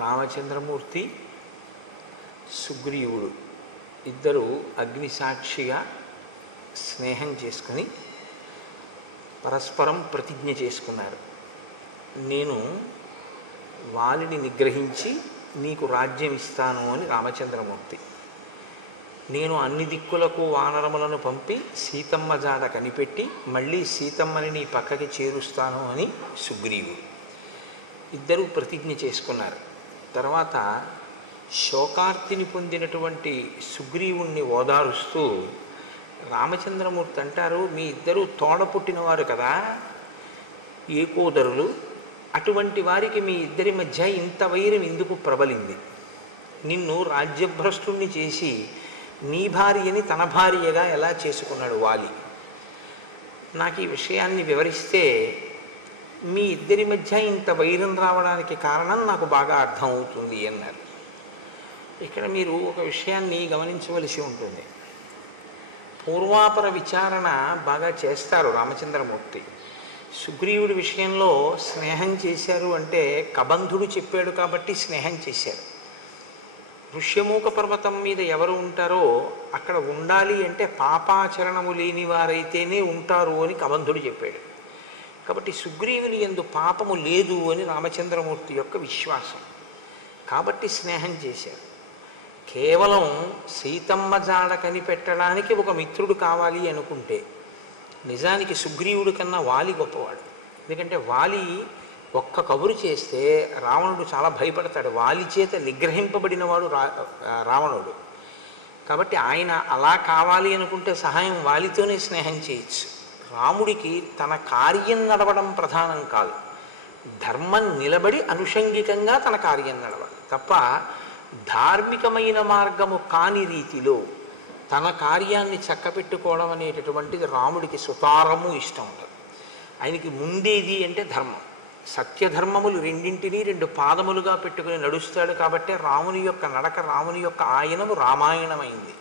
రామచంద్రమూర్తి సుగ్రీవుడు ఇద్దరు అగ్నిసాక్షిగా స్నేహం చేసుకుని పరస్పరం ప్రతిజ్ఞ చేసుకున్నారు. నేను వాలిని నిగ్రహించి నీకు రాజ్యం ఇస్తాను అని రామచంద్రమూర్తి, నేను అన్ని దిక్కులకు వానరములను పంపి సీతమ్మ జాడ కనిపెట్టి మళ్ళీ సీతమ్మని నీ పక్కకి చేరుస్తాను అని సుగ్రీవుడు. ఇద్దరూ ప్రతిజ్ఞ చేసుకున్నారు. తర్వాత శోకార్తిని పొందినటువంటి సుగ్రీవుణ్ణి ఓదారుస్తూ రామచంద్రమూర్తి అంటారు, మీ ఇద్దరూ తోడ పుట్టినవారు కదా, ఏకోదరులు, అటువంటి వారికి మీ ఇద్దరి మధ్య ఇంత వైరం ఎందుకు ప్రబలింది? నిన్ను రాజ్యభ్రష్టుణ్ణి చేసి నీ భార్యని తన భార్యగా ఎలా చేసుకున్నాడు వాలి? నాకు ఈ విషయాన్ని వివరిస్తే మీ ఇద్దరి మధ్య ఇంత వైరం రావడానికి కారణం నాకు బాగా అర్థమవుతుంది అన్నారు. ఇక్కడ మీరు ఒక విషయాన్ని గమనించవలసి ఉంటుంది. పూర్వాపర విచారణ బాగా చేస్తారు రామచంద్రమూర్తి. సుగ్రీవుడి విషయంలో స్నేహం చేశారు అంటే కబంధుడు చెప్పాడు కాబట్టి స్నేహం చేశారు. ఋష్యమూక పర్వతం మీద ఎవరు ఉంటారో అక్కడ ఉండాలి అంటే పాపాచరణము లేని వారైతేనే ఉంటారు అని కబంధుడు చెప్పాడు. కాబట్టి సుగ్రీవుని యందు పాపము లేదు అని రామచంద్రమూర్తి యొక్క విశ్వాసం. కాబట్టి స్నేహం చేశారు. కేవలం సీతమ్మ జాడ కనిపెట్టడానికి ఒక మిత్రుడు కావాలి అనుకుంటే నిజానికి సుగ్రీవుడి కన్నా వాలి గొప్పవాడు. ఎందుకంటే వాలి ఒక్క కబురు చేస్తే రావణుడు చాలా భయపడతాడు. వాలి చేత నిగ్రహింపబడినవాడు రావణుడు. కాబట్టి ఆయన అలా కావాలి అనుకుంటే సహాయం వాలితోనే స్నేహం చేయొచ్చు. రాముడికి తన కార్యం నడవడం ప్రధానం కాదు, ధర్మం నిలబడి అనుషంగికంగా తన కార్యం నడవాలి తప్ప ధార్మికమైన మార్గము కాని రీతిలో తన కార్యాన్ని చక్కపెట్టుకోవడం అనేటటువంటిది రాముడికి సుతారము ఇష్టం ఉంటుంది. ఆయనకి ముందేది అంటే ధర్మం. సత్యధర్మములు రెండింటినీ రెండు పాదములుగా పెట్టుకుని నడుస్తాడు. కాబట్టి రాముని యొక్క నడక, రాముని యొక్క ఆయనము రామాయణమైంది.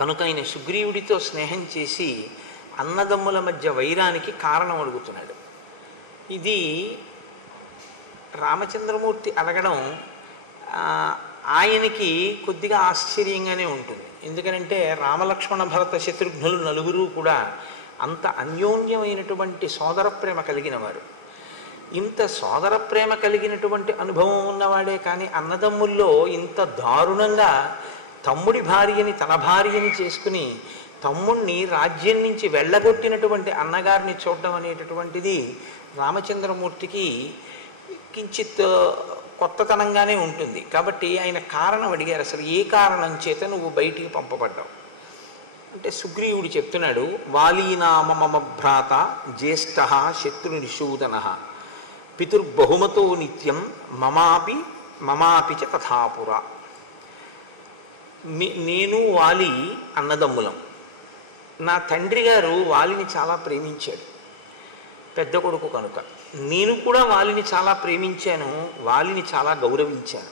కనుక ఆయన సుగ్రీవుడితో స్నేహం చేసి అన్నదమ్ముల మధ్య వైరానికి కారణం అడుగుతున్నాడు. ఇది రామచంద్రమూర్తి అడగడం ఆయనకి కొద్దిగా ఆశ్చర్యంగానే ఉంటుంది. ఎందుకంటే రామలక్ష్మణ భరత శత్రుఘ్నులు నలుగురు కూడా అంత అన్యోన్యమైనటువంటి సోదర ప్రేమ కలిగిన వారు. ఇంత సోదర ప్రేమ కలిగినటువంటి అనుభవం ఉన్నవాడే కానీ అన్నదమ్ముల్లో ఇంత దారుణంగా తమ్ముడి భార్యని తన భార్యని చేసుకుని తమ్ముణ్ణి రాజ్యం నుంచి వెళ్ళగొట్టినటువంటి అన్నగారిని చూడడం అనేటటువంటిది రామచంద్రమూర్తికి కించిత్ కొత్తతనంగానే ఉంటుంది. కాబట్టి ఆయన కారణం అడిగారు, అసలు ఏ కారణం చేత నువ్వు బయటికి పంపబడ్డావు అంటే సుగ్రీవుడు చెప్తున్నాడు, వాలీనామ మమ భ్రాత జ్యేష్ఠ శత్రునిషూదన పితుర్బహుమతో నిత్యం మమాపి చ తథాపుర. నేను వాలి అన్నదమ్ములం. నా తండ్రి గారు వాలిని చాలా ప్రేమించాడు, పెద్ద కొడుకు కనుక. నేను కూడా వాలిని చాలా ప్రేమించాను, వాలిని చాలా గౌరవించాను.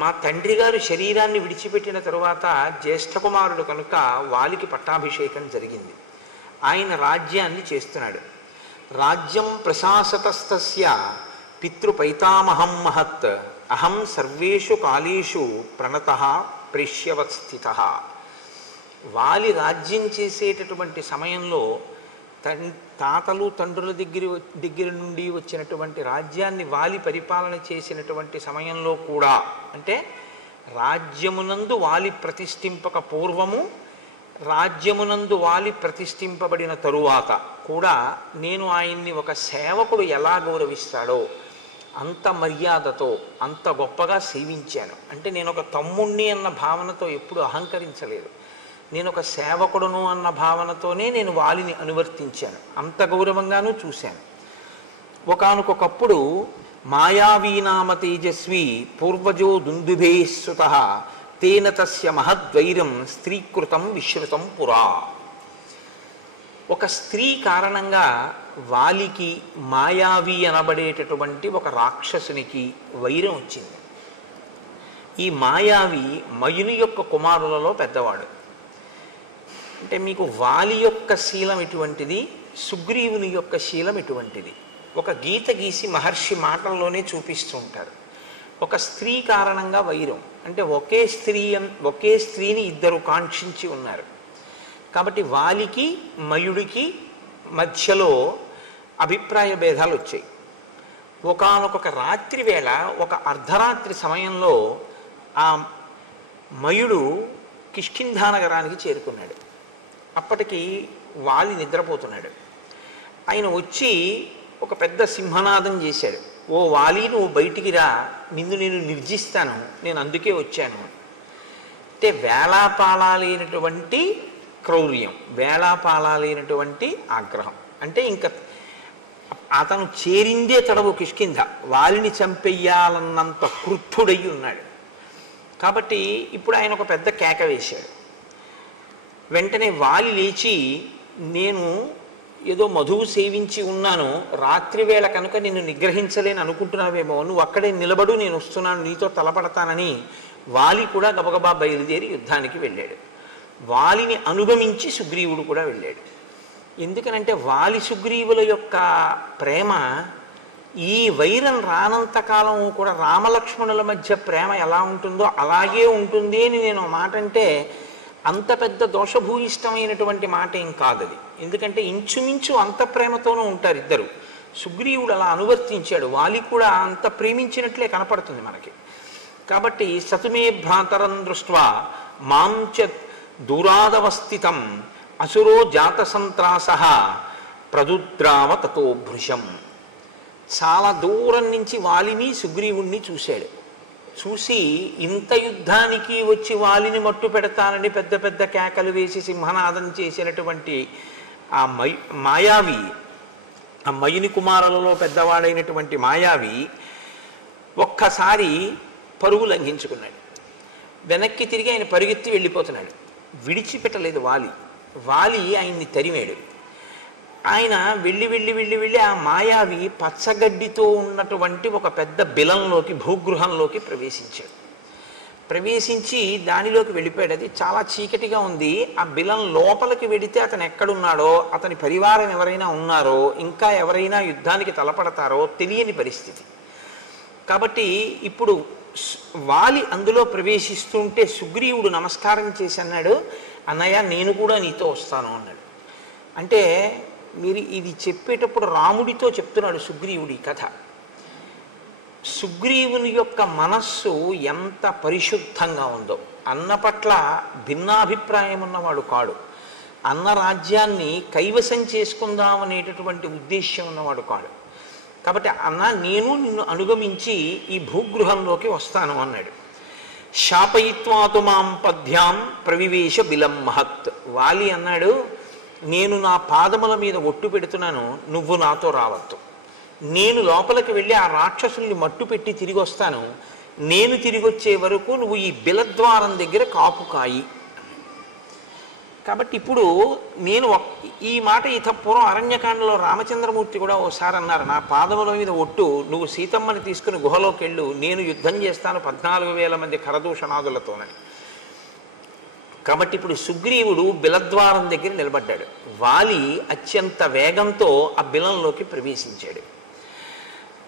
మా తండ్రి గారు శరీరాన్ని విడిచిపెట్టిన తరువాత జ్యేష్ఠ కుమారుడు కనుక వాలికి పట్టాభిషేకం జరిగింది. ఆయన రాజ్యాన్ని చేస్తున్నాడు. రాజ్యం ప్రశాసతస్తస్య పితృపైతామహం మహత్ అహం సర్వేషు కాలేషు ప్రణతః ప్రేష్యవత్స్థితః. వాలి రాజ్యం చేసేటటువంటి సమయంలో తాతలు తండ్రుల దగ్గర నుండి వచ్చినటువంటి రాజ్యాన్ని వాలి పరిపాలన చేసినటువంటి సమయంలో కూడా, అంటే రాజ్యమునందు వాలి ప్రతిష్ఠింపక పూర్వము, రాజ్యమునందు వాలి ప్రతిష్ఠింపబడిన తరువాత కూడా నేను ఆయన్ని ఒక సేవకుడు ఎలా గౌరవిస్తాడో అంత మర్యాదతో అంత గొప్పగా సేవించాను. అంటే నేను ఒక తమ్ముణ్ణి అన్న భావనతో ఎప్పుడు అహంకరించలేదు. నేను ఒక సేవకుడును అన్న భావనతోనే నేను వాలిని అనువర్తించాను. అంత గౌరవంగానూ చూశాను. ఒకానొకప్పుడు మాయావీనామ తేజస్వి పూర్వజో దుందుభేశ్రుత తేన తస్య మహద్వైరం స్త్రీకృతం విశ్రుతం పురా. ఒక స్త్రీ కారణంగా వాలికి మాయావి అనబడేటటువంటి ఒక రాక్షసునికి వైరం వచ్చింది. ఈ మాయావి మయుని యొక్క కుమారులలో పెద్దవాడు. అంటే మీకు వాలి యొక్క శీలం ఎటువంటిది, సుగ్రీవుని యొక్క శీలం ఎటువంటిది? ఒక గీత గీసి మహర్షి మాటల్లోనే చూపిస్తూ ఉంటారు. ఒక స్త్రీ కారణంగా వైరం, అంటే ఒకే స్త్రీని ఇద్దరు కాంక్షించి ఉన్నారు కాబట్టి వాలికి మయుడికి మధ్యలో అభిప్రాయ భేదాలు వచ్చాయి. ఒకానొక రాత్రి వేళ, ఒక అర్ధరాత్రి సమయంలో ఆ మయుడు కిష్కింధా నగరానికి చేరుకున్నాడు. అప్పటికి వాలి నిద్రపోతున్నాడు. ఆయన వచ్చి ఒక పెద్ద సింహనాదం చేశాడు. ఓ వాలి, నువ్వు బయటికి రా, నిన్ను నేను నిర్జిస్తాను, నేను అందుకే వచ్చాను. అంటే వేళాపాలాలైనటువంటి క్రౌర్యం, వేళాపాలాలైనటువంటి ఆగ్రహం. అంటే ఇంకా అతను చేరిందే తడవు కిష్కింధ, వాలిని చంపెయ్యాలన్నంత క్రుద్ధుడయ్యి ఉన్నాడు. కాబట్టి ఇప్పుడు ఆయన ఒక పెద్ద కేక వేశాడు. వెంటనే వాలి లేచి, నేను ఏదో మధువు సేవించి ఉన్నాను, రాత్రి వేళ కనుక నిన్ను నిగ్రహించలేని అనుకుంటున్నావేమో, నువ్వు అక్కడే నిలబడు, నేను వస్తున్నాను, నీతో తలపడతానని వాలి కూడా గబగబా బయలుదేరి యుద్ధానికి వెళ్ళాడు. వాలిని అనుగమించి సుగ్రీవుడు కూడా వెళ్ళాడు. ఎందుకనంటే వాలి సుగ్రీవుల యొక్క ప్రేమ, ఈ వైరం రానంతకాలం కూడా రామలక్ష్మణుల మధ్య ప్రేమ ఎలా ఉంటుందో అలాగే ఉంటుంది అని నేను మాట అంటే అంత పెద్ద దోషభూయిష్టమైనటువంటి మాట ఏం కాదది. ఎందుకంటే ఇంచుమించు అంత ప్రేమతోనూ ఉంటారు ఇద్దరు. సుగ్రీవుడు అలా అనువర్తించాడు, వాలి కూడా అంత ప్రేమించినట్లే కనపడుతుంది మనకి. కాబట్టి సతుమే భ్రాతరం దృష్ట్వా మాంచ దూరాదవస్థితం అసురో జాత సంత్రాస ప్రదుద్రావ తతో భృశం. చాలా దూరం నుంచి వాలిని సుగ్రీవుణ్ణి చూశాడు. చూసి ఇంత యుద్ధానికి వచ్చి వాలిని మట్టు పెడతానని పెద్ద పెద్ద కేకలు వేసి సింహనాదం చేసినటువంటి ఆ మాయావి, ఆ మయుని కుమారులలో పెద్దవాడైనటువంటి మాయావి ఒక్కసారి పరుగు లంఘించుకున్నాడు. వెనక్కి తిరిగి ఆయన పరుగెత్తి వెళ్ళిపోతున్నాడు. విడిచిపెట్టలేదు వాలి ఆయన్ని తరిమాడు. ఆయన వెళ్ళి వెళ్ళి వెళ్ళి వెళ్ళి ఆ మాయావి పచ్చగడ్డితో ఉన్నటువంటి ఒక పెద్ద బిలంలోకి, భూగృహంలోకి ప్రవేశించాడు. ప్రవేశించి దానిలోకి వెళ్ళిపోయాడు. అది చాలా చీకటిగా ఉంది. ఆ బిలం లోపలికి వెడితే అతను ఎక్కడున్నాడో, అతని పరివారం ఎవరైనా ఉన్నారో, ఇంకా ఎవరైనా యుద్ధానికి తలపడతారో తెలియని పరిస్థితి. కాబట్టి ఇప్పుడు వాలి అందులో ప్రవేశిస్తుంటే సుగ్రీవుడు నమస్కారం చేసి అన్నాడు, అన్నయ్య నేను కూడా నీతో వస్తాను అన్నాడు. అంటే మీరు ఇది చెప్పేటప్పుడు రాముడితో చెప్తున్నాడు సుగ్రీవుడి కథ. సుగ్రీవుని యొక్క మనస్సు ఎంత పరిశుద్ధంగా ఉందో, అన్న పట్ల భిన్నాభిప్రాయం ఉన్నవాడు కాడు, అన్న రాజ్యాన్ని కైవసం చేసుకుందామనేటటువంటి ఉద్దేశ్యం ఉన్నవాడు కాడు. కాబట్టి అన్న నేను నిన్ను అనుగమించి ఈ భూగృహంలోకి వస్తాను అన్నాడు. శాపయిత్వాతు మాం పద్భ్యాం ప్రవివేశ బిలం మహత్. వాలి అన్నాడు, నేను నా పాదముల మీద ఒట్టు పెడుతున్నాను, నువ్వు నాతో రావద్దు. నేను లోపలికి వెళ్ళి ఆ రాక్షసుల్ని మట్టు పెట్టి తిరిగి వస్తాను, నేను తిరిగి వచ్చే వరకు నువ్వు ఈ బిలద్వారం దగ్గర కాపు కాయి. కాబట్టి ఇప్పుడు నేను ఈ మాట పూర్వం అరణ్యకాండలో రామచంద్రమూర్తి కూడా ఓసారి అన్నారు, నా పాదముల మీద ఒట్టు, నువ్వు సీతమ్మని తీసుకుని గుహలోకి వెళ్ళు, నేను యుద్ధం చేస్తాను 14,000 మంది కరదూషణాదులతోనని. కాబట్టి ఇప్పుడు సుగ్రీవుడు బిలద్వారం దగ్గర నిలబడ్డాడు. వాలి అత్యంత వేగంతో ఆ బిలంలోకి ప్రవేశించాడు.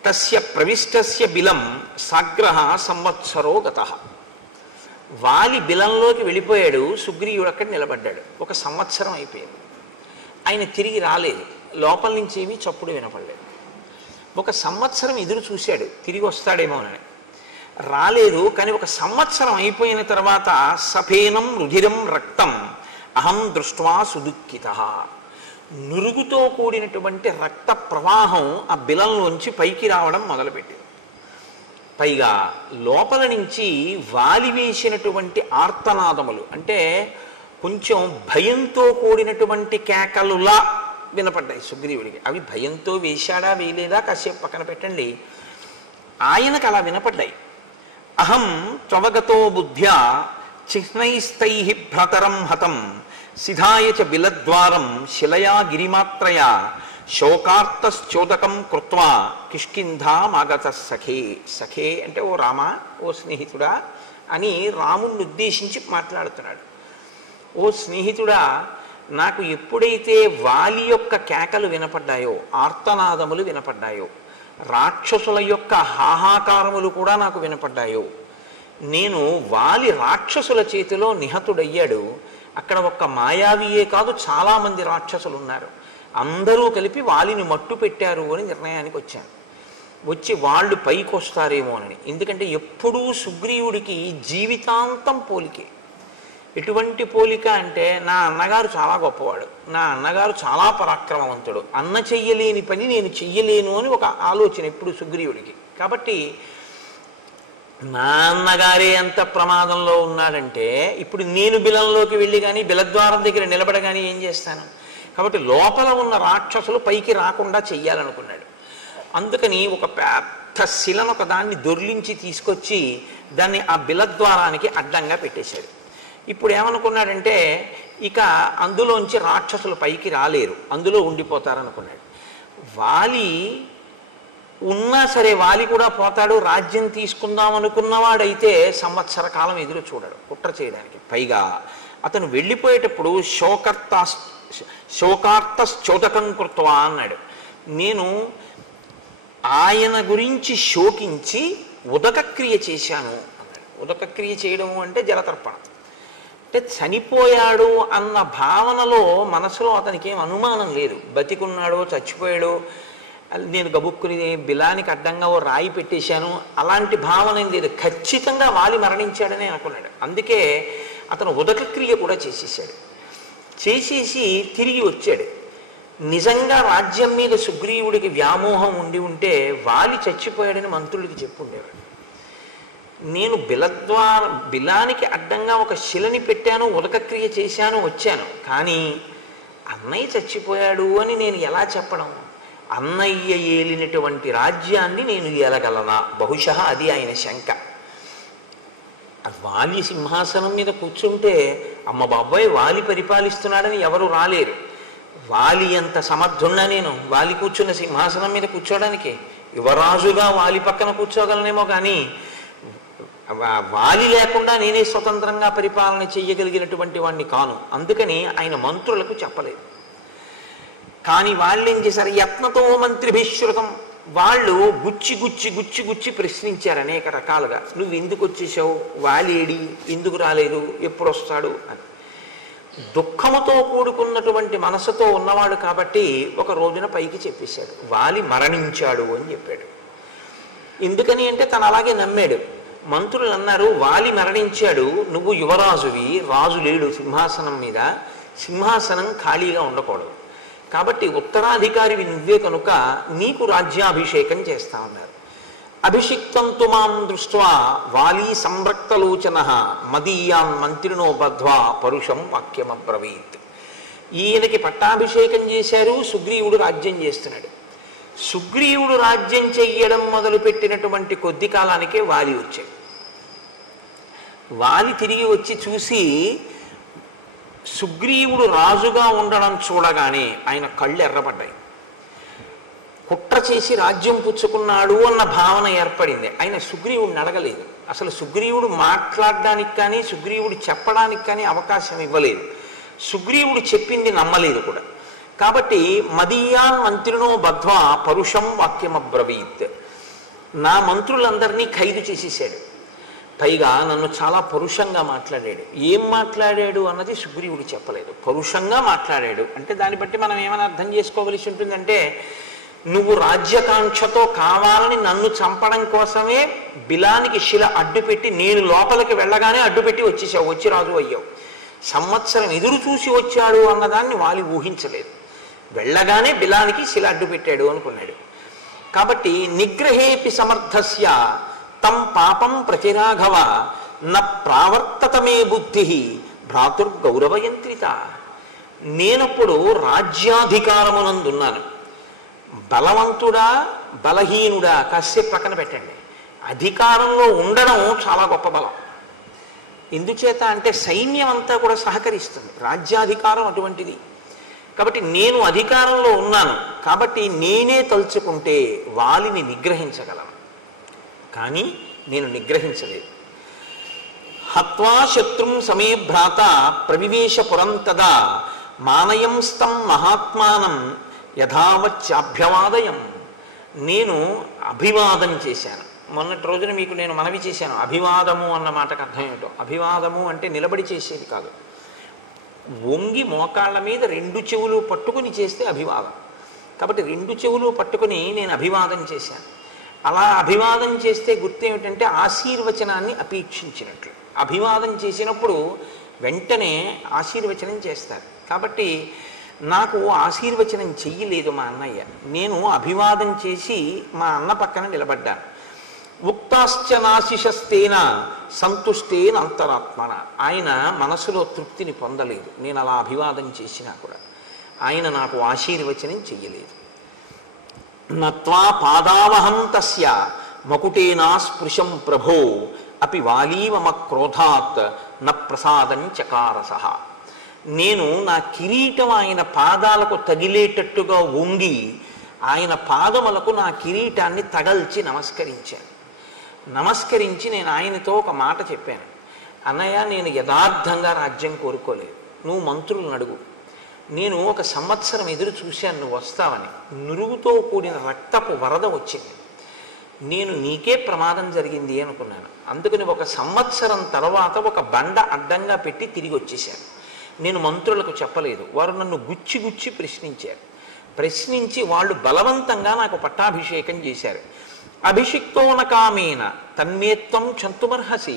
తస్య ప్రవిష్టస్య బిలం సాగ్రహ సంవత్సరో గతః. వాలి బిలంలోకి వెళ్ళిపోయాడు, సుగ్రీవుడు అక్కడ నిలబడ్డాడు. 1 సంవత్సరం అయిపోయింది. ఆయన తిరిగి రాలేదు, లోపల నుంచి ఏమీ చప్పుడు వినపడలేదు. 1 సంవత్సరం ఎదురు చూశాడు తిరిగి వస్తాడేమోనని, రాలేదు. కానీ 1 సంవత్సరం అయిపోయిన తర్వాత సఫేనం రుధిరం రక్తం అహం దృష్ట్వా సుదుఃఖితః. నురుగుతో కూడినటువంటి రక్త ప్రవాహం ఆ బిలంలోంచి పైకి రావడం మొదలుపెట్టింది. పైగా లోపల నుంచి వాలి వేసినటువంటి ఆర్తనాదములు, అంటే కొంచెం భయంతో కూడినటువంటి కేకలులా వినపడ్డాయి సుగ్రీవుడికి. అవి భయంతో వేశాడా వేయలేదా కాసేపు పక్కన పెట్టండి, ఆయనకు అలా వినపడ్డాయి. అహం త్వవగతో బుద్ధ్యా చిహ్నైస్తై భ్రతరం హతం సిధాయ చ బిలద్వారం శిలయా గిరిమాత్రయా శోకార్తశ్చోదకం కృత్వా కిష్కింధామాగత సఖే. సఖే అంటే ఓ రామా, ఓ స్నేహితుడా అని రాముణ్ణి ఉద్దేశించి మాట్లాడుతున్నాడు. ఓ స్నేహితుడా, నాకు ఎప్పుడైతే వాలి యొక్క కేకలు వినపడ్డాయో, ఆర్తనాదములు వినపడ్డాయో, రాక్షసుల యొక్క హాహాకారములు కూడా నాకు వినపడ్డాయో, నేను వాలి రాక్షసుల చేతిలో నిహతుడయ్యాడు. అక్కడ ఒక్క మాయావియే కాదు, చాలామంది రాక్షసులు ఉన్నారు. అందరూ కలిపి వాలిని మట్టు పెట్టారు అని నిర్ణయానికి వచ్చాను. వచ్చి వాళ్ళు పైకి వస్తారేమోనని. ఎందుకంటే ఎప్పుడూ సుగ్రీవుడికి జీవితాంతం పోలికే. ఎటువంటి పోలిక అంటే, నా అన్నగారు చాలా గొప్పవాడు, నా అన్నగారు చాలా పరాక్రమవంతుడు, అన్న చెయ్యలేని పని నేను చెయ్యలేను అని ఒక ఆలోచన ఎప్పుడు సుగ్రీవుడికి. కాబట్టి నా అన్నగారే అంత ప్రమాదంలో ఉన్నాడంటే ఇప్పుడు నేను బిలంలోకి వెళ్ళి కానీ బిలద్వారం దగ్గర నిలబడగానే ఏం చేస్తాను? కాబట్టి లోపల ఉన్న రాక్షసులు పైకి రాకుండా చెయ్యాలనుకున్నాడు. అందుకని ఒక పెద్ద శిలను ఒక దాన్ని దొర్లించి తీసుకొచ్చి దాన్ని ఆ బిలద్వారానికి అడ్డంగా పెట్టేశాడు. ఇప్పుడు ఏమనుకున్నాడంటే, ఇక అందులోంచి రాక్షసులు పైకి రాలేరు, అందులో ఉండిపోతారనుకున్నాడు. వాలి ఉన్నా సరే వాలి కూడా పోతాడు. రాజ్యం తీసుకుందాం అనుకున్నవాడైతే సంవత్సర కాలం ఎదురు చూడడు కుట్ర చేయడానికి. పైగా అతను వెళ్ళిపోయేటప్పుడు శోకార్తశ్చోదకం కృత్వా అన్నాడు. నేను ఆయన గురించి శోకించి ఉదకక్రియ చేశాను అన్నాడు. ఉదకక్రియ చేయడం అంటే జలతర్పణం. అంటే చనిపోయాడు అన్న భావనలో మనసులో అతనికి ఏం అనుమానం లేదు. బతికున్నాడో చచ్చిపోయాడో, నేను గబుక్కుని బిలానికి అడ్డంగా ఓ రాయి పెట్టేశాను అలాంటి భావన ఏం లేదు. ఖచ్చితంగా వాలి మరణించాడనే అనుకున్నాడు. అందుకే అతను ఉదకక్రియ కూడా చేసేసాడు. చేసేసి తిరిగి వచ్చాడు. నిజంగా రాజ్యం మీద సుగ్రీవుడికి వ్యామోహం ఉంటే వాలి చచ్చిపోయాడని మంత్రులకి చెప్పుండేవాడు. నేను బిలానికి అడ్డంగా ఒక శిలని పెట్టాను, ఉదకక్రియ చేశాను, వచ్చాను. కానీ అన్నయ్య చచ్చిపోయాడు అని నేను ఎలా చెప్పడం? అన్నయ్య ఏలినటువంటి రాజ్యాన్ని నేను ఏలగలనా? బహుశా అది ఆయన శంక. వాలి సింహాసనం మీద కూర్చుంటే అమ్మ బాబాయ్ వాలి పరిపాలిస్తున్నాడని ఎవరు రాలేరు. వాలి అంత సమర్థున్నా నేను వాలి కూర్చున్న సింహాసనం మీద కూర్చోడానికి? యువరాజుగా వాలి పక్కన కూర్చోగలనేమో, కానీ వాలి లేకుండా నేనే స్వతంత్రంగా పరిపాలన చెయ్యగలిగినటువంటి వాడిని కాను. అందుకని ఆయన మంత్రులకు చెప్పలేదు. కానీ వాళ్ళు ఏం చేశారు? యత్నతో మంత్రిభిశ్రుతం. వాళ్ళు గుచ్చి గుచ్చి గుచ్చి గుచ్చి ప్రశ్నించారు అనేక రకాలుగా. నువ్వు ఎందుకు వచ్చేసావు? వాలేడి? ఎందుకు రాలేదు? ఎప్పుడు వస్తాడు అని. దుఃఖముతో కూడుకున్నటువంటి మనసుతో ఉన్నవాడు కాబట్టి ఒక రోజున పైకి చెప్పేశాడు, వాలి మరణించాడు అని చెప్పాడు. ఎందుకని అంటే తను అలాగే నమ్మాడు. మంత్రులు అన్నారు, వాలి మరణించాడు, నువ్వు యువరాజువి, రాజు లేడు సింహాసనం మీద, సింహాసనం ఖాళీగా ఉండకూడదు, కాబట్టి ఉత్తరాధికారివి నువ్వే కనుక నీకు రాజ్యాభిషేకం చేస్తా ఉన్నారు. అభిషిక్తంతు మాం దృష్ట్వా వాలి సంరక్తలోచన మదీయాన్ మంత్రినో బద్ధ్వా పరుషం వాక్యమబ్రవీత్. ఈయనకి పట్టాభిషేకం చేశారు, సుగ్రీవుడు రాజ్యం చేస్తున్నాడు. సుగ్రీవుడు రాజ్యం చెయ్యడం మొదలుపెట్టినటువంటి కొద్ది కాలానికే వాలి వచ్చాడు. వాలి తిరిగి వచ్చి చూసి సుగ్రీవుడు రాజుగా ఉండడం చూడగానే ఆయన కళ్ళు ఎర్రపడ్డాయి. కుట్ర చేసి రాజ్యం పుచ్చుకున్నాడు అన్న భావన ఏర్పడింది. ఆయన సుగ్రీవుడిని అడగలేదు. అసలు సుగ్రీవుడు మాట్లాడడానికి కానీ సుగ్రీవుడు చెప్పడానికి కానీ అవకాశం ఇవ్వలేదు. సుగ్రీవుడు చెప్పింది నమ్మలేదు కూడా. కాబట్టి మదీయాన్ మంత్రినో బద్ధ్వా పరుషం వాక్యమబ్రవీత్. నా మంత్రులందరినీ ఖైదు చేసేసాడు. పైగా నన్ను చాలా పరుషంగా మాట్లాడాడు. ఏం మాట్లాడాడు అన్నది సుగ్రీవుడు చెప్పలేదు. పరుషంగా మాట్లాడాడు అంటే దాన్ని బట్టి మనం ఏమైనా అర్థం చేసుకోవలసి ఉంటుందంటే, నువ్వు రాజ్యకాంక్షతో కావాలని నన్ను చంపడం కోసమే బిలానికి శిల అడ్డుపెట్టి నేను లోపలికి వెళ్ళగానే అడ్డుపెట్టి వచ్చేసావు, వచ్చి రాజు అయ్యావు. సంవత్సరం ఎదురు చూసి వచ్చాడు అన్నదాన్ని వాలి ఊహించలేదు. వెళ్ళగానే బిలానికి శిల అడ్డు పెట్టాడు అనుకున్నాడు. కాబట్టి నిగ్రహేపి సమర్థస్య తం పాపం ప్రతిరాఘవ న ప్రావర్తతమే బుద్ధి భ్రాతుర్గౌరవయంత్రిత. నేనప్పుడు రాజ్యాధికారమునందున్నాను. బలవంతుడా బలహీనుడా కాసేపు పక్కన పెట్టండి. అధికారంలో ఉండడం చాలా గొప్ప బలం. ఎందుచేత అంటే సైన్యం అంతా కూడా సహకరిస్తుంది. రాజ్యాధికారం అటువంటిది. కాబట్టి నేను అధికారంలో ఉన్నాను కాబట్టి నేనే తలుచుకుంటే వాలిని నిగ్రహించగలను, కానీ నేను నిగ్రహించలేదు. హత్వా శత్రుం సమే భ్రాత ప్రవివేశ పురం తదా మానయంస్తం మహాత్మానం యథావచ్చాభ్యవాదయం. నేను అభివాదం చేశాను. మొన్నటి రోజున మీకు నేను మనవి చేశాను, అభివాదము అన్న మాటకు అర్థం ఏమిటో. అభివాదము అంటే నిలబడి చేసేది కాదు, వంగి మోకాళ్ళ మీద రెండు చెవులు పట్టుకుని చేస్తే అభివాదం. కాబట్టి రెండు చెవులు పట్టుకుని నేను అభివాదం చేశాను. అలా అభివాదం చేస్తే గుర్తేమిటంటే ఆశీర్వచనాన్ని అపేక్షించినట్లు. అభివాదం చేసినప్పుడు వెంటనే ఆశీర్వచనం చేస్తారు. కాబట్టి నాకు ఆశీర్వచనం చెయ్యలేదు మా అన్నయ్య. నేను అభివాదం చేసి మా అన్న పక్కన నిలబడ్డాను. ఉక్తాశ్చ నాశిషస్తేన సంతుష్టేన అంతరాత్మన. ఆయన మనసులో తృప్తిని పొందలేదు నేను అలా అభివాదం చేసినా కూడా. ఆయన నాకు ఆశీర్వచనం చెయ్యలేదు. నత్వా పాదావహం తస్య మకుటేనా స్పృశం ప్రభో అపి వాలీవమ క్రోధాత్ న ప్రసాదం చకారసః. నేను నా కిరీటం ఆయన పాదాలకు తగిలేటట్టుగా వంగి ఆయన పాదములకు నా కిరీటాన్ని తగల్చి నమస్కరించాను. నమస్కరించి నేను ఆయనతో ఒక మాట చెప్పాను, అన్నయ్య నేను యథార్థంగా రాజ్యం కోరుకోలేదు, నువ్వు మంత్రులను అడుగు. నేను 1 సంవత్సరం ఎదురు చూశాను నువ్వు వస్తావని. నురుగుతో కూడిన రక్తపు వరద వచ్చింది. నేను నీకే ప్రమాదం జరిగింది అనుకున్నాను. అందుకని 1 సంవత్సరం తర్వాత ఒక బండ అడ్డంగా పెట్టి తిరిగి వచ్చేశాను. నేను మంత్రులకు చెప్పలేదు. వారు నన్ను గుచ్చి గుచ్చి ప్రశ్నించారు. ప్రశ్నించి వాళ్ళు బలవంతంగా నాకు పట్టాభిషేకం చేశారు. అభిషిక్తోన కామేన తన్మేత్వం చంతుమర్హసి.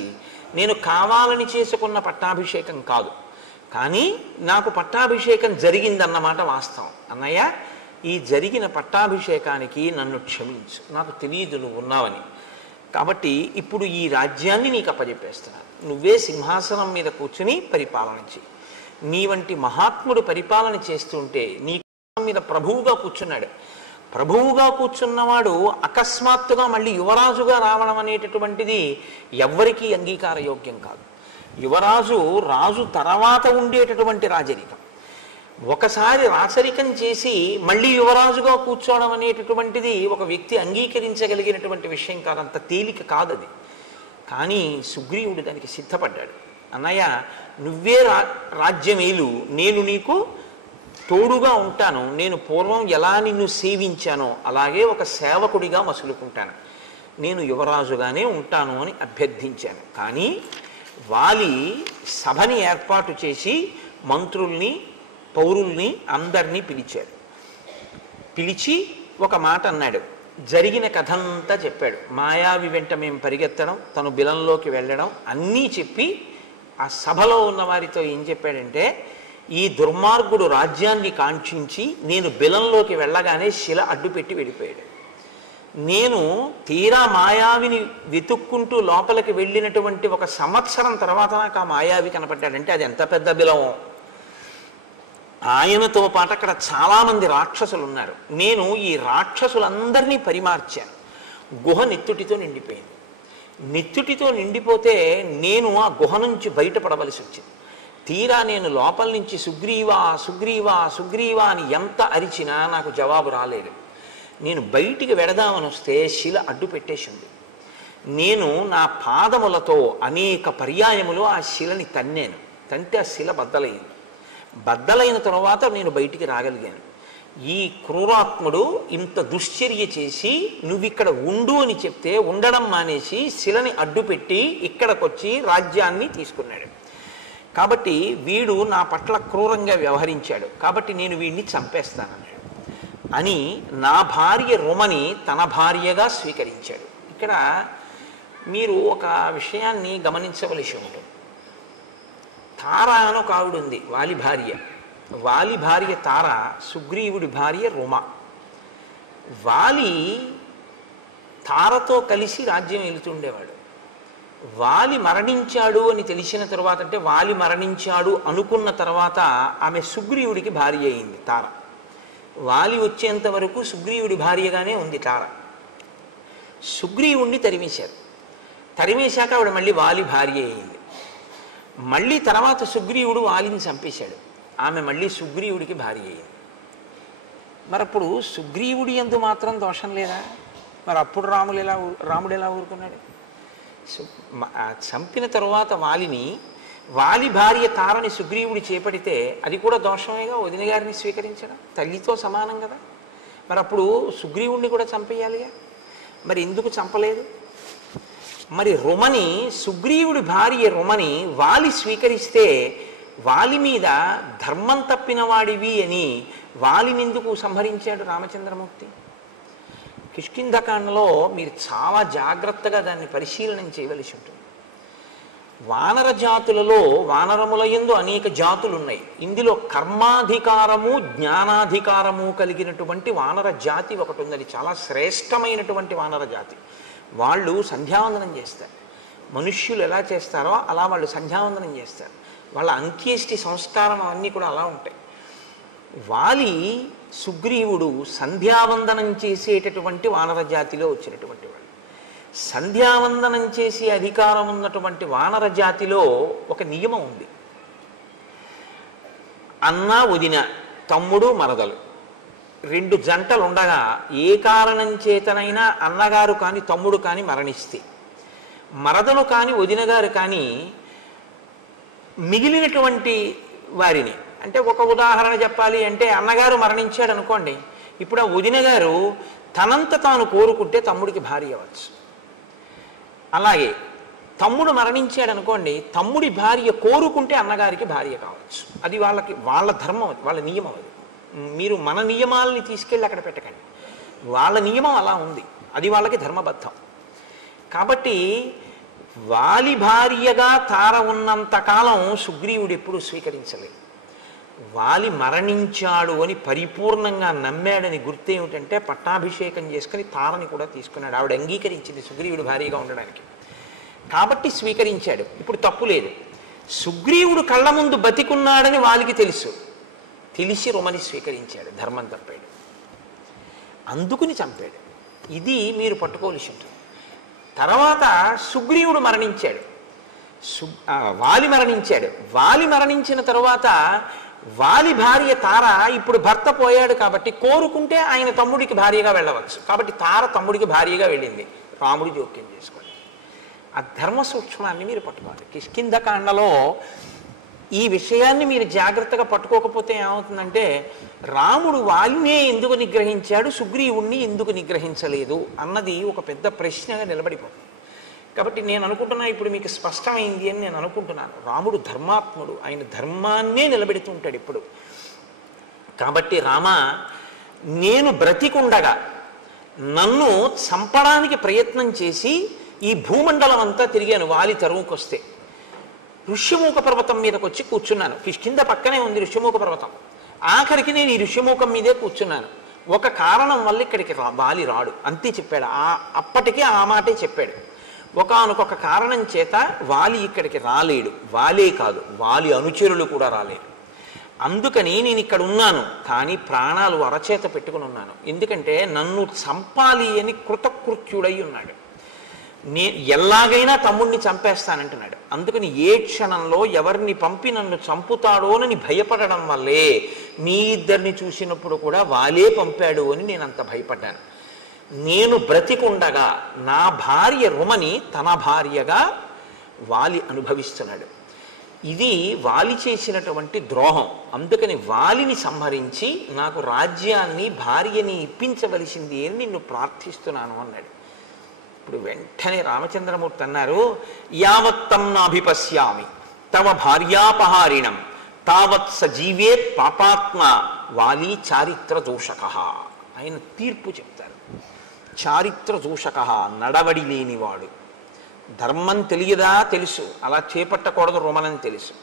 నేను కావాలని చేసుకున్న పట్టాభిషేకం కాదు, కానీ నాకు పట్టాభిషేకం జరిగిందన్నమాట వాస్తవం. అన్నయ్య, ఈ జరిగిన పట్టాభిషేకానికి నన్ను క్షమించు, నాకు తెలియదు నువ్వు ఉన్నావని. కాబట్టి ఇప్పుడు ఈ రాజ్యాన్ని నీకు అప్పజెప్పేస్తున్నాను. నువ్వే సింహాసనం మీద కూర్చుని పరిపాలన చేయి. నీ వంటి మహాత్ముడు పరిపాలన చేస్తుంటే నీ మీద ప్రభువుగా కూర్చున్నాడు. ప్రభువుగా కూర్చున్నవాడు అకస్మాత్తుగా మళ్ళీ యువరాజుగా రావడం అనేటటువంటిది ఎవ్వరికీ అంగీకారయోగ్యం కాదు. యువరాజు రాజు తర్వాత ఉండేటటువంటి రాజరికం. ఒకసారి రాచరికం చేసి మళ్ళీ యువరాజుగా కూర్చోవడం అనేటటువంటిది ఒక వ్యక్తి అంగీకరించగలిగినటువంటి విషయం కాదు, అంత తేలిక కాదది. కానీ సుగ్రీవుడు దానికి సిద్ధపడ్డాడు. అన్నయ్య, నువ్వే రాజ్యమేలు, నేను నీకు తోడుగా ఉంటాను. నేను పూర్వం ఎలా నిన్ను సేవించానో అలాగే ఒక సేవకుడిగా మసులుకుంటాను. నేను యువరాజుగానే ఉంటాను అని అభ్యర్థించాను. కానీ వాలి సభని ఏర్పాటు చేసి మంత్రుల్ని పౌరుల్ని అందరినీ పిలిచాడు. పిలిచి ఒక మాట అన్నాడు. జరిగిన కథంతా చెప్పాడు. మాయావి వెంట మేము పరిగెత్తడం, తను బిలంలోకి వెళ్ళడం అన్నీ చెప్పి ఆ సభలో ఉన్న వారితో ఏం చెప్పాడంటే, ఈ దుర్మార్గుడు రాజ్యాన్ని కాంక్షించి నేను బిలంలోకి వెళ్ళగానే శిల అడ్డుపెట్టి వెళ్ళిపోయాడు. నేను తీరా మాయావిని వెతుక్కుంటూ లోపలికి వెళ్ళినటువంటి 1 సంవత్సరం తర్వాత నాకు ఆ మాయావి కనపడ్డాడంటే అది ఎంత పెద్ద బిలమో. ఆయనతో పాటు అక్కడ చాలామంది రాక్షసులు ఉన్నారు. నేను ఈ రాక్షసులందరినీ పరిమార్చాను. గుహ నెత్తుటితో నిండిపోయింది. నెత్తుటితో నిండిపోతే నేను ఆ గుహ నుంచి బయటపడవలసి వచ్చింది. తీరా నేను లోపల నుంచి సుగ్రీవా సుగ్రీవా సుగ్రీవా అని ఎంత అరిచినా నాకు జవాబు రాలేదు. నేను బయటికి వెడదామని వస్తే శిల అడ్డు పెట్టేసింది. నేను నా పాదములతో అనేక పర్యాయములు ఆ శిలని తన్నాను. తంటే ఆ శిల బద్దలైంది. బద్దలైన తర్వాత నేను బయటికి రాగలిగాను. ఈ క్రూరాత్ముడు ఇంత దుశ్చర్య చేసి నువ్విక్కడ ఉండు అని చెప్తే ఉండడం మానేసి శిలని అడ్డుపెట్టి ఇక్కడికొచ్చి రాజ్యాన్ని తీసుకున్నాడు. కాబట్టి వీడు నా పట్ల క్రూరంగా వ్యవహరించాడు, కాబట్టి నేను వీడిని చంపేస్తానన్నాడు అని నా భార్య రుమని తన భార్యగా స్వీకరించాడు. ఇక్కడ మీరు ఒక విషయాన్ని గమనించవలసి ఉంటుంది. తార అని ఒక ఆవిడ ఉంది, వాలి భార్య. వాలి భార్య తార, సుగ్రీవుడి భార్య రుమ. వాలి తారతో కలిసి రాజ్యం వెళుతుండేవాడు. వాలి మరణించాడు అని తెలిసిన తర్వాత, అంటే వాలి మరణించాడు అనుకున్న తర్వాత ఆమె సుగ్రీవుడికి భార్య అయింది తార. వాలి వచ్చేంత వరకు సుగ్రీవుడి భార్యగానే ఉంది తార. సుగ్రీవుణ్ణి తరిమేశారు. తరిమేశాక ఆవిడ మళ్ళీ వాలి భార్య అయింది. మళ్ళీ తర్వాత సుగ్రీవుడు వాలిని చంపేశాడు. ఆమె మళ్ళీ సుగ్రీవుడికి భార్య అయింది. మరి అప్పుడు సుగ్రీవుడి యందు మాత్రం దోషం లేదా? మరి అప్పుడు రాముడు ఎలా ఊరుకున్నాడు? చంపిన తరువాత వాలిని వాలి భార్య తారని సుగ్రీవుడు చేపడితే అది కూడా దోషమేగా, వదిన గారిని స్వీకరించడం తల్లితో సమానం కదా. మరి అప్పుడు సుగ్రీవుణ్ణి కూడా చంపేయాలిగా, మరి ఎందుకు చంపలేదు? మరి రుమని, సుగ్రీవుడి భార్య రుమని వాలి స్వీకరిస్తే వాలి మీద ధర్మం తప్పిన వాడివి అని వాలిని ఎందుకు సంహరించాడు రామచంద్రమూర్తి? కిష్కింధకాండలో మీరు చాలా జాగ్రత్తగా దాన్ని పరిశీలనం చేయవలసి ఉంటుంది. వానర జాతులలో వానరముల యందు అనేక జాతులు ఉన్నాయి. ఇందులో కర్మాధికారము జ్ఞానాధికారము కలిగినటువంటి వానర జాతి ఒకటి ఉంది. అది చాలా శ్రేష్టమైనటువంటి వానర జాతి. వాళ్ళు సంధ్యావందనం చేస్తారు. మనుష్యులు ఎలా చేస్తారో అలా వాళ్ళు సంధ్యావందనం చేస్తారు. వాళ్ళ అంత్యేష్టి సంస్కారం అవన్నీ కూడా అలా ఉంటాయి. వాలి సుగ్రీవుడు సంధ్యావందనం చేసేటటువంటి వానర జాతిలో వచ్చినటువంటి వాడు. సంధ్యావందనం చేసే అధికారం ఉన్నటువంటి వానర జాతిలో ఒక నియమం ఉంది. అన్న వదిన, తమ్ముడు మరదలు, రెండు జంటలు ఉండగా ఏ కారణం చేతనైనా అన్నగారు కానీ తమ్ముడు కానీ మరణిస్తే, మరదలు కానీ వదిన గారు కానీ మిగిలినటువంటి వారిని, అంటే ఒక ఉదాహరణ చెప్పాలి అంటే అన్నగారు మరణించాడు అనుకోండి, ఇప్పుడు ఆ వదిన గారు తనంత తాను కోరుకుంటే తమ్ముడికి భార్య అవ్వచ్చు. అలాగే తమ్ముడు మరణించాడు అనుకోండి, తమ్ముడి భార్య కోరుకుంటే అన్నగారికి భార్య కావచ్చు. అది వాళ్ళ ధర్మం, వాళ్ళ నియమం. అది మీరు మన నియమాలని తీసుకెళ్ళి అక్కడ పెట్టకండి. వాళ్ళ నియమం అలా ఉంది, అది వాళ్ళకి ధర్మబద్ధం. కాబట్టి వాలి భార్యగా తార ఉన్నంతకాలం సుగ్రీవుడు ఎప్పుడు స్వీకరించలేదు. వాలి మరణించాడు అని పరిపూర్ణంగా నమ్మాడని గుర్తు ఏమిటంటే పట్టాభిషేకం చేసుకుని తారని కూడా తీసుకున్నాడు. ఆవిడ అంగీకరించింది సుగ్రీవుడు భార్యగా ఉండడానికి, కాబట్టి స్వీకరించాడు. ఇప్పుడు తప్పు లేదు. సుగ్రీవుడు కళ్ళ ముందు బతికున్నాడని వాలికి తెలుసు, తెలిసి రుమని స్వీకరించాడు, ధర్మం తప్పాడు, అందుకుని చంపాడు. ఇది మీరు పట్టుకోవలసి ఉంటుంది. తర్వాత సుగ్రీవుడు మరణించాడు, వాలి మరణించాడు. వాలి మరణించిన తరువాత వాలి భార్య తార ఇప్పుడు భర్త పోయాడు కాబట్టి కోరుకుంటే ఆయన తమ్ముడికి భార్యగా వెళ్ళవచ్చు. కాబట్టి తార తమ్ముడికి భార్యగా వెళ్ళింది. రాముడు జోక్యం చేసుకోండి. ఆ ధర్మ సూక్ష్మాన్ని మీరు పట్టుకోవాలి. కిష్కింధకాండలో ఈ విషయాన్ని మీరు జాగ్రత్తగా పట్టుకోకపోతే ఏమవుతుందంటే రాముడు వాలినే ఎందుకు నిగ్రహించాడు, సుగ్రీవుణ్ణి ఎందుకు నిగ్రహించలేదు అన్నది ఒక పెద్ద ప్రశ్నగా నిలబడిపోతుంది. కాబట్టి నేను అనుకుంటున్నా ఇప్పుడు మీకు స్పష్టమైంది అని నేను అనుకుంటున్నాను. రాముడు ధర్మాత్ముడు, ఆయన ధర్మాన్నే నిలబెడుతూ ఉంటాడు ఇప్పుడు. కాబట్టి రామ, నేను బ్రతికుండగా నన్ను చంపడానికి ప్రయత్నం చేసి ఈ భూమండలం అంతా తిరిగాను వాలి తరువుకొస్తే. ఋష్యమూక పర్వతం మీదకి వచ్చి కూర్చున్నాను. కిష్కింధ పక్కనే ఉంది ఋష్యమూక పర్వతం. ఆఖరికి నేను ఈ ఋష్యమూకం మీదే కూర్చున్నాను. ఒక కారణం వల్ల ఇక్కడికి వాలి రాడు, అంతే చెప్పాడు. అప్పటికే ఆ మాటే చెప్పాడు. ఒకానొక కారణం చేత వాలి ఇక్కడికి రాలేడు. వాలే కాదు, వాలి అనుచరులు కూడా రాలేడు. అందుకని నేను ఇక్కడ ఉన్నాను, కానీ ప్రాణాలు అరచేత పెట్టుకుని ఉన్నాను. ఎందుకంటే నన్ను చంపాలి అని కృతకృత్యుడై ఉన్నాడు. ఎలాగైనా తమ్ముడిని చంపేస్తానంటున్నాడు. అందుకని ఏ క్షణంలో ఎవరిని పంపి నన్ను చంపుతాడోనని భయపడడం వల్లే మీ ఇద్దరిని చూసినప్పుడు కూడా వాలే పంపాడు అని నేను అంత భయపడ్డాను. నేను బ్రతికుండగా నా భార్య రుమని తన భార్యగా వాలి అనుభవిస్తున్నాడు. ఇది వాలి చేసినటువంటి ద్రోహం. అందుకని వాలిని సంహరించి నాకు రాజ్యాన్ని భార్యని ఇప్పించవలసింది అని నిన్ను ప్రార్థిస్తున్నాను అన్నాడు. ఇప్పుడు వెంటనే రామచంద్రమూర్తి అన్నారు, యావత్తం నాభిపశ్యామి తవ భార్యాపహారిణం తావత్ సజీవేత్ పాపాత్మ వాలి చారిత్ర దోషక. ఆయన తీర్పు చెప్తారు. చారిత్ర దోషక, నడవడి లేనివాడు. ధర్మం తెలియదా? తెలుసు, అలా చేపట్టకూడదు రుమనని తెలుసు,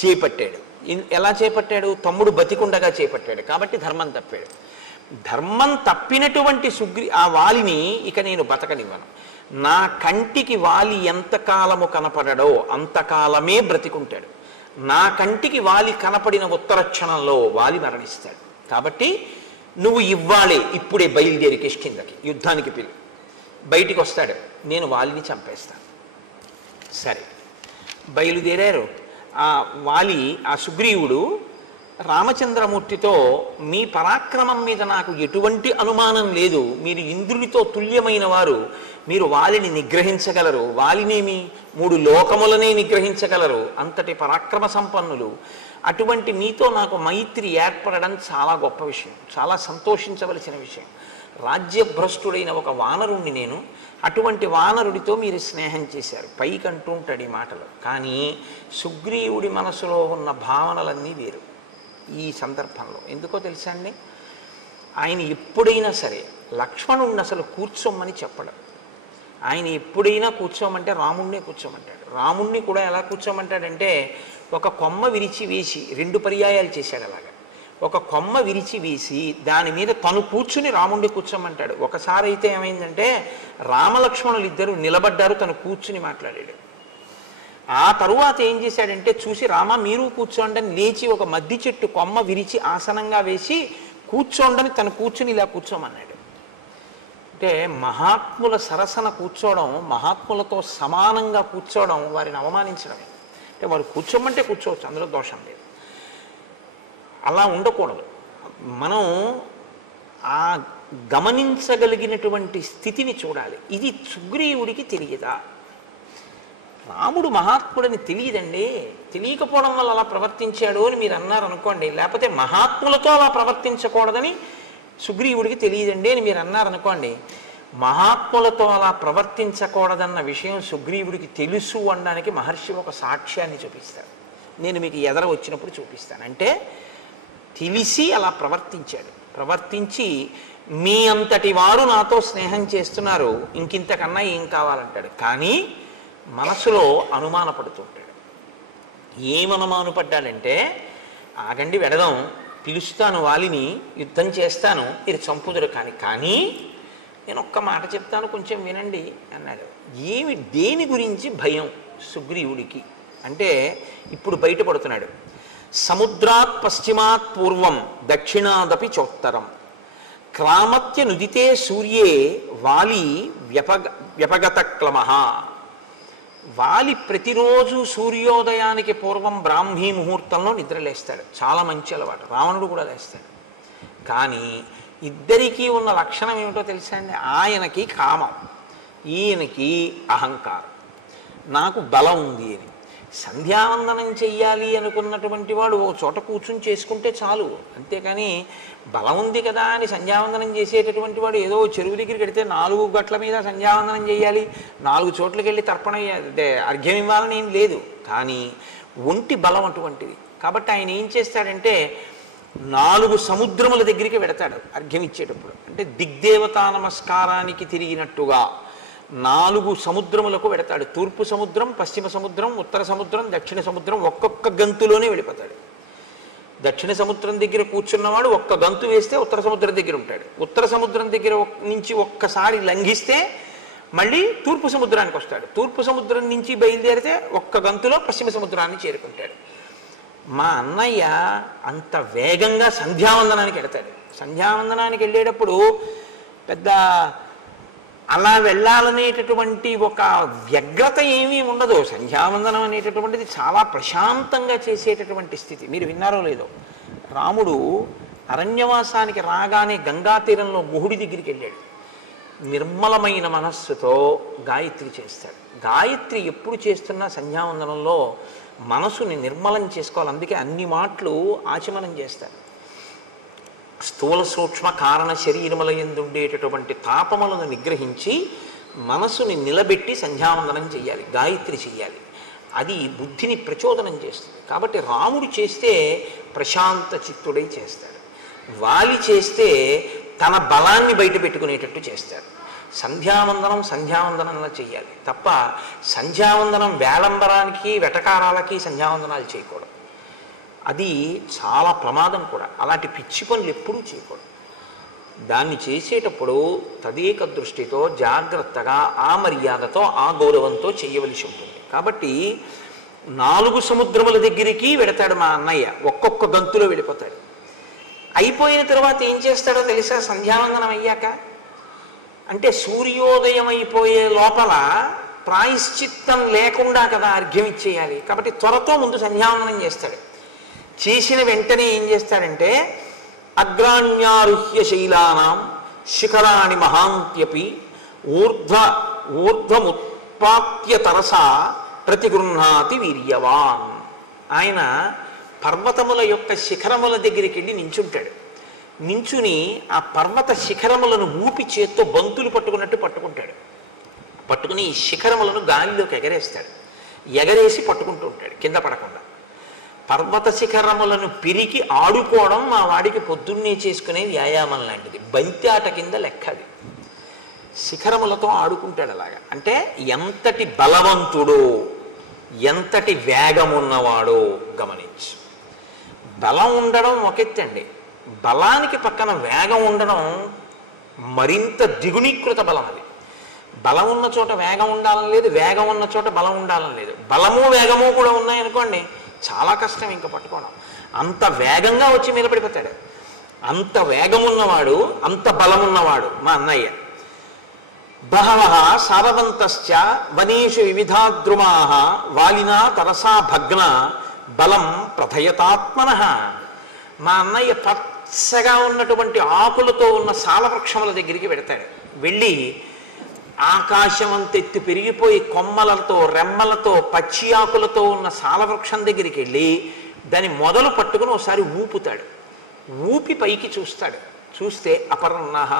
చేపట్టాడు. ఎలా చేపట్టాడు? తమ్ముడు బతికుండగా చేపట్టాడు, కాబట్టి ధర్మం తప్పాడు. ధర్మం తప్పినటువంటి ఆ వాలిని ఇక నేను బతకనివ్వను. నా కంటికి వాలి ఎంతకాలము కనపడడో అంతకాలమే బ్రతికుంటాడు. నా కంటికి వాలి కనపడిన ఉత్తర క్షణంలో వాలి మరణిస్తాడు. కాబట్టి నువ్వు ఇవ్వాలే, ఇప్పుడే బయలుదేరి కిష్కింధకి యుద్ధానికి పిలు. బయటికి వస్తాడు, నేను వాలిని చంపేస్తాను. సరే, బయలుదేరారు. ఆ వాలి, ఆ సుగ్రీవుడు రామచంద్రమూర్తితో మీ పరాక్రమం మీద నాకు ఎటువంటి అనుమానం లేదు, మీరు ఇంద్రుడితో తుల్యమైన వారు, మీరు వాలిని నిగ్రహించగలరు, వాలినేమి 3 లోకములనే నిగ్రహించగలరు, అంతటి పరాక్రమ సంపన్నులు, అటువంటి మీతో నాకు మైత్రి ఏర్పడడం చాలా గొప్ప విషయం, చాలా సంతోషించవలసిన విషయం. రాజ్యభ్రష్టుడైన ఒక వానరుణ్ణి నేను, అటువంటి వానరుడితో మీరు స్నేహం చేశారు, పైకి అంటూ ఉంటాడు ఈ మాటలు, కానీ సుగ్రీవుడి మనసులో ఉన్న భావనలన్నీ వేరు ఈ సందర్భంలో. ఎందుకో తెలుసా అండి, ఆయన ఎప్పుడైనా సరే లక్ష్మణుడిని అసలు కూర్చోమని చెప్పడం. ఆయన ఎప్పుడైనా కూర్చోమంటే రాముణ్ణే కూర్చోమంటాడు. రాముణ్ణి కూడా ఎలా కూర్చోమంటాడంటే, ఒక కొమ్మ విరిచి వేసి 2 పర్యాయాలు చేశాడు అలాగా. ఒక కొమ్మ విరిచి వేసి దాని మీద తను కూర్చుని రాముణ్ణి కూర్చోమంటాడు. ఒకసారి అయితే ఏమైందంటే, రామలక్ష్మణులు ఇద్దరు నిలబడ్డారు, తను కూర్చుని మాట్లాడాడు. ఆ తరువాత ఏం చేశాడంటే, చూసి రామ మీరు కూర్చోండి అని లేచి ఒక మద్ది చెట్టు కొమ్మ విరిచి ఆసనంగా వేసి కూర్చోండని తను కూర్చుని ఇలా కూర్చోమన్నాడు. అంటే మహాత్ముల సరసన కూర్చోవడం, మహాత్ములతో సమానంగా కూర్చోవడం వారిని అవమానించడమే. అంటే వారు కూర్చోమంటే కూర్చోవచ్చు, అందులో దోషం లేదు. అలా ఉండకూడదు. మనం ఆ గమనించగలిగినటువంటి స్థితిని చూడాలి. ఇది సుగ్రీవుడికి తెలియదా? రాముడు మహాత్ముడని తెలియదండి, తెలియకపోవడం వల్ల అలా ప్రవర్తించాడు అని మీరు అన్నారు అనుకోండి, లేకపోతే మహాత్ములతో అలా ప్రవర్తించకూడదని సుగ్రీవుడికి తెలియదండి అని మీరు అన్నారనుకోండి, మహాత్ములతో అలా ప్రవర్తించకూడదన్న విషయం సుగ్రీవుడికి తెలుసు అనడానికి మహర్షి ఒక సాక్ష్యాన్ని చూపిస్తాడు. నేను మీకు ఎదర వచ్చినప్పుడు చూపిస్తాను. అంటే తెలిసి అలా ప్రవర్తించాడు. ప్రవర్తించి మీ అంతటి వారు నాతో స్నేహం చేస్తున్నారు, ఇంకింతకన్నా ఏం కావాలంటాడు. కానీ మనసులో అనుమానపడుతుంటాడు. ఏమనుమానపడ్డాడంటే, ఆగండి వెడదాం, పిలుస్తాను వాలిని, యుద్ధం చేస్తాను, ఇది చంపుదురు కానీ నేను ఒక్క మాట చెప్తాను కొంచెం వినండి అన్నాడు. దేని గురించి భయం సుగ్రీవుడికి అంటే ఇప్పుడు బయటపడుతున్నాడు. సముద్రాత్ పశ్చిమాత్ పూర్వం దక్షిణాదపి చోత్తరం క్రామత్య నుదితే సూర్యే వాలి వ్యపగత క్లమః. వాలి ప్రతిరోజు సూర్యోదయానికి పూర్వం బ్రాహ్మీ ముహూర్తంలో నిద్రలేస్తాడు. చాలా మంచి అలవాటు. రావణుడు కూడా లేస్తాడు. కానీ ఇద్దరికీ ఉన్న లక్షణం ఏమిటో తెలుసా అండి? ఆయనకి కామం, ఈయనకి అహంకారం. నాకు బలం ఉంది అని. సంధ్యావందనం చెయ్యాలి అనుకున్నటువంటి వాడు ఒక చోట కూర్చుని చేసుకుంటే చాలు, అంతేకాని బలం ఉంది కదా అని సంధ్యావందనం చేసేటటువంటి వాడు ఏదో చెరువు దగ్గరికి వెడితే 4 గట్ల మీద సంధ్యావందనం చేయాలి, 4 చోట్లకి వెళ్ళి తర్పణ అర్ఘ్యం ఇవ్వాలని ఏం లేదు. కానీ ఒంటి బలం అటువంటిది. కాబట్టి ఆయన ఏం చేస్తాడంటే 4 సముద్రముల దగ్గరికి వెడతాడు అర్ఘ్యం ఇచ్చేటప్పుడు. అంటే దిగ్దేవతా నమస్కారానికి తిరిగినట్టుగా 4 సముద్రములకు వెడతాడు. తూర్పు సముద్రం, పశ్చిమ సముద్రం, ఉత్తర సముద్రం, దక్షిణ సముద్రం ఒక్కొక్క గంతులోనే వెళ్ళిపోతాడు. దక్షిణ సముద్రం దగ్గర కూర్చున్నవాడు ఒక్క గంతు వేస్తే ఉత్తర సముద్రం దగ్గర ఉంటాడు. ఉత్తర సముద్రం దగ్గర నుంచి ఒక్కసారి లంఘిస్తే మళ్ళీ తూర్పు సముద్రానికి వస్తాడు. తూర్పు సముద్రం నుంచి బయలుదేరితే ఒక్క గంతులో పశ్చిమ సముద్రాన్ని చేరుకుంటాడు. మా అన్నయ్య అంత వేగంగా సంధ్యావందనానికి వెడతాడు. సంధ్యావందనానికి వెళ్ళేటప్పుడు పెద్ద అలా వెళ్ళాలనేటటువంటి ఒక వ్యగ్రత ఏమీ ఉండదు. సంధ్యావందనం అనేటటువంటిది చాలా ప్రశాంతంగా చేసేటటువంటి స్థితి. మీరు విన్నారో లేదో, రాముడు అరణ్యవాసానికి రాగానే గంగా తీరంలో గుహుడి దగ్గరికి వెళ్ళాడు. నిర్మలమైన మనస్సుతో గాయత్రి చేస్తాడు. గాయత్రి ఎప్పుడు చేస్తున్నా సంధ్యావందనంలో మనసుని నిర్మలం చేసుకోవాలి. అందుకే అన్ని మాటలు ఆచమనం చేస్తారు. స్థూల సూక్ష్మ కారణ శరీరముల యందు ఉండేటటువంటి తాపములను నిగ్రహించి మనసుని నిలబెట్టి సంధ్యావందనం చేయాలి, గాయత్రి చేయాలి. అది బుద్ధిని ప్రచోదనం చేస్తుంది. కాబట్టి రాముడు చేస్తే ప్రశాంత చిత్తుడై చేస్తాడు. వాలి చేస్తే తన బలాన్ని బయట పెట్టుకునేటట్టు చేస్తాడు. సంధ్యావందనంలా చేయాలి తప్ప సంధ్యావందనం వేలంబరానికి వెటకారాలకి సంధ్యావందనాలు చేయకూడదు. అది చాలా ప్రమాదం కూడా. అలాంటి పిచ్చి పనులు ఎప్పుడూ చేయకూడదు. దాన్ని చేసేటప్పుడు తదేక దృష్టితో జాగ్రత్తగా ఆ మర్యాదతో ఆ గౌరవంతో చేయవలసి ఉంటుంది. కాబట్టి 4 సముద్రముల దగ్గరికి వెడతాడు మా అన్నయ్య. ఒక్కొక్క గంతులో వెళ్ళిపోతాడు. అయిపోయిన తర్వాత ఏం చేస్తాడో తెలుసా? సంధ్యావందనం అయ్యాక అంటే సూర్యోదయం అయిపోయే లోపల ప్రాయశ్చిత్తం లేకుండా కదా అర్ఘ్యం ఇచ్చేయాలి. కాబట్టి త్వరతో ముందు సంధ్యావందనం చేస్తాడు. చేసిన వెంటనే ఏం చేస్తాడంటే అగ్రాణ్యారుహ్య శైలానాం శిఖరాణి మహాంత్యపి ఊర్ధ్వముత్పాత్య తరసా ప్రతిగృహ్ణాతి వీర్యవాన్. ఆయన పర్వతముల యొక్క శిఖరముల దగ్గరికి వెళ్ళి నించుంటాడు. నించుని ఆ పర్వత శిఖరములను ఊపి చేత్తో బంతులు పట్టుకున్నట్టు పట్టుకుంటాడు. పట్టుకుని ఈ శిఖరములను గాలిలోకి ఎగరేస్తాడు. ఎగరేసి పట్టుకుంటూ ఉంటాడు కింద పడకుండా. పర్వత శిఖరములను పిరికి ఆడుకోవడం మా వాడికి పొద్దున్నే చేసుకునే వ్యాయామం లాంటిది. బంతి ఆట కింద లెక్క అది. శిఖరములతో ఆడుకుంటాడు అలాగా. అంటే ఎంతటి బలవంతుడో, ఎంతటి వేగం ఉన్నవాడో గమనించు. బలం ఉండడం ఒకెత్తండి, బలానికి పక్కన వేగం ఉండడం మరింత ద్విగుణీకృత బలం. అది బలం ఉన్న చోట వేగం ఉండాలని లేదు, వేగం ఉన్న చోట బలం ఉండాలని లేదు. బలము వేగము కూడా ఉన్నాయనుకోండి, చాలా కష్టం ఇంకా పట్టుకోవడం. అంత వేగంగా వచ్చి మీద పడిపోతాడు. అంత వేగం ఉన్నవాడు, అంత బలం ఉన్నవాడు మా అన్నయ్య. బహవః సారవంతశ్చ వనేషు వివిధాద్రుమాః వాలినా తరసా భగ్న బలం ప్రథయతాత్మనః. మా అన్నయ్య పచ్చగా ఉన్నటువంటి ఆకులతో ఉన్న సాలవృక్షముల దగ్గరికి వెడతాడు. వెళ్ళి ఆకాశం అంతెత్తు పెరిగిపోయి కొమ్మలతో రెమ్మలతో పచ్చి ఆకులతో ఉన్న సాలవృక్షం దగ్గరికి వెళ్ళి దాని మొదలు పట్టుకుని ఒకసారి ఊపుతాడు. ఊపి పైకి చూస్తాడు. చూస్తే అపర్ణః,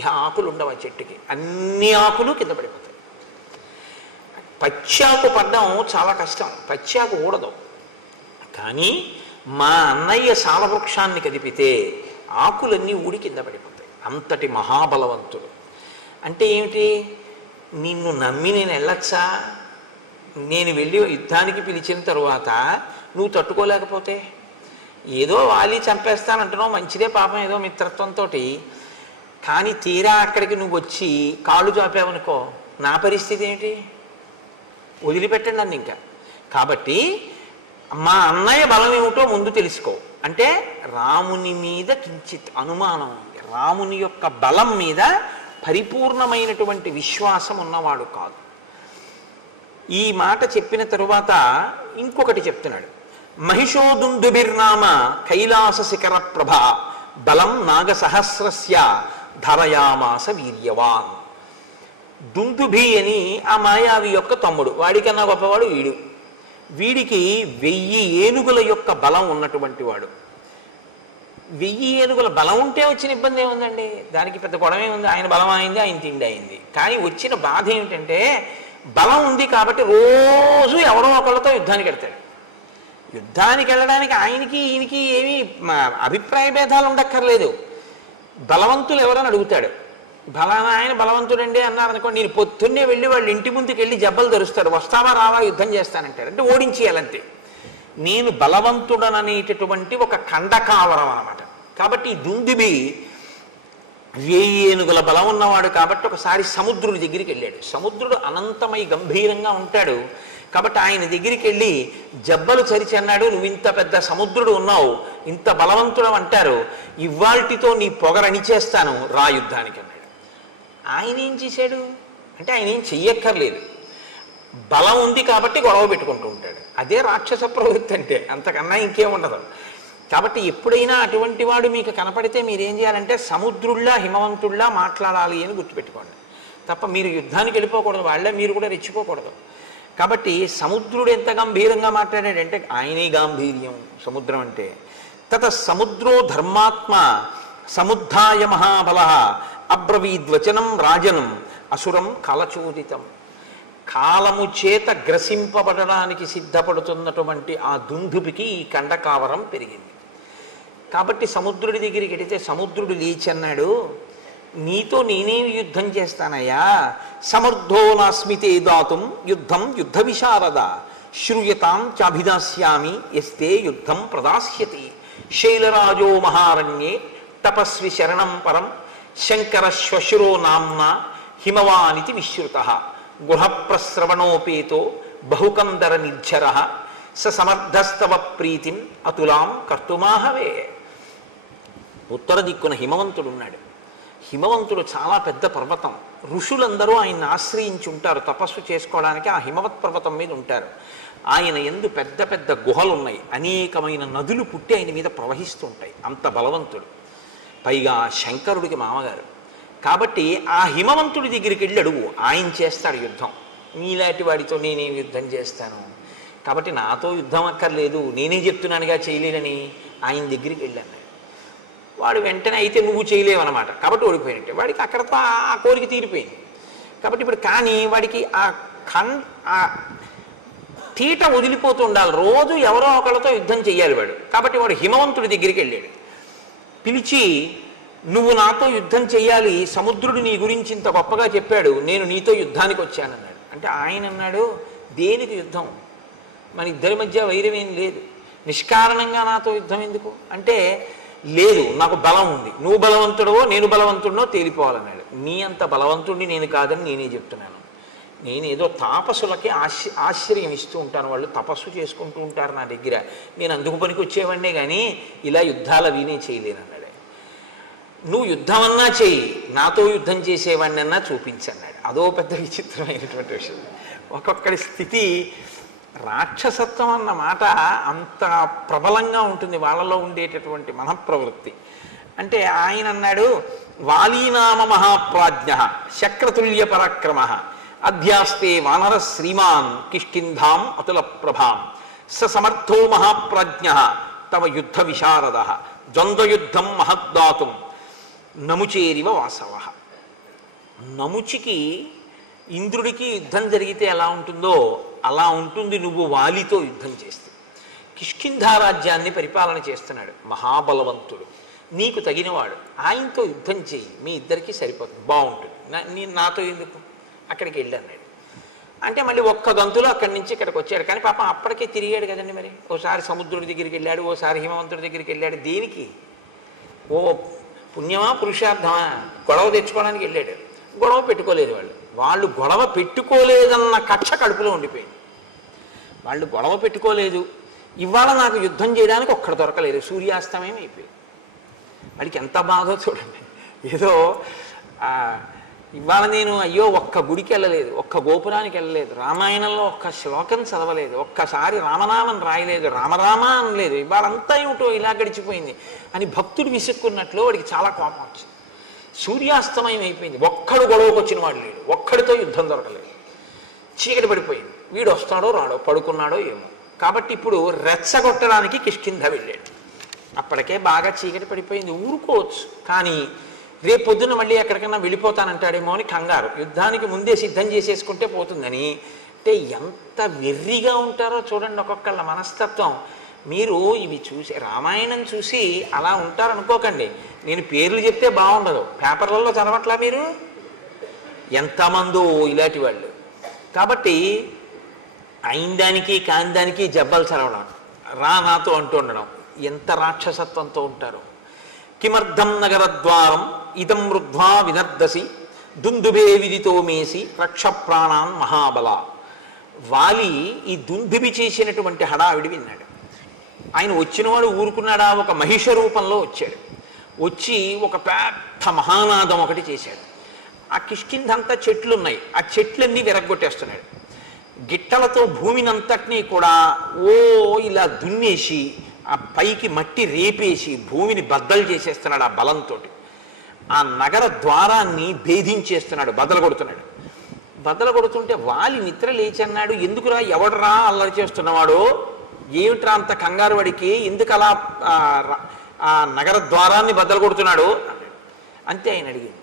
ఇహ ఆకులు ఉండవు ఆ చెట్టుకి, అన్ని ఆకులు కింద పడిపోతాయి. పచ్చాకు పడ్డం చాలా కష్టం, పచ్చాకు ఊడదు. కానీ మా అన్నయ్య సాలవృక్షాన్ని కదిపితే ఆకులన్నీ ఊడి కింద పడిపోతాయి. అంతటి మహాబలవంతుడు. అంటే ఏమిటి? నిన్ను నమ్మి నేను వెళ్ళొచ్చా? నేను వెళ్ళి యుద్ధానికి పిలిచిన తరువాత నువ్వు తట్టుకోలేకపోతే, ఏదో వాలి చంపేస్తానంటున్నావు, మంచిదే పాపం, ఏదో మిత్రత్వంతో. కానీ తీరా అక్కడికి నువ్వు వచ్చి కాళ్ళు చాపావనుకో, నా పరిస్థితి ఏమిటి? వదిలిపెట్టండి నన్ను ఇంకా. కాబట్టి మా అన్నయ్య బలం ఏమిటో ముందు తెలుసుకో. అంటే రాముని మీద కించిత్ అనుమానం ఉంది. రాముని యొక్క బలం మీద పరిపూర్ణమైనటువంటి విశ్వాసం ఉన్నవాడు కాదు. ఈ మాట చెప్పిన తరువాత ఇంకొకటి చెప్తున్నాడు. మహిషోదుందుభిర్నామ కైలాస శిఖర ప్రభ బలం నాగసహస్రస్య ధరయామాస వీర్యవాన్. దుందుభి అని ఆ మాయావి యొక్క తమ్ముడు, వాడికన్నా గొప్పవాడు వీడు. వీడికి 1000 ఏనుగుల యొక్క బలం ఉన్నటువంటి వాడు. 1000 ఏనుగుల బలం ఉంటే వచ్చిన ఇబ్బంది ఏముందండి? దానికి పెద్ద గొడవే ఉంది. ఆయన బలం అయింది, ఆయన తిండి అయింది. కానీ వచ్చిన బాధ ఏమిటంటే బలం ఉంది కాబట్టి రోజు ఎవరో ఒకళ్ళతో యుద్ధానికి వెళ్తాడు. యుద్ధానికి వెళ్ళడానికి ఆయనకి ఈయనకి ఏమీ అభిప్రాయ భేదాలు ఉండక్కర్లేదు. బలవంతులు ఎవరని అడుగుతాడు. బలానా ఆయన బలవంతుడండి అన్నారనుకోండి, నేను పొద్దున్నే వెళ్ళి వాళ్ళు ఇంటి ముందుకు వెళ్ళి జబ్బలు ధరుస్తాడు. వస్తావా రావా యుద్ధం చేస్తానంటాడు. అంటే ఓడించేయాలంతే. నేను బలవంతుడననేటటువంటి ఒక ఖండకావరం అన్నమాట. కాబట్టి ఈ దుందుబి 1000 ఏనుగుల బలం ఉన్నవాడు కాబట్టి ఒకసారి సముద్రుడి దగ్గరికి వెళ్ళాడు. సముద్రుడు అనంతమై గంభీరంగా ఉంటాడు కాబట్టి ఆయన దగ్గరికి వెళ్ళి జబ్బలు చరిచి అన్నాడు, నువ్వు ఇంత పెద్ద సముద్రుడు ఉన్నావు, ఇంత బలవంతుడు అంటారు, ఇవాల్టితో నీ పొగరనిచేస్తాను, రా యుద్ధానికి అన్నాడు. ఆయన ఏం చేశాడు అంటే ఆయన ఏం చెయ్యక్కర్లేదు. బలం ఉంది కాబట్టి గొడవ పెట్టుకుంటూ ఉంటాడు. అదే రాక్షస ప్రవృత్తి అంటే, అంతకన్నా ఇంకేం ఉండదు. కాబట్టి ఎప్పుడైనా అటువంటి వాడు మీకు కనపడితే మీరేం చేయాలంటే సముద్రుల్లా హిమవంతుల్లా మాట్లాడాలి అని గుర్తుపెట్టుకోండి. తప్ప మీరు యుద్ధానికి వెళ్ళిపోకూడదు, వాళ్ళే మీరు కూడా రెచ్చిపోకూడదు. కాబట్టి సముద్రుడు ఎంత గంభీరంగా మాట్లాడాడంటే ఆయనే గాంభీర్యం సముద్రం అంటే. తత సముద్రో ధర్మాత్మ సముద్ధాయ మహాబల అబ్రవీద్వచనం రాజనం అసురం కాలచోదితం. కాలము చేత గ్రసింపబడడానికి సిద్ధపడుతున్నటువంటి ఆ దుందుబికి ఈ కండకావరం పెరిగింది. కాబట్టి సముద్రుడి దగ్గరికి వెడితే సముద్రుడు లేచి అన్నాడు, నీతో నేనేమి యుద్ధం చేస్తానయ్యా? సమర్థో నాస్మితే దాతుం యుద్ధం యుద్ధ విశారద శ్రూయతాం చాభిదాస్యామి ఎస్తే యుద్ధం ప్రదాస్యతి. శైలరాజో మహారణ్యే తపస్వి శరణం పరం శంకర శ్వశురో నామ్నా హిమవానితి విశ్రుత గుహప్రస్రవణోపేతో బహుకందర నిర్ఝర స సమర్థస్తవ ప్రీతిం అతులాం కర్తుమాహవే. ఉత్తర దిక్కున హిమవంతుడు ఉన్నాడు. హిమవంతుడు చాలా పెద్ద పర్వతం. ఋషులందరూ ఆయన్ని ఆశ్రయించి ఉంటారు తపస్సు చేసుకోవడానికి. ఆ హిమవత్ పర్వతం మీద ఉంటారు. ఆ ఆయన యందు పెద్ద పెద్ద గుహలు ఉన్నాయి, అనేకమైన నదులు పుట్టి ఆయన మీద ప్రవహిస్తూ ఉంటాయి, అంత బలవంతుడు. పైగా శంకరుడికి మామగారు కాబట్టి ఆ హిమవంతుడి దగ్గరికి వెళ్ళి అడుగు, ఆయన చేస్తాడు యుద్ధం. నీలాంటి వాడితో నేనేం యుద్ధం చేస్తాను, కాబట్టి నాతో యుద్ధం అక్కర్లేదు, నేనే చెప్తున్నానుగా చేయలేనని ఆయన దగ్గరికి వెళ్ళాను. వాడు వెంటనే అయితే నువ్వు చేయలేవన్నమాట, కాబట్టి ఓడిపోయినట్టే. వాడికి అక్కడతో ఆ కోరిక తీరిపోయింది. కాబట్టి ఇప్పుడు కానీ వాడికి ఆ తీట వదిలిపోతూ ఉండాలి, రోజు ఎవరో ఒకరితో యుద్ధం చేయాలి వాడు. కాబట్టి వాడు హిమవంతుడి దగ్గరికి వెళ్ళాడు. పిలిచి, నువ్వు నాతో యుద్ధం చేయాలి, సముద్రుడు నీ గురించి ఇంత గొప్పగా చెప్పాడు, నేను నీతో యుద్ధానికి వచ్చానన్నాడు. అంటే ఆయన అన్నాడు, దేనికి యుద్ధం, మన ఇద్దరి మధ్య వైరమేం లేదు, నిష్కారణంగా నాతో యుద్ధం ఎందుకు అంటే, లేదు నాకు బలం ఉంది, నువ్వు బలవంతుడవో నేను బలవంతుడినో తేలిపోవాలన్నాడు. నీ అంత బలవంతుడిని నేను కాదని నేనే చెప్తున్నాను. నేనేదో తాపసులకి ఆశ్రయం ఇస్తూ ఉంటాను, వాళ్ళు తపస్సు చేసుకుంటూ ఉంటారు నా దగ్గర, నేను అందుకు పనికి వచ్చేవాడినే కానీ ఇలా యుద్ధాలు అవినే చేయలేను అన్నాడు. నువ్వు యుద్ధం అన్నా చెయ్యి, నాతో యుద్ధం చేసేవాడిని అన్నా చూపించన్నాడు. అదో పెద్ద విచిత్రమైనటువంటి విషయం. ఒక్కొక్కడి స్థితి, రాక్షసత్వం అన్న మాట అంత ప్రబలంగా ఉంటుంది వాళ్ళలో ఉండేటటువంటి మనఃప్రవృత్తి. అంటే ఆయన అన్నాడు, వాలీనామ మహాప్రాజ్ఞ శక్రతుల్య పరాక్రమ అధ్యాస్తే వానర శ్రీమాన్ కిష్కింధాం అతుల ప్రభాం స సమర్థో మహాప్రాజ్ఞ తవ యుద్ధ విశారద ద్వంద్వయుద్ధం మహద్దాతుం నముచేరివ వాసవ. నముచికి ఇంద్రుడికి యుద్ధం జరిగితే ఎలా ఉంటుందో అలా ఉంటుంది నువ్వు వాలితో యుద్ధం చేస్తే. కిష్కింధా రాజ్యాన్ని పరిపాలన చేస్తున్నాడు, మహాబలవంతుడు, నీకు తగినవాడు, ఆయనతో యుద్ధం చేయి, మీ ఇద్దరికీ సరిపోతుంది, బాగుంటుంది, నాతో ఎందుకు, అక్కడికి వెళ్ళన్నాడు. అంటే మళ్ళీ ఒక్క గంతులో అక్కడి నుంచి ఇక్కడికి వచ్చాడు. కానీ పాపం అప్పటికే తిరిగాడు కదండి, మరి ఓసారి సముద్రుడి దగ్గరికి వెళ్ళాడు, ఓసారి హిమవంతుడి దగ్గరికి వెళ్ళాడు. దేనికి, ఓ పుణ్యమా పురుషార్థమా, గొడవ తెచ్చుకోవడానికి వెళ్ళాడు. గొడవ పెట్టుకోలేదు వాళ్ళు గొడవ పెట్టుకోలేదన్న కక్ష కడుపులో ఉండిపోయింది. వాళ్ళు గొడవ పెట్టుకోలేదు, ఇవాళ నాకు యుద్ధం చేయడానికి ఒక్కడు దొరకలేదు, సూర్యాస్తమయం అయిపోయింది. వాడికి ఎంత బాధో చూడండి. ఏదో ఇవాళ నేను అయ్యో ఒక్క గుడికి వెళ్ళలేదు, ఒక్క గోపురానికి వెళ్ళలేదు, రామాయణంలో ఒక్క శ్లోకం చదవలేదు, ఒక్కసారి రామనామం రాయలేదు, రామరామ అనలేదు, ఇవాళంతా ఏమిటో ఇలా గడిచిపోయింది అని భక్తుడు విసుక్కున్నట్లు వాడికి చాలా కోపం వచ్చింది. సూర్యాస్తమయం అయిపోయింది, ఒక్కడు గొడవకు వచ్చిన వాడు లేడు, ఒక్కడితో యుద్ధం దొరకలేదు, చీకటి పడిపోయింది. వీడు వస్తాడో రాడో, పడుకున్నాడో ఏమో. కాబట్టి ఇప్పుడు రెచ్చగొట్టడానికి కిష్కింధ వెళ్ళాడు. అప్పటికే బాగా చీకటి పడిపోయింది, ఊరుకోవచ్చు, కానీ రేపు పొద్దున్న మళ్ళీ ఎక్కడికన్నా వెళ్ళిపోతానంటాడేమో అని కంగారు, యుద్ధానికి ముందే సిద్ధం చేసేసుకుంటే పోతుందని. అంటే ఎంత వెర్రిగా ఉంటారో చూడండి ఒక్కొక్కళ్ళ మనస్తత్వం. మీరు ఇవి చూసి రామాయణం చూసి అలా ఉంటారనుకోకండి, నేను పేర్లు చెప్తే బాగుండదు, పేపర్లలో చదవట్లా మీరు, ఎంతమందో ఇలాంటి వాళ్ళు. కాబట్టి అయిన దానికి కాని దానికి జబ్బలు చదవడం, రా నాతో అంటూ ఉండడం, ఎంత రాక్షసత్వంతో ఉంటారు. కిమర్థం నగరద్వారం ఇదం రుద్ధ్వా వినర్దసి దుందుబే విదితో మేసి రక్ష ప్రాణాన్ మహాబల. వాలి ఈ దుందుబి చేసినటువంటి హడావిడి విన్నాడు. ఆయన వచ్చినవాడు ఊరుకున్నాడా, ఒక మహిష రూపంలో వచ్చాడు. వచ్చి ఒక పెద్ద మహానాదం ఒకటి చేశాడు. ఆ కిష్కింధంతా చెట్లు ఉన్నాయి, ఆ చెట్లన్నీ విరగ్గొట్టేస్తున్నాడు. గిట్టలతో భూమినంతటినీ కూడా ఇలా దున్నేసి ఆ పైకి మట్టి రేపేసి భూమిని బద్దలు చేసేస్తున్నాడు ఆ బలంతో. ఆ నగర ద్వారాన్ని భేదించేస్తున్నాడు, బద్దలు కొడుతున్నాడు. బద్దలు కొడుతుంటే వాలి నిద్ర లేచన్నాడు, ఎందుకురా, ఎవడరా అల్లరి చేస్తున్నవాడు, ఏమిట్రా అంత కంగారు వాడికి, ఎందుకు అలా ఆ నగర ద్వారాన్ని బద్దలు కొడుతున్నాడు అన్నాడు. అంతే ఆయన అడిగింది,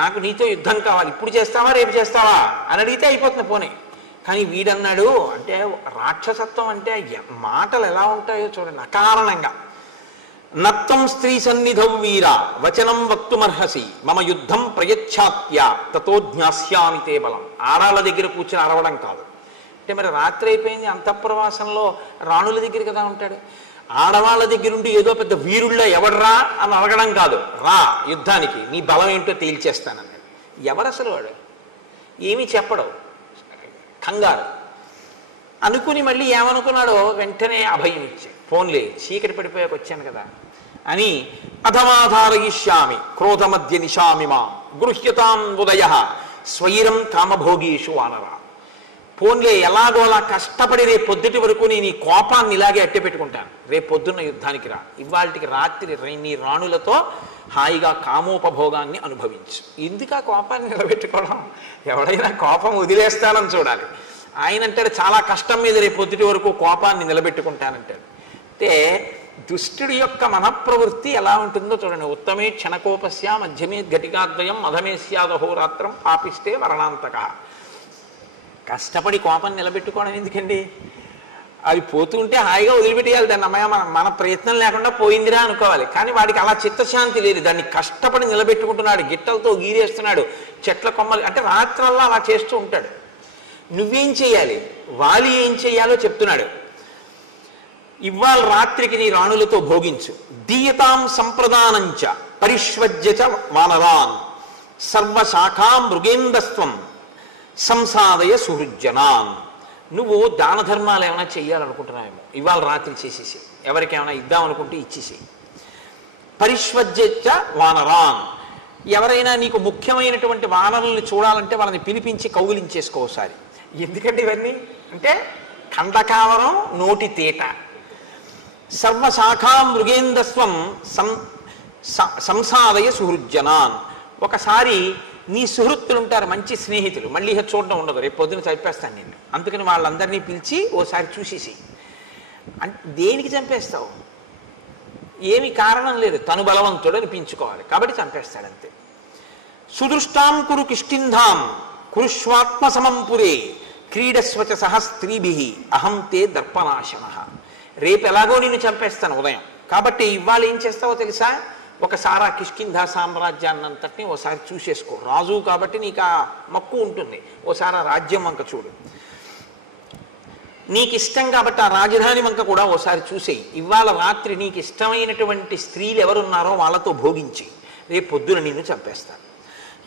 నాకు నీతో యుద్ధం కావాలి, ఇప్పుడు చేస్తావా రేపు చేస్తావా అని అడిగితే అయిపోతుంది పోనీ. కానీ వీడన్నాడు, అంటే రాక్షసత్వం అంటే మాటలు ఎలా ఉంటాయో చూడండి, అకారణంగా. నత్వం స్త్రీ సన్నిధౌ వీర వచనం వక్తుమర్హసి మమ యుద్ధం ప్రయచ్ఛాత్య తతో జ్ఞాస్యామి తే బలం. ఆడాళ్ళ దగ్గర కూర్చొని అరవడం కాదు. అంటే మరి రాత్రి అయిపోయింది, అంతఃపురవాసంలో రాణుల దగ్గర కదా ఉంటాడు, ఆడవాళ్ళ దగ్గర ఉండి ఏదో పెద్ద వీరుళ్ళ ఎవడరా అని అడగడం కాదు, రా యుద్ధానికి, నీ బలం ఏంటో తేల్చేస్తానన్నాడు. ఎవరు అసలు వాడు, ఏమీ చెప్పడం, కంగారు అనుకుని మళ్ళీ ఏమనుకున్నాడో వెంటనే అభయం ఇచ్చాడు. ఫోన్లే చీకటి పడిపోయాక వచ్చాను కదా అని, అధమాధారయిష్యామి క్రోధమధ్య నిశామి మాం గృహ్యతాం ఉదయ స్వైరం కామభోగీషు వానర. పోన్లే ఎలాగోలా కష్టపడి రేపు పొద్దుటి వరకు నేను ఈ కోపాన్ని ఇలాగే అట్టే పెట్టుకుంటాను, రేపు పొద్దున్న యుద్ధానికి రా, ఇవాళకి రాత్రి నీ రాణులతో హాయిగా కామోపభోగాన్ని అనుభవించు. ఎందుకు ఆ కోపాన్ని నిలబెట్టుకోవడం? ఎవడైనా కోపం వదిలేస్తానని చూడాలి. ఆయన అంటాడు చాలా కష్టం మీద రేపు పొద్దుటి వరకు కోపాన్ని నిలబెట్టుకుంటానంటాడు. అంటే దుష్టుడి యొక్క మనఃప్రవృత్తి ఎలా ఉంటుందో చూడండి. ఉత్తమే క్షణకోపస్య మధ్యమే ఘటికాద్వయం మధమే స్యాదహోరాత్రం పాపిస్తే మరణాంతక. కష్టపడి కోపం నిలబెట్టుకోవడం ఎందుకండి? అది పోతుంటే హాయిగా వదిలిపెట్టేయాలి దాన్ని. అమ్మాయి మన ప్రయత్నం లేకుండా పోయిందిరా అనుకోవాలి. కానీ వాడికి అలా చిత్తశాంతి లేదు, దాన్ని కష్టపడి నిలబెట్టుకుంటున్నాడు, గిట్టలతో గీరేస్తున్నాడు, చెట్ల కొమ్మలు అంటే రాత్రల్లా అలా చేస్తూ ఉంటాడు. నువ్వేం చేయాలి, వాలి ఏం చేయాలో చెప్తున్నాడు. ఇవాళ రాత్రికి నీ రాణులతో భోగించు. దీయతాం సంప్రదానంచ పరిష్వజ్య వానరాన్ సర్వశాఖా మృగేందస్త్వం సంసాదయ సుహృజ్జనాన్. నువ్వు దాన ధర్మాలు ఏమైనా చెయ్యాలనుకుంటున్నావేమో, ఇవాళ రాత్రి చేసేసి ఎవరికేమైనా ఇద్దామనుకుంటే ఇచ్చేసి. పరిష్వజ్య వానరాన్, ఎవరైనా నీకు ముఖ్యమైనటువంటి వానరుల్ని చూడాలంటే వాళ్ళని పిలిపించి కౌగిలించేసుకోసారి. ఎందుకంటే ఇవన్నీ అంటే ఖండకావరం నోటి తీట. సర్వశాఖా మృగేందస్వం సంసాదయ సుహృజ్జనాన్. ఒకసారి నీ సుహృత్తులు ఉంటారు, మంచి స్నేహితులు, మళ్ళీ చూడడం ఉండదు, రేపు పొద్దున చంపేస్తాను నేను, అందుకని వాళ్ళందరినీ పిలిచి ఓసారి చూసేసి. అంటే దేనికి చంపేస్తావు? ఏమి కారణం లేదు, తను బలవంతుడు అనిపించుకోవాలి కాబట్టి చంపేస్తాడంతే. సుదృష్టాం కురు కిష్కింధాం కురుష్వాత్మ సమంపురే క్రీడస్వచ సహ స్త్రీభి అహం తే దర్పనాశన. రేపు ఎలాగో నిన్ను చంపేస్తాను ఉదయం, కాబట్టి ఇవాళ ఏం చేస్తావో తెలుసా? ఒకసారి ఆ కిష్కింధా సామ్రాజ్యాన్నంతటినీ ఓసారి చూసేసుకో. రాజు కాబట్టి నీకు ఆ మక్కు ఉంటుంది, ఓసారి ఆ రాజ్యం వంక చూడు. నీకు ఇష్టం కాబట్టి ఆ రాజధాని వంక కూడా ఓసారి చూసేయి. ఇవాళ రాత్రి నీకు ఇష్టమైనటువంటి స్త్రీలు ఎవరున్నారో వాళ్ళతో భోగించి రేపు పొద్దున నిన్ను చంపేస్తాను.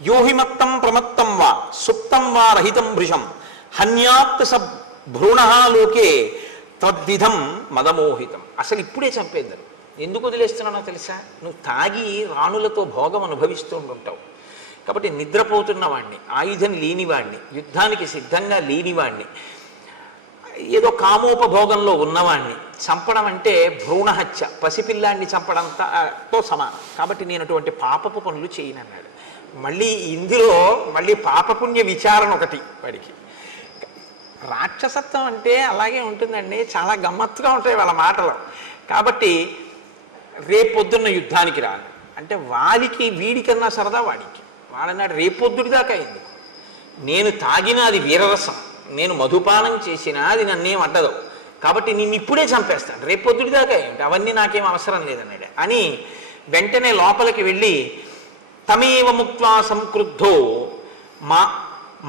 యోహిమత్తం ప్రమత్తం వా సుప్తం వా రహితం భృశం హన్యాత్ స భ్రూణలోకే తద్విధం మదమోహితం. అసలు ఇప్పుడే చంపేద్దరు. ఎందుకు వదిలేస్తున్నానో తెలుసా? నువ్వు తాగి రాణులతో భోగం అనుభవిస్తూ ఉంటావు కాబట్టి నిద్రపోతున్న వాణ్ణి, ఆయుధం లేనివాణ్ణి, యుద్ధానికి సిద్ధంగా లేనివాణ్ణి, ఏదో కామోపభోగంలో ఉన్నవాణ్ణి చంపడం అంటే భ్రూణహత్య, పసిపిల్లాన్ని చంపడంతో సమానం. కాబట్టి నేను అటువంటి పాపపు పనులు చేయనన్నాడు. మళ్ళీ ఇందులో మళ్ళీ పాపపుణ్య విచారణ ఒకటి వాడికి. రాక్షసత్వం అంటే అలాగే ఉంటుందండి, చాలా గమ్మత్తుగా ఉంటాయి వాళ్ళ మాటలు. కాబట్టి రేపొద్దున్న యుద్ధానికి రాను అంటే వాడికి వీడికన్నా సరదా వాడికి. వాడన్నాడు రేపొద్దుడి దాకా ఎందుకు, నేను తాగిన అది వీరరసం, నేను మధుపానం చేసినా అది నన్నేం అడ్డదు, కాబట్టి నిన్ను ఇప్పుడే చంపేస్తాను, రేపొద్దుడి దాకా ఏంటి, అవన్నీ నాకేం అవసరం లేదన్నాడు. అని వెంటనే లోపలికి వెళ్ళి తమేవ ముక్త్వా సంక్రుద్ధో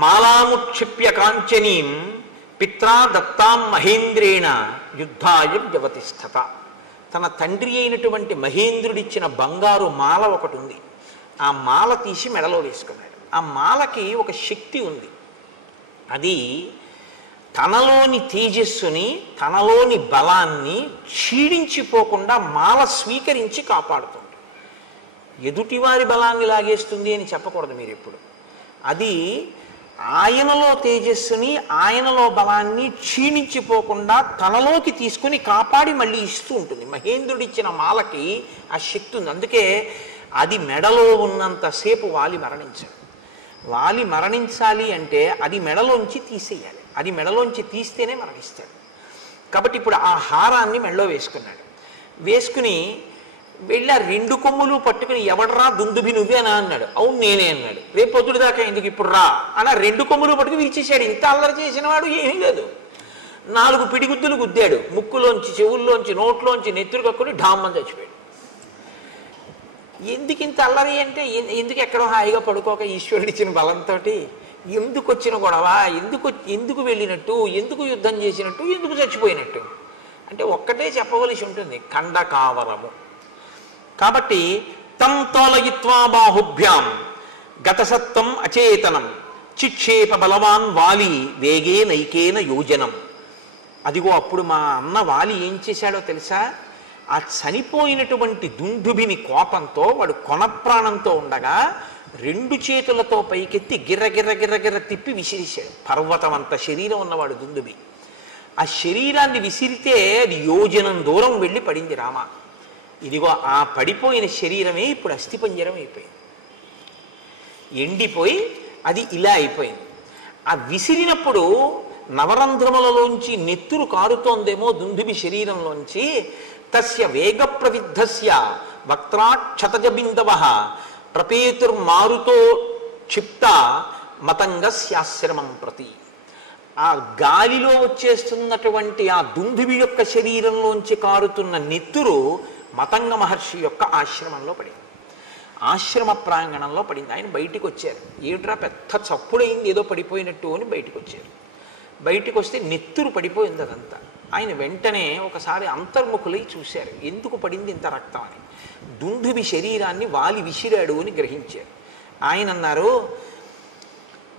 మాలాముక్షిప్య కాంచనీం పిత్రా దత్తాం మహేంద్రేణ యుద్ధాయ వ్యవతిష్ఠత. తన తండ్రి అయినటువంటి మహేంద్రుడిచ్చిన బంగారు మాల ఒకటి ఉంది, ఆ మాల తీసి మెడలో వేసుకున్నాడు. ఆ మాలకి ఒక శక్తి ఉంది, అది తనలోని తేజస్సుని తనలోని బలాన్ని క్షీణించిపోకుండా మాల స్వీకరించి కాపాడుతుంది. ఎదుటివారి బలాన్ని లాగేస్తుంది అని చెప్పకూడదు మీరు ఎప్పుడు. అది ఆయనలో తేజస్సుని ఆయనలో బలాన్ని క్షీణించిపోకుండా తనలోకి తీసుకుని కాపాడి మళ్ళీ ఇస్తూ ఉంటుంది. మహేంద్రుడిచ్చిన మాలకి ఆ శక్తి ఉంది. అందుకే అది మెడలో ఉన్నంతసేపు వాలి మరణించాడు. వాలి మరణించాలి అంటే అది మెడలోంచి తీసేయాలి, అది మెడలోంచి తీస్తేనే మరణిస్తాడు. కాబట్టి ఇప్పుడు ఆ హారాన్ని మెడలో వేసుకున్నాడు. వేసుకుని వెళ్ళి ఆ రెండు కొమ్ములు పట్టుకుని ఎవడరా దుందుభి నువ్వేనా అన్నాడు. అవును నేనే అన్నాడు. రేపు పొద్దుడు దాకా ఎందుకు ఇప్పుడు రా అని రెండు కొమ్ములు పట్టుకుని విరిచేశాడు. ఇంత అల్లరి చేసిన వాడు ఏమీ లేదు. 4 పిడిగుద్దులు గుద్దాడు, ముక్కులోంచి చెవుల్లోంచి నోట్లోంచి నెత్తురు కక్కుని ఢామ్మని చచ్చిపోయాడు. ఎందుకు ఇంత అల్లరి అంటే ఎందుకు ఎక్కడో హాయిగా పడుకోక ఈశ్వరుడు ఇచ్చిన బలంతో ఎందుకు వచ్చిన గొడవ, ఎందుకు వెళ్ళినట్టు, ఎందుకు యుద్ధం చేసినట్టు, ఎందుకు చచ్చిపోయినట్టు అంటే ఒక్కటే చెప్పవలసి ఉంటుంది, ఖండకావరము. కాబట్టి తం తోలయిత్వా బాహుభ్యాం గతసత్వం అచేతనం చిక్షేప బలవాన్ వాలి వేగే నైకేన యోజనం. అదిగో అప్పుడు మా అన్న వాలి ఏం చేశాడో తెలుసా? ఆ చనిపోయినటువంటి దుందుభిని కోపంతో వాడు కొనప్రాణంతో ఉండగా రెండు చేతులతో పైకెత్తి గిర్ర గిర్ర గిర్ర గిర్ర తిప్పి విసిరిశాడు. పర్వతం అంత శరీరం ఉన్నవాడు దుందుబి. ఆ శరీరాన్ని విసిరితే అది యోజనం దూరం వెళ్ళి పడింది రామ. ఇదిగో ఆ పడిపోయిన శరీరమే ఇప్పుడు అస్థిపంజరం అయిపోయింది, ఎండిపోయి అది ఇలా అయిపోయింది. ఆ విసిరినప్పుడు నవరంధ్రములలోంచి నెత్తురు కారుతోందేమో దుందుబి శరీరంలోంచి. తస్య వేగ ప్రవిద్ధస్య వక్త్రాక్షతజబిందవ ప్రపేతుర్మారుతో క్షిప్త మతంగస్యాశ్రమం ప్రతి. ఆ గాలిలో వచ్చేస్తున్నటువంటి ఆ దుందుబి యొక్క శరీరంలోంచి కారుతున్న నెత్తురు మతంగ మహర్షి యొక్క ఆశ్రమంలో పడింది, ఆశ్రమ ప్రాంగణంలో పడింది. ఆయన బయటికి వచ్చారు. ఏమిట్రా పెద్ద చప్పుడైంది ఏదో పడిపోయినట్టు అని బయటికి వచ్చారు. బయటికి వస్తే నెత్తురు పడిపోయింది అదంతా. ఆయన వెంటనే ఒకసారి అంతర్ముఖులై చూశారు, ఎందుకు పడింది ఇంత రక్తం అని. దుందుబి శరీరాన్ని వాలి విసిరాడు అని గ్రహించారు. ఆయన అన్నారు,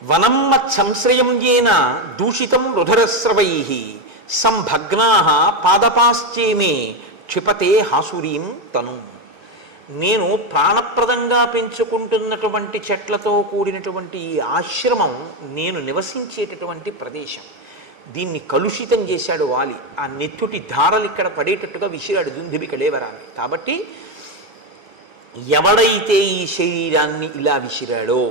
వనమ్మత్ సంశ్రయం ఏన దూషితం రుధరస్రవై సంభగ్నా పాదపాశ్చేమే క్షిపతే హాసురీం తను. నేను ప్రాణప్రదంగా పెంచుకుంటున్నటువంటి చెట్లతో కూడినటువంటి ఈ ఆశ్రమం నేను నివసించేటటువంటి ప్రదేశం. దీన్ని కలుషితం చేశాడు వాలి. ఆ నెత్తుటి ధారలు ఇక్కడ పడేటట్టుగా విసిరాడు దుందుబి కళేవరాన్ని. కాబట్టి ఎవడైతే ఈ శరీరాన్ని ఇలా విసిరాడో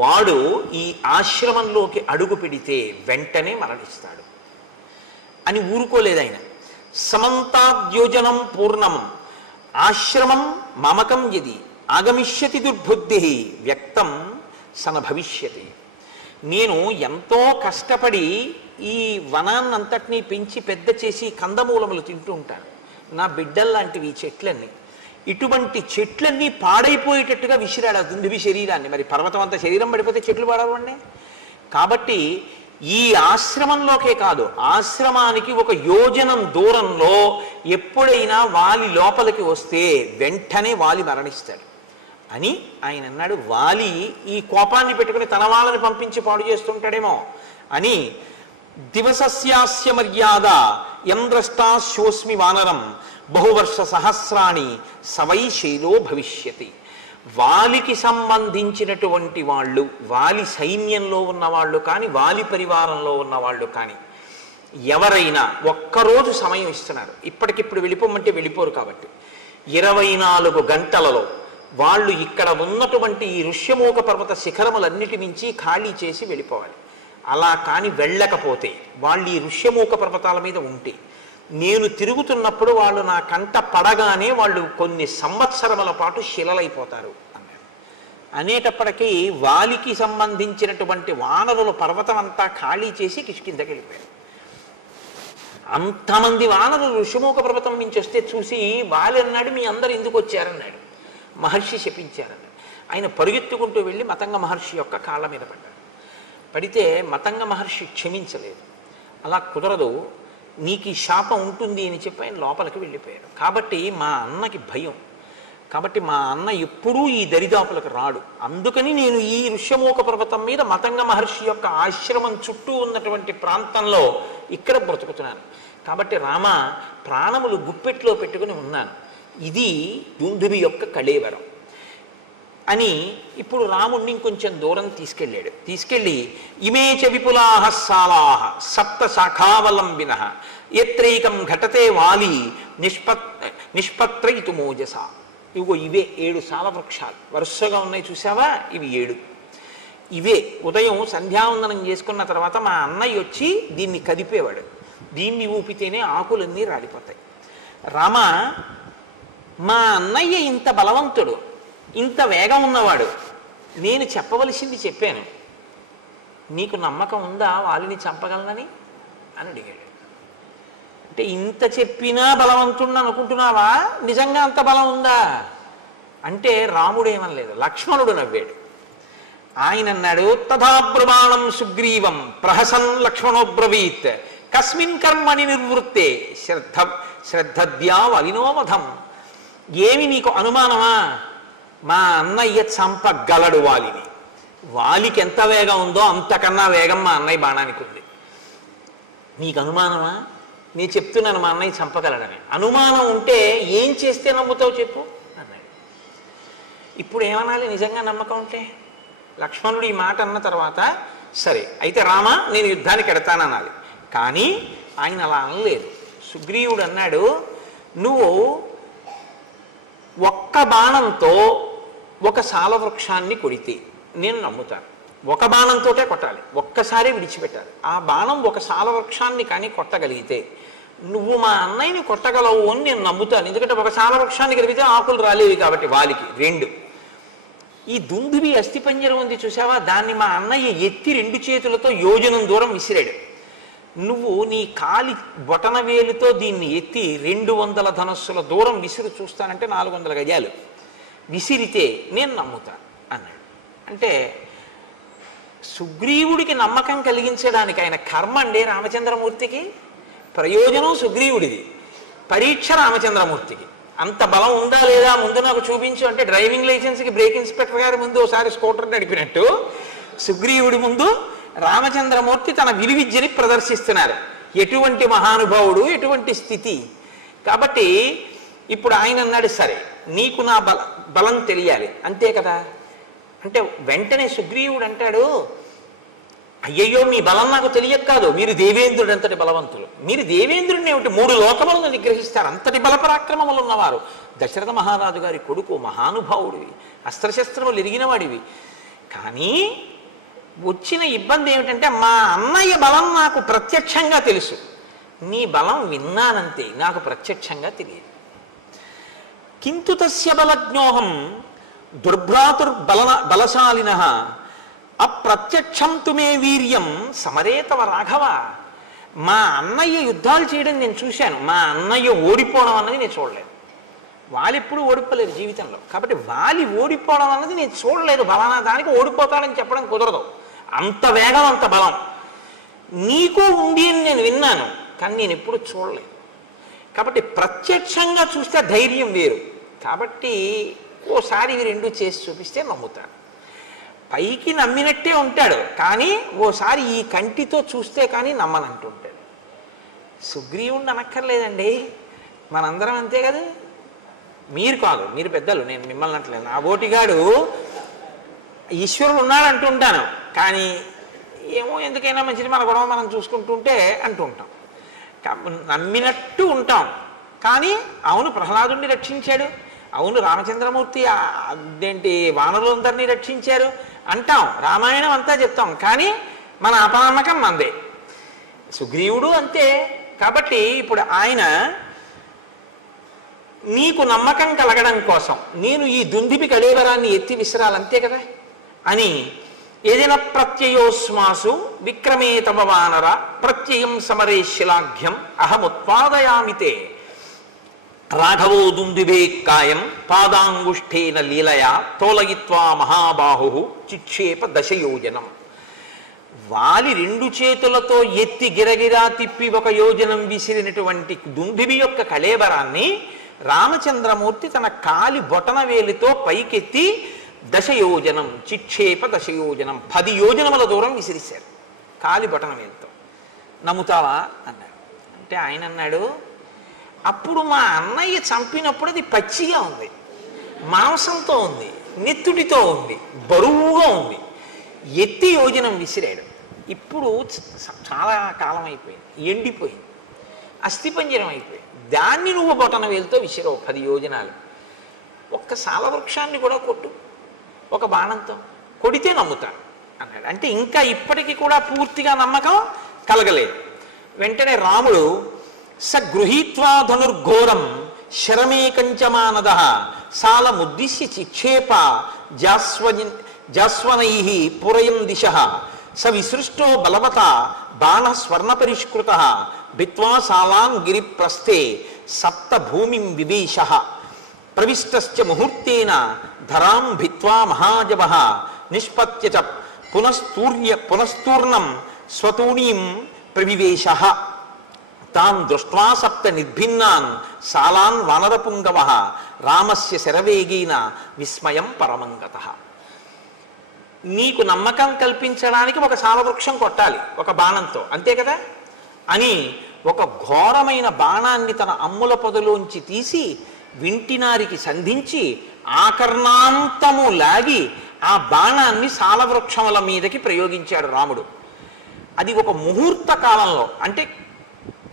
వాడు ఈ ఆశ్రమంలోకి అడుగు పెడితే వెంటనే మరణిస్తాడు అని ఊరుకోలేదు ఆయన. సమంతాద్యోజనం పూర్ణం ఆశ్రమం మమకం యది ఆగమిష్యతి దుర్బుద్ధి వ్యక్తం సన భవిష్యతి. నేను ఎంతో కష్టపడి ఈ వనాన్నంతటినీ పెంచి పెద్ద చేసి కందమూలములు తింటూ ఉంటాను. నా బిడ్డల్లాంటివి ఈ చెట్లన్నీ. ఇటువంటి చెట్లన్నీ పాడైపోయేటట్టుగా విసిరాడు ఆ దుందుబి శరీరాన్ని. మరి పర్వతం అంత శరీరం పడిపోతే చెట్లు పాడవండి. కాబట్టి ఈ ఆశ్రమంలోకే కాదు, ఆశ్రమానికి ఒక యోజనం దూరంలో ఎప్పుడైనా వాలి లోపలికి వస్తే వెంటనే వాలి మరణిస్తాడు అని ఆయన అన్నాడు. వాలి ఈ కోపాన్ని పెట్టుకుని తన వాళ్ళని పంపించి పాడు చేస్తుంటాడేమో అని. దివసస్యాస్య మర్యాద యంద్రష్టాశోస్మి వానరం బహువర్ష సహస్రాణి సవై శైలో భవిష్యతి. వాలికి సంబంధించినటువంటి వాళ్ళు, వాలి సైన్యంలో ఉన్నవాళ్ళు కానీ వాలి పరివారంలో ఉన్నవాళ్ళు కానీ ఎవరైనా ఒక్కరోజు సమయం ఇస్తున్నారు. ఇప్పటికిప్పుడు వెళ్ళిపోమంటే వెళ్ళిపోరు. కాబట్టి 24 గంటలలో వాళ్ళు ఇక్కడ ఉన్నటువంటి ఈ ఋష్యమూక పర్వత శిఖరములన్నిటి నుంచి ఖాళీ చేసి వెళ్ళిపోవాలి. అలా కానీ వెళ్ళకపోతే వాళ్ళు ఈ ఋష్యమూక పర్వతాల మీద ఉంటే నేను తిరుగుతున్నప్పుడు వాళ్ళు నా కంట పడగానే వాళ్ళు కొన్ని సంవత్సరముల పాటు శిలలైపోతారు అన్నాడు. అనేటప్పటికీ వాలికి సంబంధించినటువంటి వానరుల పర్వతం అంతా ఖాళీ చేసి కిష్కిందకి వెళ్ళిపోయారు. అంతమంది వానరులు ఋషిమూక పర్వతం నుంచి వస్తే చూసి వాలి అన్నాడు, మీ అందరు ఎందుకు వచ్చారన్నాడు. మహర్షి శపించారన్నాడు. ఆయన పరుగెత్తుకుంటూ వెళ్ళి మతంగ మహర్షి యొక్క కాళ్ళ మీద పడ్డాడు. పడితే మతంగ మహర్షి క్షమించలేదు. అలా కుదరదు, నీకు ఈ శాపం ఉంటుంది అని చెప్పి ఆయన లోపలికి వెళ్ళిపోయాడు. కాబట్టి మా అన్నకి భయం. కాబట్టి మా అన్న ఎప్పుడూ ఈ దరిదాపులకు రాడు. అందుకని నేను ఈ ఋష్యమూక పర్వతం మీద మతంగ మహర్షి యొక్క ఆశ్రమం చుట్టూ ఉన్నటువంటి ప్రాంతంలో ఇక్కడ బ్రతుకుతున్నాను. కాబట్టి రామ, ప్రాణములు గుప్పెట్లో పెట్టుకుని ఉన్నాను. ఇది దుందుబి యొక్క కళేవరం అని ఇప్పుడు రాముణ్ణి ఇంకొంచెం దూరం తీసుకెళ్ళాడు. తీసుకెళ్ళి ఇమే చ విపులాహ సాలాహ సప్త శాఖావలంబిన ఎత్రైకం ఘటతే వాలి నిష్పత్రయితు మోజస. ఇవిగో ఇవే 7 సాల వృక్షాలు వరుసగా ఉన్నాయి చూసావా, ఇవి 7. ఇవే ఉదయం సంధ్యావందనం చేసుకున్న తర్వాత మా అన్నయ్య వచ్చి దీన్ని కదిపేవాడు. దీన్ని ఊపితేనే ఆకులన్నీ రాలిపోతాయి. రామ, మా అన్నయ్య ఇంత బలవంతుడు, ఇంత వేగం ఉన్నవాడు, నేను చెప్పవలసింది చెప్పాను, నీకు నమ్మకం ఉందా వాళ్ళని చంపగలనని అని అడిగాడు. అంటే ఇంత చెప్పినా బలవంతుడు అనుకుంటున్నావా, నిజంగా అంత బలం ఉందా అంటే రాముడేమనలేదు, లక్ష్మణుడు నవ్వాడు. ఆయన అన్నాడు, తథాబ్రమాణం సుగ్రీవం ప్రహసన్ లక్ష్మణోబ్రవీత్ కస్మిన్ కర్మని నిర్వృత్తే శ్రద్ధద్యా వలినోవధం. ఏమి నీకు అనుమానమా, మా అన్నయ్య చంపగలడు వాలిని. వాలికి ఎంత వేగం ఉందో అంతకన్నా వేగం మా అన్నయ్య బాణానికి ఉంది. నీకు అనుమానమా? నేను చెప్తున్నాను మా అన్నయ్య చంపగలడని. అనుమానం ఉంటే ఏం చేస్తే నమ్ముతావు చెప్పు అన్నాడు. ఇప్పుడు ఏమనాలి నిజంగా నమ్మకం ఉంటే? లక్ష్మణుడు ఈ మాట అన్న తర్వాత సరే అయితే రామ నేను యుద్ధానికి ఎడతాననాలి. కానీ ఆయన అలా అనలేదు. సుగ్రీవుడు అన్నాడు, నువ్వు ఒక్క బాణంతో ఒక సాలవృక్షాన్ని కొడితే నేను నమ్ముతాను. ఒక బాణంతోటే కొట్టాలి, ఒక్కసారి విడిచిపెట్టాలి. ఆ బాణం ఒక సాలవృక్షాన్ని కానీ కొట్టగలిగితే నువ్వు మా అన్నయ్యని కొట్టగలవు అని నేను నమ్ముతాను. ఎందుకంటే ఒక సాలవృక్షాన్ని కలిగితే ఆకులు రాలేవి కాబట్టి వాలికి. 2 ఈ దుందుబి అస్థిపంజరం ఉంది చూసావా, దాన్ని మా అన్నయ్య ఎత్తి 2 చేతులతో యోజనం దూరం విసిరాడు. నువ్వు నీ కాలి బొటన వేలుతో దీన్ని ఎత్తి 200 ధనస్సుల దూరం విసిరి చూస్తానంటే 400 గజాలు విసిరితే నేను నమ్ముతాను అన్నాడు. అంటే సుగ్రీవుడికి నమ్మకం కలిగించడానికి ఆయన కర్మ అండి రామచంద్రమూర్తికి, ప్రయోజనం సుగ్రీవుడిది, పరీక్ష రామచంద్రమూర్తికి. అంత బలం ఉందా లేదా ముందు నాకు చూపించు అంటే డ్రైవింగ్ లైసెన్స్కి బ్రేక్ ఇన్స్పెక్టర్ గారి ముందు ఒకసారి స్కూటర్ నడిపినట్టు సుగ్రీవుడి ముందు రామచంద్రమూర్తి తన విలువిద్యని ప్రదర్శిస్తున్నారు. ఎటువంటి మహానుభావుడు, ఎటువంటి స్థితి. కాబట్టి ఇప్పుడు ఆయన అన్నాడు, సరే నీకు నా బలం తెలియాలి అంతే కదా. అంటే వెంటనే సుగ్రీవుడు అంటాడు, అయ్యయ్యో మీ బలం నాకు తెలియక కాదు, మీరు దేవేంద్రుడు అంతటి బలవంతులు. మీరు దేవేంద్రుడిని ఏమిటి 3 లోకములను నిగ్రహిస్తారు, అంతటి బలపరాక్రమములు ఉన్నవారు. దశరథ మహారాజు గారి కొడుకు, మహానుభావుడివి, అస్త్రశస్త్రములు ఎరిగిన వాడివి. కానీ వచ్చిన ఇబ్బంది ఏమిటంటే మా అన్నయ్య బలం నాకు ప్రత్యక్షంగా తెలుసు, నీ బలం విన్నానంతే, నాకు ప్రత్యక్షంగా తెలియదు. కింతు తస్య బలజ్ఞోహం బలశాలినః అప్రత్యక్షం తుమే వీర్యం సమరేతవ రాఘవ. మా అన్నయ్య యుద్ధాలు చేయడం నేను చూశాను, మా అన్నయ్య ఓడిపోవడం అన్నది నేను చూడలేదు. వాళ్ళెప్పుడు ఓడిపోలేదు జీవితంలో, కాబట్టి వాలి ఓడిపోవడం అన్నది నేను చూడలేదు. బలానా దానికి ఓడిపోతాడని చెప్పడం కుదరదు. అంత వేగం, అంత బలం నీకు ఉంది అని నేను విన్నాను, కానీ నేను ఎప్పుడు చూడలేదు. కాబట్టి ప్రత్యక్షంగా చూస్తే ధైర్యం వేరు. కాబట్టి ఓసారి ఇవి 2 చేసి చూపిస్తే నమ్ముతాడు. పైకి నమ్మినట్టే ఉంటాడు, కానీ ఓసారి ఈ కంటితో చూస్తే కానీ నమ్మనంటుంటాడు. సుగ్రీవుణ్ణి అనక్కర్లేదండి, మనందరం అంతే కదా. మీరు కాదు, మీరు పెద్దలు, నేను మిమ్మల్ని అంటలేదు. నా బోటిగాడు ఈశ్వరుడు ఉన్నాడు అంటుంటాను, కానీ ఏమో ఎందుకైనా మంచిది మన గొడవ మనం చూసుకుంటుంటే అంటుంటాం. నమ్మినట్టు ఉంటాం, కానీ అవును ప్రహ్లాదుని రక్షించాడు, అవును రామచంద్రమూర్తి అదేంటి వానరులందరినీ రక్షించారు అంటాం, రామాయణం అంతా చెప్తాం, కానీ మన అపనమ్మకం మందే. సుగ్రీవుడు అంతే. కాబట్టి ఇప్పుడు ఆయన నీకు నమ్మకం కలగడం కోసం నేను ఈ దుందిపి కళేవరాన్ని ఎత్తి విసిరాలంతే కదా అని ఏదైనా ప్రత్యయోస్మాసు విక్రమే తమ వానర ప్రత్యయం సమరే శిలాఘ్యం అహముత్పాదయామితే రాఘవో దుందుభే కాయం పాదాంగుష్ఠేన లీలయా తోలయిత్వా మహాబాహు చిక్షేప దశయోజనం. వాలి 2 చేతులతో ఎత్తి గిరగిరా తిప్పి 1 యోజనం విసిరినటువంటి దుందుభి యొక్క కళేబరాన్ని రామచంద్రమూర్తి తన కాలి బొటన వేలితో పైకెత్తి దశయోజనం చిక్షేప దశయోజనం 10 యోజనముల దూరం విసిరిశారు కాలి బొటన వేలితో. నమ్ముతావా అన్నాడు. అంటే ఆయన అన్నాడు, అప్పుడు మా అన్నయ్య చంపినప్పుడు అది పచ్చిగా ఉంది, మాంసంతో ఉంది, నెత్తుడితో ఉంది, బరువుగా ఉంది, ఎత్తి యోజనం విసిరాడు. ఇప్పుడు చాలా కాలం అయిపోయింది, ఎండిపోయింది, అస్థిపంజరం అయిపోయింది. దాన్ని నువ్వు బొటన వేలుతో విసిరావు 10 యోజనాలు. ఒక్క సాలవృక్షాన్ని కూడా కొట్టు, ఒక బాణంతో కొడితే నమ్ముతాను అన్నాడు. అంటే ఇంకా ఇప్పటికీ కూడా పూర్తిగా నమ్మకం కలగలేదు. వెంటనే రాముడు స గృహీత్వా ధనుర్ఘోరం శరమేకంచమానద సాలముద్దిశ్య చిక్షేప జాస్వనై పురయం దిశ స విసృష్టో బలవత బాణ స్వర్ణపరిష్కృత భిత్వా సాలాం గిరిప్రస్థే సప్త భూమిం వివేశ ప్రవిష్టశ్చ ముహూర్తేన ధరాం భిత్వా మహాజవ నిష్పత్య చ పునస్తూర్ణం స్వతూణీం ప్రవివేశ తాన్ దృష్ట్వా సప్త నిర్భిన్నాన్ సాలాన్ వానరపుంగవ రామస్య శరవేగేన విస్మయం పరమంగతః. నీకు నమ్మకం కల్పించడానికి ఒక సాలవృక్షం కొట్టాలి ఒక బాణంతో, అంతే కదా అని ఒక ఘోరమైన బాణాన్ని తన అమ్ముల పొదలోంచి తీసి వింటినారికి సంధించి ఆకర్ణాంతము లాగి ఆ బాణాన్ని సాలవృక్షముల మీదకి ప్రయోగించాడు రాముడు. అది ఒక ముహూర్త కాలంలో, అంటే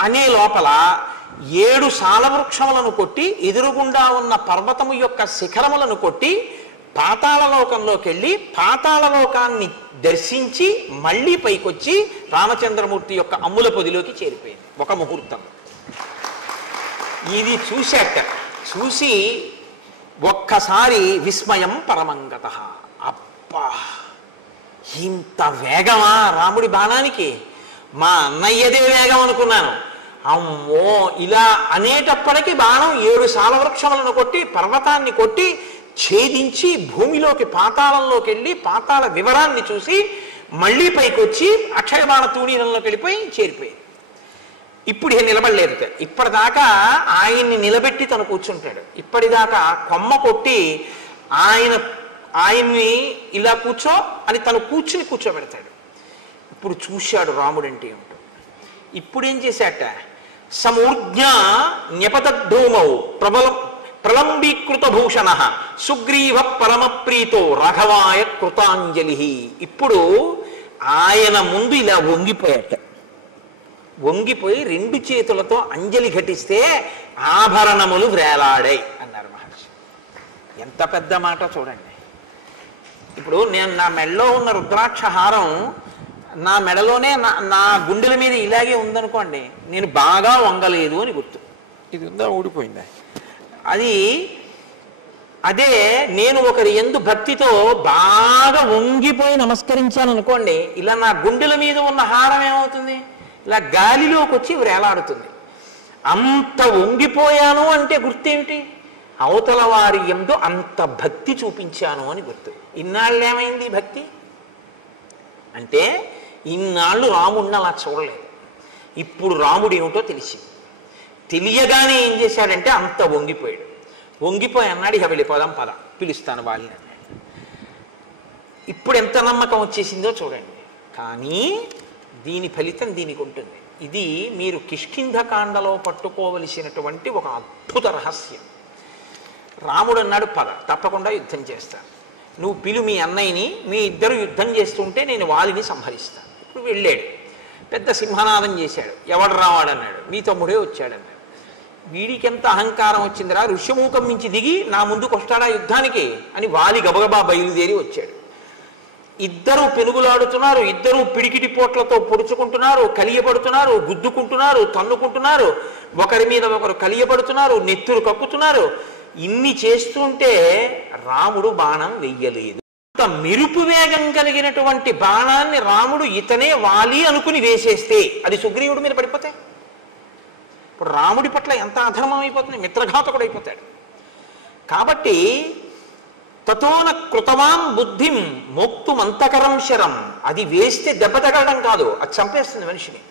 అనే లోపల 7 సాలవృక్షములను కొట్టి ఎదురుగుండా ఉన్న పర్వతము యొక్క శిఖరములను కొట్టి పాతాళలోకంలోకి వెళ్ళి పాతాళలోకాన్ని దర్శించి మళ్ళీ పైకొచ్చి రామచంద్రమూర్తి యొక్క అమ్ముల పొదిలోకి చేరిపోయింది ఒక ముహూర్తం. ఇది చూసి ఒక్కసారి విస్మయం పరమంగత. అబ్బా, ఇంత వేగమా రాముడి బాణానికి? మా అన్నయ్యదే వేగం అనుకున్నాను. అమ్మో, ఇలా అనేటప్పటికీ బాణం 7 సాలవృక్షములను కొట్టి పర్వతాన్ని కొట్టి ఛేదించి భూమిలోకి పాతాళంలోకి వెళ్ళి పాతాళ వివరాన్ని చూసి మళ్ళీ పైకి వచ్చి అక్షయబాణ తూణీరంలోకి వెళ్ళిపోయి చేరిపోయి. ఇప్పుడు నిలబడలేదు. ఇప్పటిదాకా ఆయన్ని నిలబెట్టి తను కూర్చుంటాడు. ఇప్పటిదాకా కొమ్మ కొట్టి ఆయన్ని ఇలా కూర్చో అని తను కూర్చోబెడతాడు. ఇప్పుడు చూశాడు రాముడంటే ఏమిటో. ఇప్పుడేం చేశాట? సమూర్జ్ఞ న్యపతద్ధూమౌ ప్రలంబీకృత భూషణ సుగ్రీవ పరమప్రీతో రాఘవాయ కృతాంజలి. ఇప్పుడు ఆయన ముందు ఇలా వంగిపోయి 2 చేతులతో అంజలి ఘటిస్తే ఆభరణములు వ్రేలాడాయి అన్నారు మహర్షి. ఎంత పెద్ద మాట చూడండి. ఇప్పుడు నేను నా మెడలో ఉన్న రుద్రాక్ష హారం నా మెడలోనే నా గుండెల మీద ఇలాగే ఉందనుకోండి, నేను బాగా వంగలేదు అని గుర్తు. ఇది ఉందా, ఊడిపోయిందా? అదే నేను ఒకరి యందు భక్తితో బాగా వంగిపోయి నమస్కరించాను అనుకోండి, ఇలా నా గుండెల మీద ఉన్న హారం ఏమవుతుంది? ఇలా గాలిలోకి వచ్చి వ్రేలాడుతుంది. అంత వంగిపోయాను అంటే గుర్తేమిటి? అవతల వారి యందు అంత భక్తి చూపించాను అని గుర్తు. ఇన్నాళ్ళు ఏమైంది భక్తి అంటే? ఇన్నాళ్ళు రాముడిని అలా చూడలేదు. ఇప్పుడు రాముడు ఏమిటో తెలియగానే ఏం చేశాడంటే అంత వంగిపోయాడు. వంగిపోయి అన్నాడు, ఇక వెళ్ళిపోదాం పద, పిలుస్తాను వాళ్ళని అన్నాడు. ఇప్పుడు ఎంత నమ్మకం వచ్చేసిందో చూడండి. కానీ దీని ఫలితం దీనికి ఉంటుంది. ఇది మీరు కిష్కింధకాండలో పట్టుకోవలసినటువంటి ఒక అద్భుత రహస్యం. రాముడు అన్నాడు, పద, తప్పకుండా యుద్ధం చేస్తాను, నువ్వు పిలు మీ అన్నయ్యని, మీ ఇద్దరు యుద్ధం చేస్తుంటే నేను వాలిని సంహరిస్తాను. ఇప్పుడు వెళ్ళాడు, పెద్ద సింహనాదం చేశాడు. ఎవడు రావాడన్నాడు, మీ తమ్ముడే వచ్చాడన్నాడు. వీడికి ఎంత అహంకారం వచ్చిందిరా, ఋష్యమూకం నుంచి దిగి నా ముందుకు వస్తాడా యుద్ధానికి అని వాలి గబగబా బయలుదేరి వచ్చాడు. ఇద్దరు పెనుగులాడుతున్నారు, ఇద్దరు పిడికిటి పోట్లతో పొడుచుకుంటున్నారు, కలియబడుతున్నారు, గుద్దుకుంటున్నారు, తన్నుకుంటున్నారు, ఒకరి మీద ఒకరు కలియబడుతున్నారు, నెత్తురు కక్కుతున్నారు. ఇన్ని చేస్తుంటే రాముడు బాణం వెయ్యలేదు. అంత మెరుపు వేగం కలిగినటువంటి బాణాన్ని రాముడు ఇతనే వాలి అనుకుని వేసేస్తే అది సుగ్రీవుడి మీద పడిపోతే ఇప్పుడు రాముడి పట్ల ఎంత అధర్మం అయిపోతుంది, మిత్రఘాతకుడు అయిపోతాడు. కాబట్టి తతోన కృతవాన్ బుద్ధిం మోక్తుమంతకరం శరం, అది వేస్తే దెబ్బ తగలడం కాదు, అది చంపేస్తుంది మనిషిని.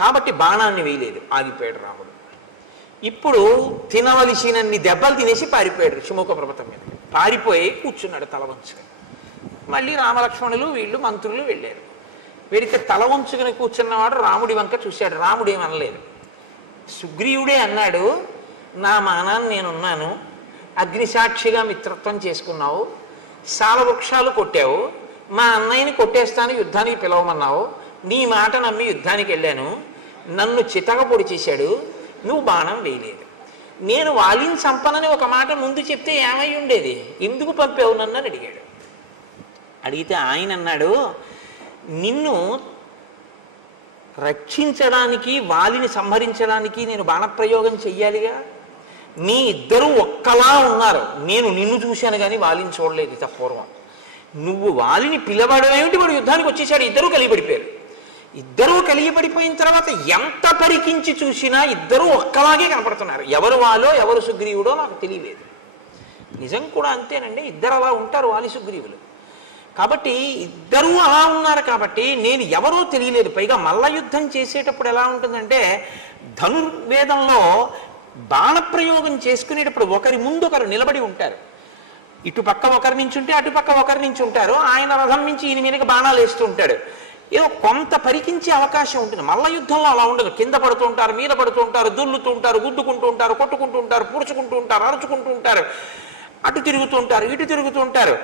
కాబట్టి బాణాన్ని వేయలేదు, ఆగిపోయాడు రాముడు. ఇప్పుడు తినవలసినన్ని దెబ్బలు తినేసి పారిపోయాడు ఋషిముఖ పర్వతం మీద. పారిపోయి కూర్చున్నాడు తల వంచుకొని. మళ్ళీ రామలక్ష్మణులు వీళ్ళు మంత్రులు వెళ్ళారు. వీడికి తల వంచుకొని కూర్చున్నవాడు రాముడి వంక చూశాడు. రాముడు ఏమనలేదు. సుగ్రీవుడే అన్నాడు, నా మానాన్ని నేనున్నాను, అగ్నిసాక్షిగా మిత్రత్వం చేసుకున్నావు, సాలవృక్షాలు కొట్టావు, మా అన్నయ్యని కొట్టేస్తాను యుద్ధానికి పిలవమన్నావు, నీ మాట నమ్మి యుద్ధానికి వెళ్ళాను, నన్ను చితక పొడి చేశాడు, నువ్వు బాణం వేయలేదు. నేను వాలిని చంపనని ఒక మాట ముందు చెప్తే ఏమై ఉండేది, ఎందుకు పంపావు నన్ను అని అడిగాడు. అడిగితే ఆయన అన్నాడు, నిన్ను రక్షించడానికి వాలిని సంహరించడానికి నేను బాణప్రయోగం చెయ్యాలిగా. మీ ఇద్దరూ ఒక్కలా ఉన్నారు, నేను నిన్ను చూశాను కానీ వాలిని చూడలేదు. ఇత పూర్వం నువ్వు వాలిని పిలవడమేమిటి, వాడు యుద్ధానికి వచ్చేసాడు. ఇద్దరూ కలిగిపడిపోయారు. ఇద్దరూ కలిగిపడిపోయిన తర్వాత ఎంత పరికించి చూసినా ఇద్దరూ ఒక్కలాగే కనపడుతున్నారు. ఎవరు వాలో ఎవరు సుగ్రీవుడో నాకు తెలియలేదు. నిజం కూడా అంతేనండి, ఇద్దరు అలా ఉంటారు వాలి సుగ్రీవులు. కాబట్టి ఇద్దరూ అలా ఉన్నారు కాబట్టి నేను ఎవరో తెలియలేదు. పైగా మల్ల యుద్ధం చేసేటప్పుడు ఎలా ఉంటుందంటే, ధనుర్వేదంలో బాణప్రయోగం చేసుకునేటప్పుడు ఒకరి ముందు ఒకరు నిలబడి ఉంటారు. ఇటుపక్క ఒకరి నుంచి ఉంటే అటుపక్క ఒకరి నుంచి ఉంటారు. ఆయన రథం నుంచి ఈయన మీదకి బాణాలు వేస్తూ ఉంటాడు. ఏదో కొంత పరికించే అవకాశం ఉంటుంది. మల్ల యుద్ధంలో అలా ఉండదు. కింద పడుతూ ఉంటారు, మీద పడుతూ ఉంటారు, దుల్లుతూ ఉంటారు, గుద్దుకుంటూ ఉంటారు, కొట్టుకుంటూ ఉంటారు, పూడ్చుకుంటూ ఉంటారు, అరుచుకుంటూ ఉంటారు. అటు తిరుగుతుంటారు, ఇటు తిరుగుతుంటారు.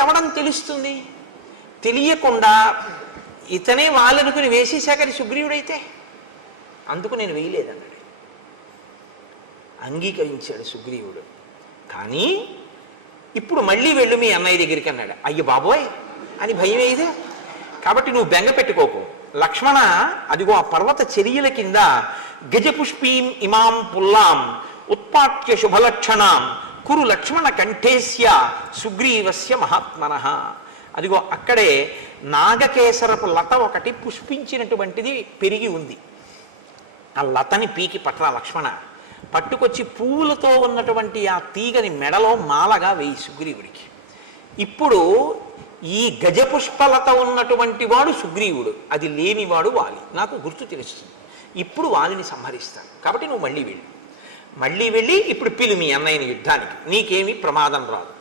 ఎవడని తెలుస్తుంది? తెలియకుండా ఇతనే వాళ్ళనుకుని వేసేశాకని సుగ్రీవుడైతే అందుకు నేను వేయలేదన్నాడు. అంగీకరించాడు సుగ్రీవుడు. కానీ ఇప్పుడు మళ్ళీ వెళ్ళు మీ అన్నయ్య దగ్గరికి అన్నాడు. అయ్య బాబోయ్ అని భయం వేయదు. కాబట్టి నువ్వు బెంగ పెట్టుకోకు లక్ష్మణ, అదిగో ఆ పర్వత చర్యల కింద గజపుష్పీం ఇమాం పుల్లాం ఉత్పాట్య శుభలక్షణాం కురు లక్ష్మణ కంఠేస్య సుగ్రీవస్య మహాత్మనః. అదిగో అక్కడే నాగకేసరపు లత ఒకటి పుష్పించినటువంటిది పెరిగి ఉంది. ఆ లతని పీకి పట్రా లక్ష్మణ, పట్టుకొచ్చి పువ్వులతో ఉన్నటువంటి ఆ తీగని మెడలో మాలగా వేయి సుగ్రీవుడికి. ఇప్పుడు ఈ గజపుష్పలత ఉన్నటువంటి వాడు సుగ్రీవుడు, అది లేనివాడు వాలి. నాకు గుర్తు తెలుస్తుంది. ఇప్పుడు వాలిని సంహరిస్తాను. కాబట్టి నువ్వు మళ్ళీ వెళ్ళి ఇప్పుడు పిలు మీ అన్నయ్యని యుద్ధానికి, నీకేమీ ప్రమాదం రాదు.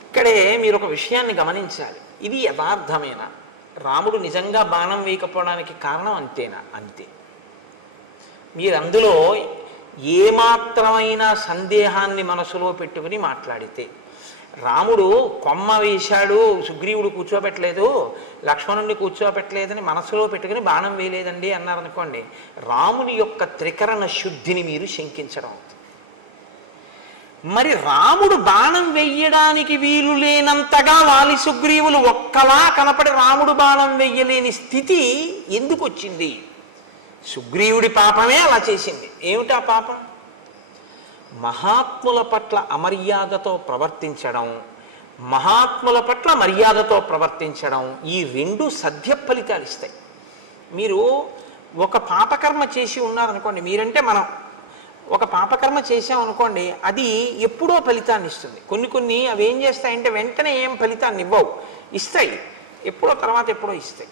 ఇక్కడే మీరు ఒక విషయాన్ని గమనించాలి. ఇది యథార్థమేనా? రాముడు నిజంగా బాణం వేయకపోవడానికి కారణం అంతేనా? అంతే. మీరు అందులో ఏమాత్రమైన సందేహాన్ని మనసులో పెట్టుకుని మాట్లాడితే, రాముడు కొమ్మ వేశాడు సుగ్రీవుడు కూర్చోబెట్టలేదు, లక్ష్మణుడిని కూర్చోబెట్టలేదని మనసులో పెట్టుకుని బాణం వేయలేదండి అన్నారనుకోండి, రాముని యొక్క త్రికరణ శుద్ధిని మీరు శంకించడం అవుతుంది. మరి రాముడు బాణం వెయ్యడానికి వీలు లేనంతగా వాలి సుగ్రీవులు ఒక్కలా కనపడి రాముడు బాణం వెయ్యలేని స్థితి ఎందుకు వచ్చింది? సుగ్రీవుడి పాపమే అలా చేసింది. ఏమిటా పాపం? మహాత్ముల పట్ల అమర్యాదతో ప్రవర్తించడం, మహాత్ముల పట్ల మర్యాదతో ప్రవర్తించడం, ఈ రెండు సద్య ఫలితాలు ఇస్తాయి. మీరు ఒక పాపకర్మ చేసి ఉన్నారనుకోండి, మీరంటే మనం ఒక పాపకర్మ చేసామనుకోండి, అది ఎప్పుడో ఫలితాన్ని ఇస్తుంది. కొన్ని అవి ఏం చేస్తాయంటే వెంటనే ఏం ఫలితాన్ని ఇవ్వవు, ఇస్తాయి ఎప్పుడో, తర్వాత ఎప్పుడో ఇస్తాయి.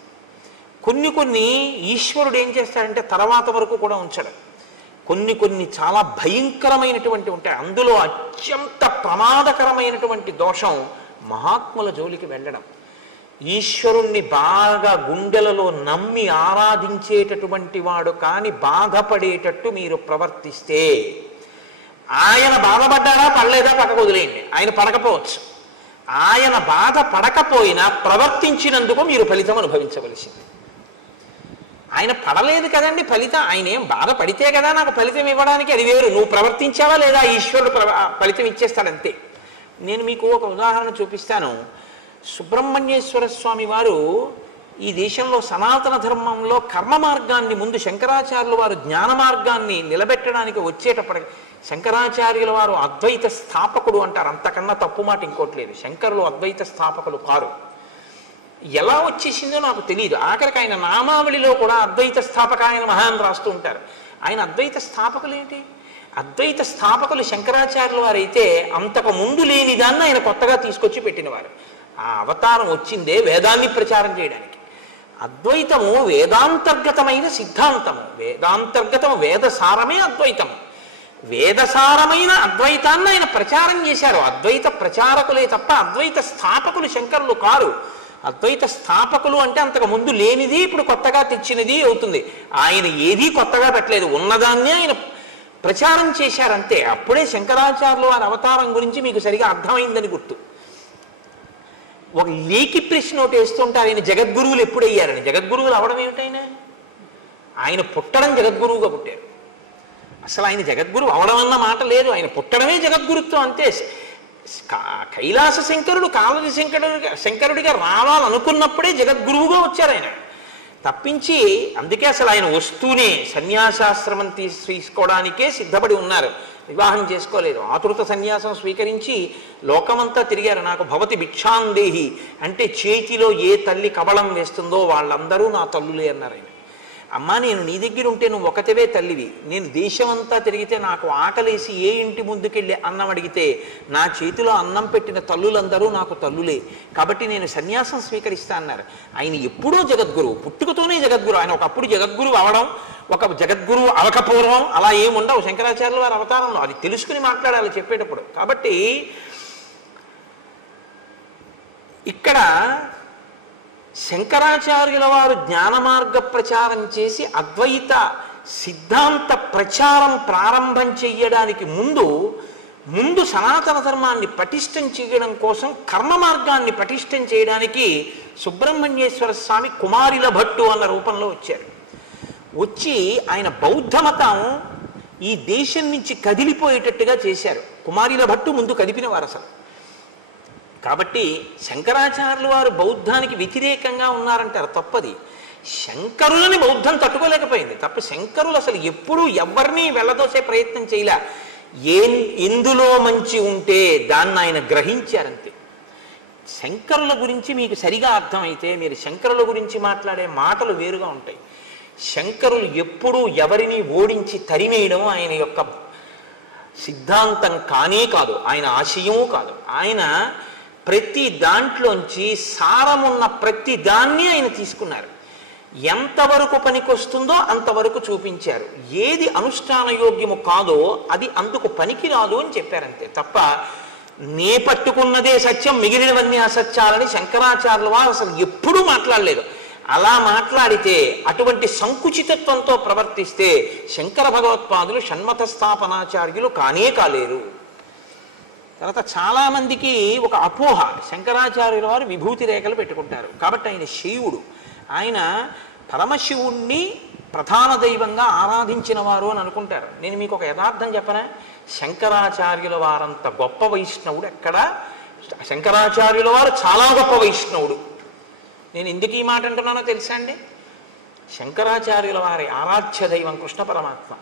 కొన్ని ఈశ్వరుడు ఏం చేస్తాడంటే తర్వాత వరకు కూడా ఉంచడు. కొన్ని చాలా భయంకరమైనటువంటి ఉంటాయి. అందులో అత్యంత ప్రమాదకరమైనటువంటి దోషం మహాత్ముల జోలికి వెళ్ళడం. ఈశ్వరుణ్ణి బాగా గుండెలలో నమ్మి ఆరాధించేటటువంటి వాడు కానీ బాధపడేటట్టు మీరు ప్రవర్తిస్తే, ఆయన బాధపడ్డాడా పడలేదా పక్కకు వదిలేయండి, ఆయన పడకపోవచ్చు. ఆయన బాధ పడకపోయినా ప్రవర్తించినందుకు మీరు ఫలితం అనుభవించవలసింది. ఆయన పడలేదు కదండి ఫలితం, ఆయన ఏం బాధపడితే కదా నాకు ఫలితం ఇవ్వడానికి, అది వేరు. నువ్వు ప్రవర్తించావా లేదా, ఈశ్వరుడు ఫలితం ఇచ్చేస్తాడంతే. నేను మీకు ఒక ఉదాహరణ చూపిస్తాను. సుబ్రహ్మణ్యేశ్వర స్వామి వారు ఈ దేశంలో సనాతన ధర్మంలో కర్మ మార్గాన్ని ముందు శంకరాచార్యుల వారు జ్ఞాన మార్గాన్ని నిలబెట్టడానికి వచ్చేటప్పటికి, శంకరాచార్యుల వారు అద్వైత స్థాపకుడు అంటారు, అంతకన్నా తప్పు మాట ఇంకోటి లేదు. శంకరులు అద్వైత స్థాపకులు కారు. ఎలా వచ్చేసిందో నాకు తెలియదు. ఆఖరికి ఆయన నామావళిలో కూడా అద్వైత స్థాపక ఆయన మహాన్ రాస్తూ ఉంటారు. ఆయన అద్వైత స్థాపకులు ఏంటి? అద్వైత స్థాపకులు శంకరాచార్యుల వారు అయితే అంతకు ముందు లేని దాన్ని ఆయన కొత్తగా తీసుకొచ్చి పెట్టినవారు. ఆ అవతారం వచ్చిందే వేదాన్ని ప్రచారం చేయడానికి. అద్వైతము వేదాంతర్గతమైన సిద్ధాంతము, వేదాంతర్గతము వేదసారమే అద్వైతము. వేదసారమైన అద్వైతాన్ని ఆయన ప్రచారం చేశారు. అద్వైత ప్రచారకులే తప్ప అద్వైత స్థాపకులు శంకరులు కారు. అద్వైత స్థాపకులు అంటే అంతకు ముందు లేనిది ఇప్పుడు కొత్తగా తెచ్చినది అవుతుంది. ఆయన ఏదీ కొత్తగా పెట్టలేదు, ఉన్నదాన్నే ఆయన ప్రచారం చేశారంతే. అప్పుడే శంకరాచార్యుల వారి అవతారం గురించి మీకు సరిగా అర్థమైందని గుర్తు. ఒక లేఖి ప్రశ్న ఒకటి వేస్తుంటారు, ఆయన జగద్గురువులు ఎప్పుడయ్యారని. జగద్గురువులు అవడం ఏమిటైనా? ఆయన పుట్టడం జగద్గురువుగా పుట్టారు. అసలు ఆయన జగద్గురువు అవడం అన్న మాట లేదు, ఆయన పుట్టడమే జగద్గురుత్వం అంతే. కైలాస శంకరుడు కాలది శంకరుడిగా రావాలనుకున్నప్పుడే జగద్గురువుగా వచ్చారు ఆయన, తప్పించి. అందుకే అసలు ఆయన వస్తూనే సన్యాసాశ్రమం తీసుకోవడానికే సిద్ధపడి ఉన్నారు, వివాహం చేసుకోలేదు. ఆతురత సన్యాసం స్వీకరించి లోకమంతా తిరిగారు. నాకు భవతి భిక్షాందేహి అంటే చేతిలో ఏ తల్లి కబళం వేస్తుందో వాళ్ళందరూ నా తల్లులే అన్నారు ఆయన. అమ్మా, నేను నీ దగ్గర ఉంటే నువ్వు ఒకటివే తల్లివి, నేను దేశమంతా తిరిగితే నాకు ఆకలేసి ఏ ఇంటి ముందుకెళ్ళి అన్నం అడిగితే నా చేతిలో అన్నం పెట్టిన తల్లులందరూ నాకు తల్లులే, కాబట్టి నేను సన్యాసం స్వీకరిస్తా అన్నారు. ఆయన ఎప్పుడో జగద్గురువు, పుట్టుకతోనే జగద్గురు. ఆయన ఒకప్పుడు జగద్గురువు అవడం, ఒక జగద్గురువు అవకపూర్వం అలా ఏముండవు శంకరాచార్యుల వారి అవతారంలో. అది తెలుసుకుని మాట్లాడాలి చెప్పేటప్పుడు. కాబట్టి ఇక్కడ శంకరాచార్యుల వారు జ్ఞాన మార్గ ప్రచారం చేసి అద్వైత సిద్ధాంత ప్రచారం ప్రారంభం చెయ్యడానికి ముందు ముందు సనాతన ధర్మాన్ని పటిష్టం చేయడం కోసం కర్మ మార్గాన్ని పటిష్టం చేయడానికి సుబ్రహ్మణ్యేశ్వర స్వామి కుమారిల భట్టు అన్న రూపంలో వచ్చారు. వచ్చి ఆయన బౌద్ధ మతం ఈ దేశం నుంచి కదిలిపోయేటట్టుగా చేశారు. కుమారిల భట్టు ముందు కదిపిన వారు అసలు. కాబట్టి శంకరాచార్యులు వారు బౌద్ధానికి వ్యతిరేకంగా ఉన్నారంటారు, తప్పది. శంకరులని బౌద్ధం తట్టుకోలేకపోయింది తప్ప. శంకరులు అసలు ఎప్పుడూ ఎవరిని వెళ్ళదోసే ప్రయత్నం చేయలే. ఎందులో మంచి ఉంటే దాన్ని ఆయన గ్రహించారంతే. శంకరుల గురించి మీకు సరిగా అర్థమైతే మీరు శంకరుల గురించి మాట్లాడే మాటలు వేరుగా ఉంటాయి. శంకరులు ఎప్పుడూ ఎవరిని ఓడించి తరిమేయడం ఆయన యొక్క సిద్ధాంతం కానే కాదు, ఆయన ఆశయము కాదు. ఆయన ప్రతి దాంట్లోంచి సారమున్న ప్రతి దాన్ని ఆయన తీసుకున్నారు. ఎంతవరకు పనికొస్తుందో అంతవరకు చూపించారు. ఏది అనుష్ఠాన యోగ్యము కాదో అది అందుకు పనికిరాదు అని చెప్పారంతే తప్ప నే పట్టుకున్నదే సత్యం మిగిలినవన్నీ అసత్యాలని శంకరాచార్యుల వారు అసలు ఎప్పుడూ మాట్లాడలేదు. అలా మాట్లాడితే అటువంటి సంకుచితత్వంతో ప్రవర్తిస్తే శంకర భగవత్పాదులు షణ్మత స్థాపనాచార్యులు కానే కాలేరు. తర్వాత చాలామందికి ఒక అపోహ, శంకరాచార్యుల వారు విభూతి రేఖలు పెట్టుకుంటారు కాబట్టి ఆయన శివుడు, ఆయన పరమశివుణ్ణి ప్రధాన దైవంగా ఆరాధించిన వారు అని అనుకుంటారు. నేను మీకు ఒక యథార్థం చెప్పనా, శంకరాచార్యుల వారంత గొప్ప వైష్ణవుడు ఎక్కడ? శంకరాచార్యుల వారు చాలా గొప్ప వైష్ణవుడు. నేను ఎందుకు ఈ మాట అంటున్నానో తెలుసా అండి? శంకరాచార్యుల వారి ఆరాధ్య దైవం కృష్ణ పరమాత్మ.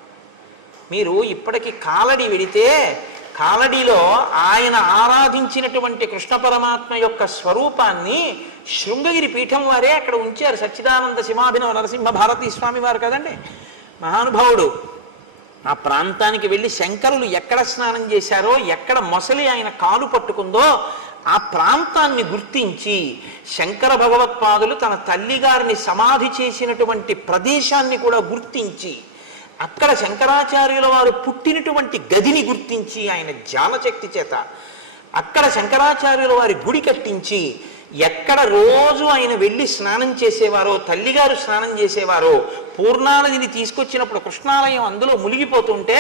మీరు ఇప్పటికీ కాలడి వెడితే కాలడిలో ఆయన ఆరాధించినటువంటి కృష్ణ పరమాత్మ యొక్క స్వరూపాన్ని శృంగగిరి పీఠం వారే అక్కడ ఉంచారు. సచ్చిదానంద శివాభినవ నరసింహ భారతీ స్వామి వారు కదండి, మహానుభావుడు. ఆ ప్రాంతానికి వెళ్ళి శంకరులు ఎక్కడ స్నానం చేశారో, ఎక్కడ మొసలి ఆయన కాలు పట్టుకుందో ఆ ప్రాంతాన్ని గుర్తించి శంకర భగవత్పాదులు తన తల్లిగారిని సమాధి చేసినటువంటి ప్రదేశాన్ని కూడా గుర్తించి అక్కడ శంకరాచార్యుల వారు పుట్టినటువంటి గదిని గుర్తించి ఆయన జ్ఞానశక్తి చేత అక్కడ శంకరాచార్యుల వారి గుడి కట్టించి ఎక్కడ రోజు ఆయన వెళ్ళి స్నానం చేసేవారో, తల్లిగారు స్నానం చేసేవారో, పూర్ణానదిని తీసుకొచ్చినప్పుడు కృష్ణాలయం అందులో మునిగిపోతుంటే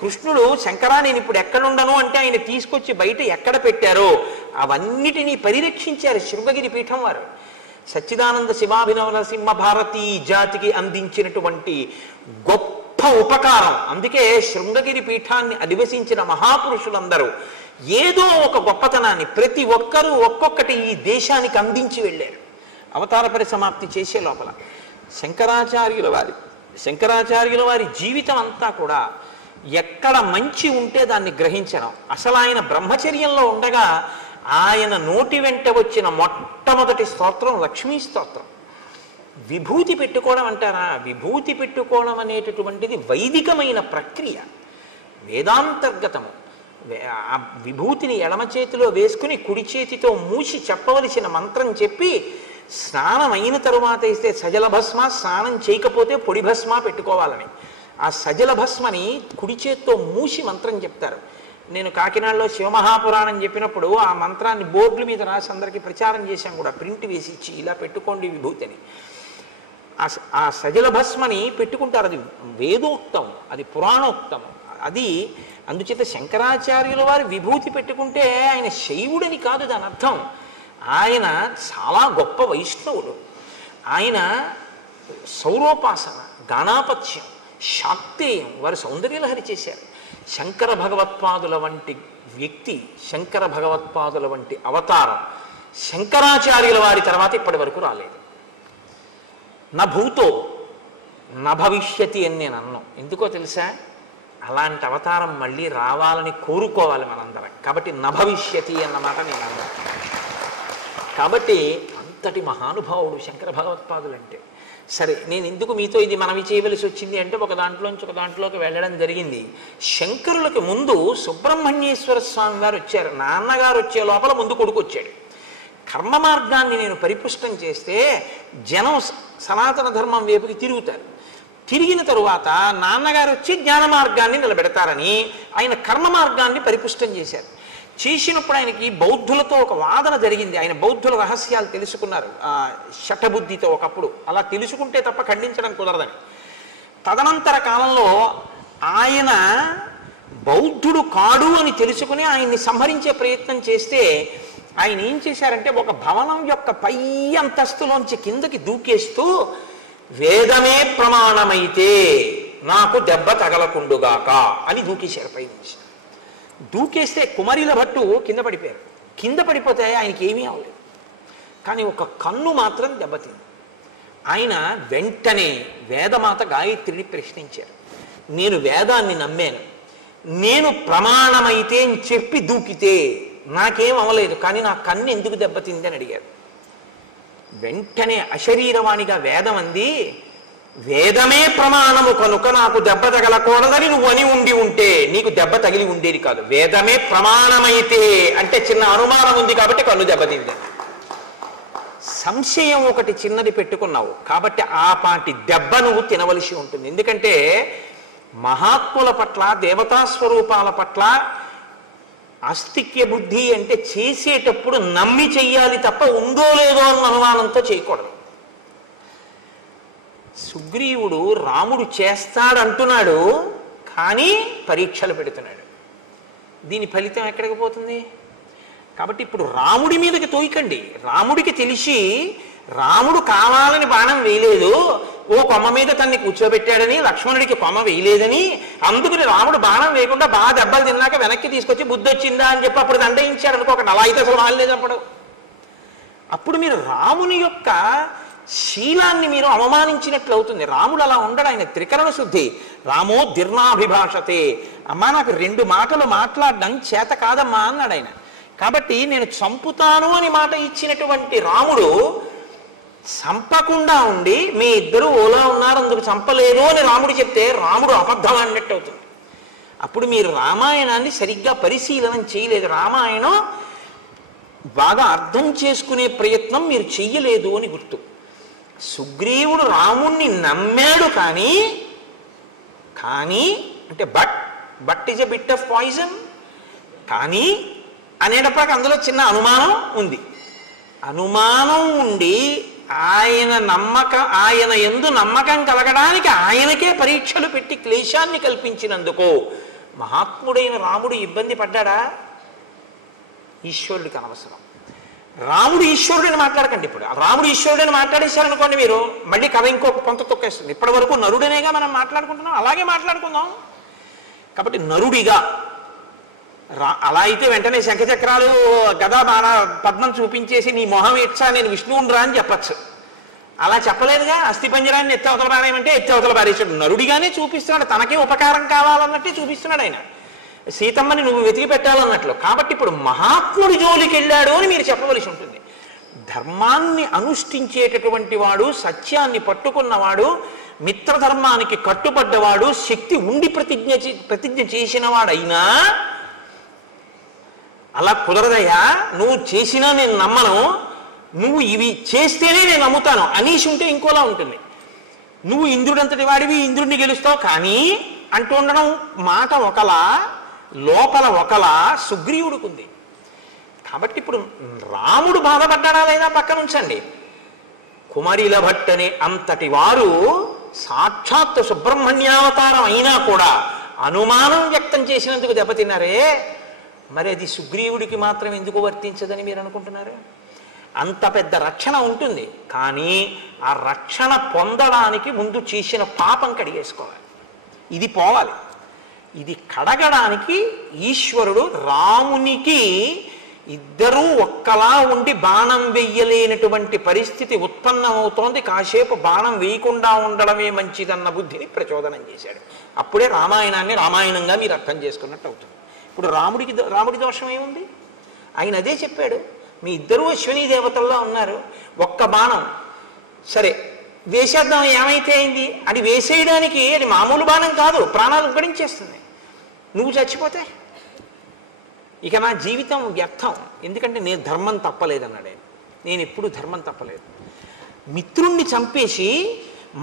కృష్ణుడు శంకరా నేను ఇప్పుడు ఎక్కడుండను అంటే ఆయన తీసుకొచ్చి బయట ఎక్కడ పెట్టారో అవన్నిటినీ పరిరక్షించారు శృంగగిరి పీఠం వారు. సచ్చిదానంద శివాభినవ నరసింహ భారతీ జాతికి అందించినటువంటి గొప్ప ఉపకారం. అందుకే శృంగగిరి పీఠాన్ని అధివసించిన మహాపురుషులందరూ ఏదో ఒక గొప్పతనాన్ని ప్రతి ఒక్కరూ ఒక్కొక్కటి ఈ దేశానికి అందించి వెళ్ళారు. అవతార పరిసమాప్తి చేసే లోపల శంకరాచార్యుల వారి జీవితం అంతా కూడా ఎక్కడ మంచి ఉంటే దాన్ని గ్రహించడం. అసలు ఆయన బ్రహ్మచర్యంలో ఉండగా ఆయన నోటి వెంట వచ్చిన మొట్టమొదటి స్తోత్రం లక్ష్మీ స్తోత్రం. విభూతి పెట్టుకోవడం అంటారా? విభూతి పెట్టుకోవడం అనేటటువంటిది వైదికమైన ప్రక్రియ, వేదాంతర్గతము. ఆ విభూతిని ఎడమ చేతిలో వేసుకుని కుడి చేతితో మూసి చెప్పవలసిన మంత్రం చెప్పి స్నానం అయిన తరువాత ఇస్తే సజల భస్మ, స్నానం చేయకపోతే పొడి భస్మ పెట్టుకోవాలని. ఆ సజల భస్మని కుడి చేతితో మూసి మంత్రం చెప్తారు. నేను కాకినాడలో శివమహాపురాణం చెప్పినప్పుడు ఆ మంత్రాన్ని బోర్డుల మీద రాసి అందరికీ ప్రచారం చేశాం కూడా, ప్రింట్ వేసి ఇచ్చి ఇలా పెట్టుకోండి విభూతిని. ఆ సజల భస్మని పెట్టుకుంటారు. అది వేదోక్తం, అది పురాణోక్తం. అది అందుచేత శంకరాచార్యుల వారు విభూతి పెట్టుకుంటే ఆయన శైవుడని కాదు దాని అర్థం. ఆయన చాలా గొప్ప వైష్ణవుడు. ఆయన సౌరోపాసన, గాణాపత్యం, శాక్తేయం వారు సౌందర్యలహరి చేశారు. శంకర భగవత్పాదుల వంటి వ్యక్తి, శంకర భగవత్పాదుల వంటి అవతారం శంకరాచార్యుల వారి తర్వాత ఇప్పటి వరకు రాలేదు. నా భూతో నా భవిష్యతి అని నేను అన్నాను. ఎందుకో తెలుసా? అలాంటి అవతారం మళ్ళీ రావాలని కోరుకోవాలి మనందరం. కాబట్టి నా భవిష్యతి అన్నమాట నేను అన్నాను. కాబట్టి అంతటి మహానుభావుడు శంకర భగవత్పాదులు అంటే. సరే, నేను ఎందుకు మీతో ఇది మనవి చేయవలసి వచ్చింది అంటే ఒక దాంట్లోంచి ఒక దాంట్లోకి వెళ్ళడం జరిగింది. శంకరులకు ముందు సుబ్రహ్మణ్యేశ్వర స్వామి వారు వచ్చారు. నాన్నగారు వచ్చే లోపల ముందు కొడుకు వచ్చాడు. కర్మ మార్గాన్ని నేను పరిపుష్టం చేస్తే జనం సనాతన ధర్మం వైపుకి తిరుగుతారు. తిరిగిన తరువాత నాన్నగారు వచ్చి జ్ఞాన మార్గాన్ని నిలబెడతారని ఆయన కర్మ మార్గాన్ని పరిపుష్టం చేశారు. చేసినప్పుడు ఆయనకి బౌద్ధులతో ఒక వాదన జరిగింది. ఆయన బౌద్ధుల రహస్యాలు తెలుసుకున్నారు శఠబుద్ధితో ఒకప్పుడు. అలా తెలుసుకుంటే తప్ప ఖండించడం కుదరదని. తదనంతర కాలంలో ఆయన బౌద్ధుడు కాడు అని తెలుసుకుని ఆయన్ని సంహరించే ప్రయత్నం చేస్తే ఆయన ఏం చేశారంటే ఒక భవనం యొక్క పై అంతస్తులోంచి కిందకి దూకేస్తూ వేదమే ప్రమాణమైతే నాకు దెబ్బ తగలకుండుగాక అని దూకేశారు పై నుంచి. దూకేస్తే కుమారిల భట్టు కింద పడిపోయారు. కింద పడిపోతే ఆయనకి ఏమీ అవ్వలేదు, కానీ ఒక కన్ను మాత్రం దెబ్బతింది. ఆయన వెంటనే వేదమాత గాయత్రిని ప్రశ్నించారు. నేను వేదాన్ని నమ్మాను, నేను ప్రమాణమైతే అని చెప్పి దూకితే నాకేం అవ్వలేదు, కానీ నా కన్ను ఎందుకు దెబ్బతింది అని అడిగారు. వెంటనే అశరీరవాణిగా వేదం అంది, వేదమే ప్రమాణము కనుక నాకు దెబ్బ తగలకూడదని నువ్వు అని ఉండి ఉంటే నీకు దెబ్బ తగిలి ఉండేది కాదు. వేదమే ప్రమాణమైతే అంటే చిన్న అనుమానం ఉంది కాబట్టి కన్ను దెబ్బతింది. సంశయం ఒకటి చిన్నది పెట్టుకున్నావు కాబట్టి ఆ పాటి దెబ్బ నువ్వు తినవలసి ఉంటుంది. ఎందుకంటే మహాత్ముల పట్ల, దేవతా స్వరూపాల పట్ల ఆస్తిక్య బుద్ధి అంటే చేసేటప్పుడు నమ్మి చెయ్యాలి తప్ప ఉందో లేదో అన్న అనుమానంతో చేయకూడదు. సుగ్రీవుడు రాముడు చేస్తాడంటున్నాడు, కానీ పరీక్షలు పెడుతున్నాడు. దీని ఫలితం ఎక్కడికి పోతుంది? కాబట్టి ఇప్పుడు రాముడి మీదకి తోయకండి. రాముడికి తెలిసి రాముడు కావాలని బాణం వేయలేదు, ఓ కొమ్మ మీద తన్ని కూర్చోబెట్టాడని, లక్ష్మణుడికి కొమ్మ వేయలేదని, అందుకని రాముడు బాణం వేయకుండా బాగా దెబ్బలు తిన్నాక వెనక్కి తీసుకొచ్చి బుద్ధి వచ్చిందా అని చెప్పి అప్పుడు దండయించాడు అనుకో. ఒక నలా అయితే అసలు మానలేదు అప్పుడు. అప్పుడు మీరు రాముని యొక్క శీలాన్ని మీరు అవమానించినట్లు అవుతుంది. రాముడు అలా ఉండడు, ఆయన త్రికరణ శుద్ధి. రామో దీర్ణాభిభాషతే, అమ్మా నాకు 2 మాటలు మాట్లాడడం చేత కాదమ్మా అన్నాడు ఆయన. కాబట్టి నేను చంపుతాను అని మాట ఇచ్చినటువంటి రాముడు చంపకుండా ఉండి మీ ఇద్దరు ఓలా ఉన్నారు అందుకు చంపలేదు అని రాముడు చెప్తే రాముడు అబద్ధం అన్నట్టు అవుతుంది. అప్పుడు మీరు రామాయణాన్ని సరిగ్గా పరిశీలన చేయలేదు, రామాయణం బాగా అర్థం చేసుకునే ప్రయత్నం మీరు చెయ్యలేదు అని గుర్తు. సుగ్రీవుడు రాముణ్ణి నమ్మాడు, కానీ అంటే but is a bit of poison, కానీ అనేటప్పటికి అందులో చిన్న అనుమానం ఉంది. అనుమానం ఉండి ఆయన యందు నమ్మకం కలగడానికి ఆయనకే పరీక్షలు పెట్టి క్లేశాన్ని కల్పించినందుకు మహాత్ముడైన రాముడు ఇబ్బంది పడ్డాడా? ఈశ్వరుడికి అనవసరం. రాముడు ఈశ్వరుడని మాట్లాడకండి. ఇప్పుడు రాముడు ఈశ్వరుడని మాట్లాడేశారనుకోండి, మీరు మళ్ళీ కథ ఇంకొక కొంత తొక్కేస్తుంది. ఇప్పటి వరకు నరుడనేగా మనం మాట్లాడుకుంటున్నాం, అలాగే మాట్లాడుకుందాం. కాబట్టి నరుడిగా అలా అయితే వెంటనే శంఖచక్రాలు గదా బాణ పద్మం చూపించేసి నీ మొహం ఇచ్చా నేను విష్ణువుని రా అని చెప్పచ్చు. అలా చెప్పలేదుగా. అస్థిపంజరాన్ని ఎత్తి అవతల పారేయమంటే ఎత్తి అవతల పారేసాడు. నరుడిగానే చూపిస్తున్నాడు, తనకే ఉపకారం కావాలన్నట్టే చూపిస్తున్నాడు ఆయన. సీతమ్మని నువ్వు వెతికి పెట్టాలన్నట్లు. కాబట్టి ఇప్పుడు మహాత్ముడి జోలికి వెళ్ళాడు అని మీరు చెప్పవలసి ఉంటుంది. ధర్మాన్ని అనుష్ఠించేటటువంటి వాడు, సత్యాన్ని పట్టుకున్నవాడు, మిత్రధర్మానికి కట్టుబడ్డవాడు, శక్తి ఉండి ప్రతిజ్ఞ చేసిన వాడైనా అలా కుదరదయ్యా, నువ్వు చేసినా నేను నమ్మను, నువ్వు ఇవి చేస్తేనే నేను నమ్ముతాను అనేసి ఉంటే ఇంకోలా ఉంటుంది. నువ్వు ఇంద్రుడంతటి వాడివి, ఇంద్రుడిని గెలుస్తావు కానీ అంటూ ఉండడం మాట ఒకలా, లోపల ఒకలా సుగ్రీవుడికి ఉంది. కాబట్టి ఇప్పుడు రాముడు బాధపడ్డాడా లేదా పక్కన ఉంచండి. కుమారిల భట్టనే అంతటి వారు సాక్షాత్ సుబ్రహ్మణ్యావతారం అయినా కూడా అనుమానం వ్యక్తం చేసినందుకు దెబ్బతిన్నారే, మరి అది సుగ్రీవుడికి మాత్రం ఎందుకు వర్తించదని మీరు అనుకుంటున్నారు? అంత పెద్ద రక్షణ ఉంటుంది, కానీ ఆ రక్షణ పొందడానికి ముందు చేసిన పాపం కడిగేసుకోవాలి. ఇది పోవాలి. ఇది కడగడానికి ఈశ్వరుడు రామునికి ఇద్దరూ ఒక్కలా ఉండి బాణం వెయ్యలేనటువంటి పరిస్థితి ఉత్పన్నమవుతోంది. కాసేపు బాణం వేయకుండా ఉండడమే మంచిదన్న బుద్ధిని ప్రచోదనం చేశాడు. అప్పుడే రామాయణాన్ని రామాయణంగా మీరు అర్థం చేసుకున్నట్టు అవుతుంది. ఇప్పుడు రాముడి దోషం ఏముంది? ఆయన అదే చెప్పాడు, మీ ఇద్దరూ అశ్విని దేవతల్లో ఉన్నారు, ఒక్క బాణం సరే వేసేద్దాం ఏమైతే అయింది అని వేసేయడానికి అది మామూలు బాణం కాదు, ప్రాణాలు ఉగ్గడించేస్తుంది. నువ్వు చచ్చిపోతే ఇక నా జీవితం వ్యర్థం. ఎందుకంటే నేను ధర్మం తప్పలేదన్నాడే. నేను ఎప్పుడు ధర్మం తప్పలేదు. మిత్రుణ్ణి చంపేసి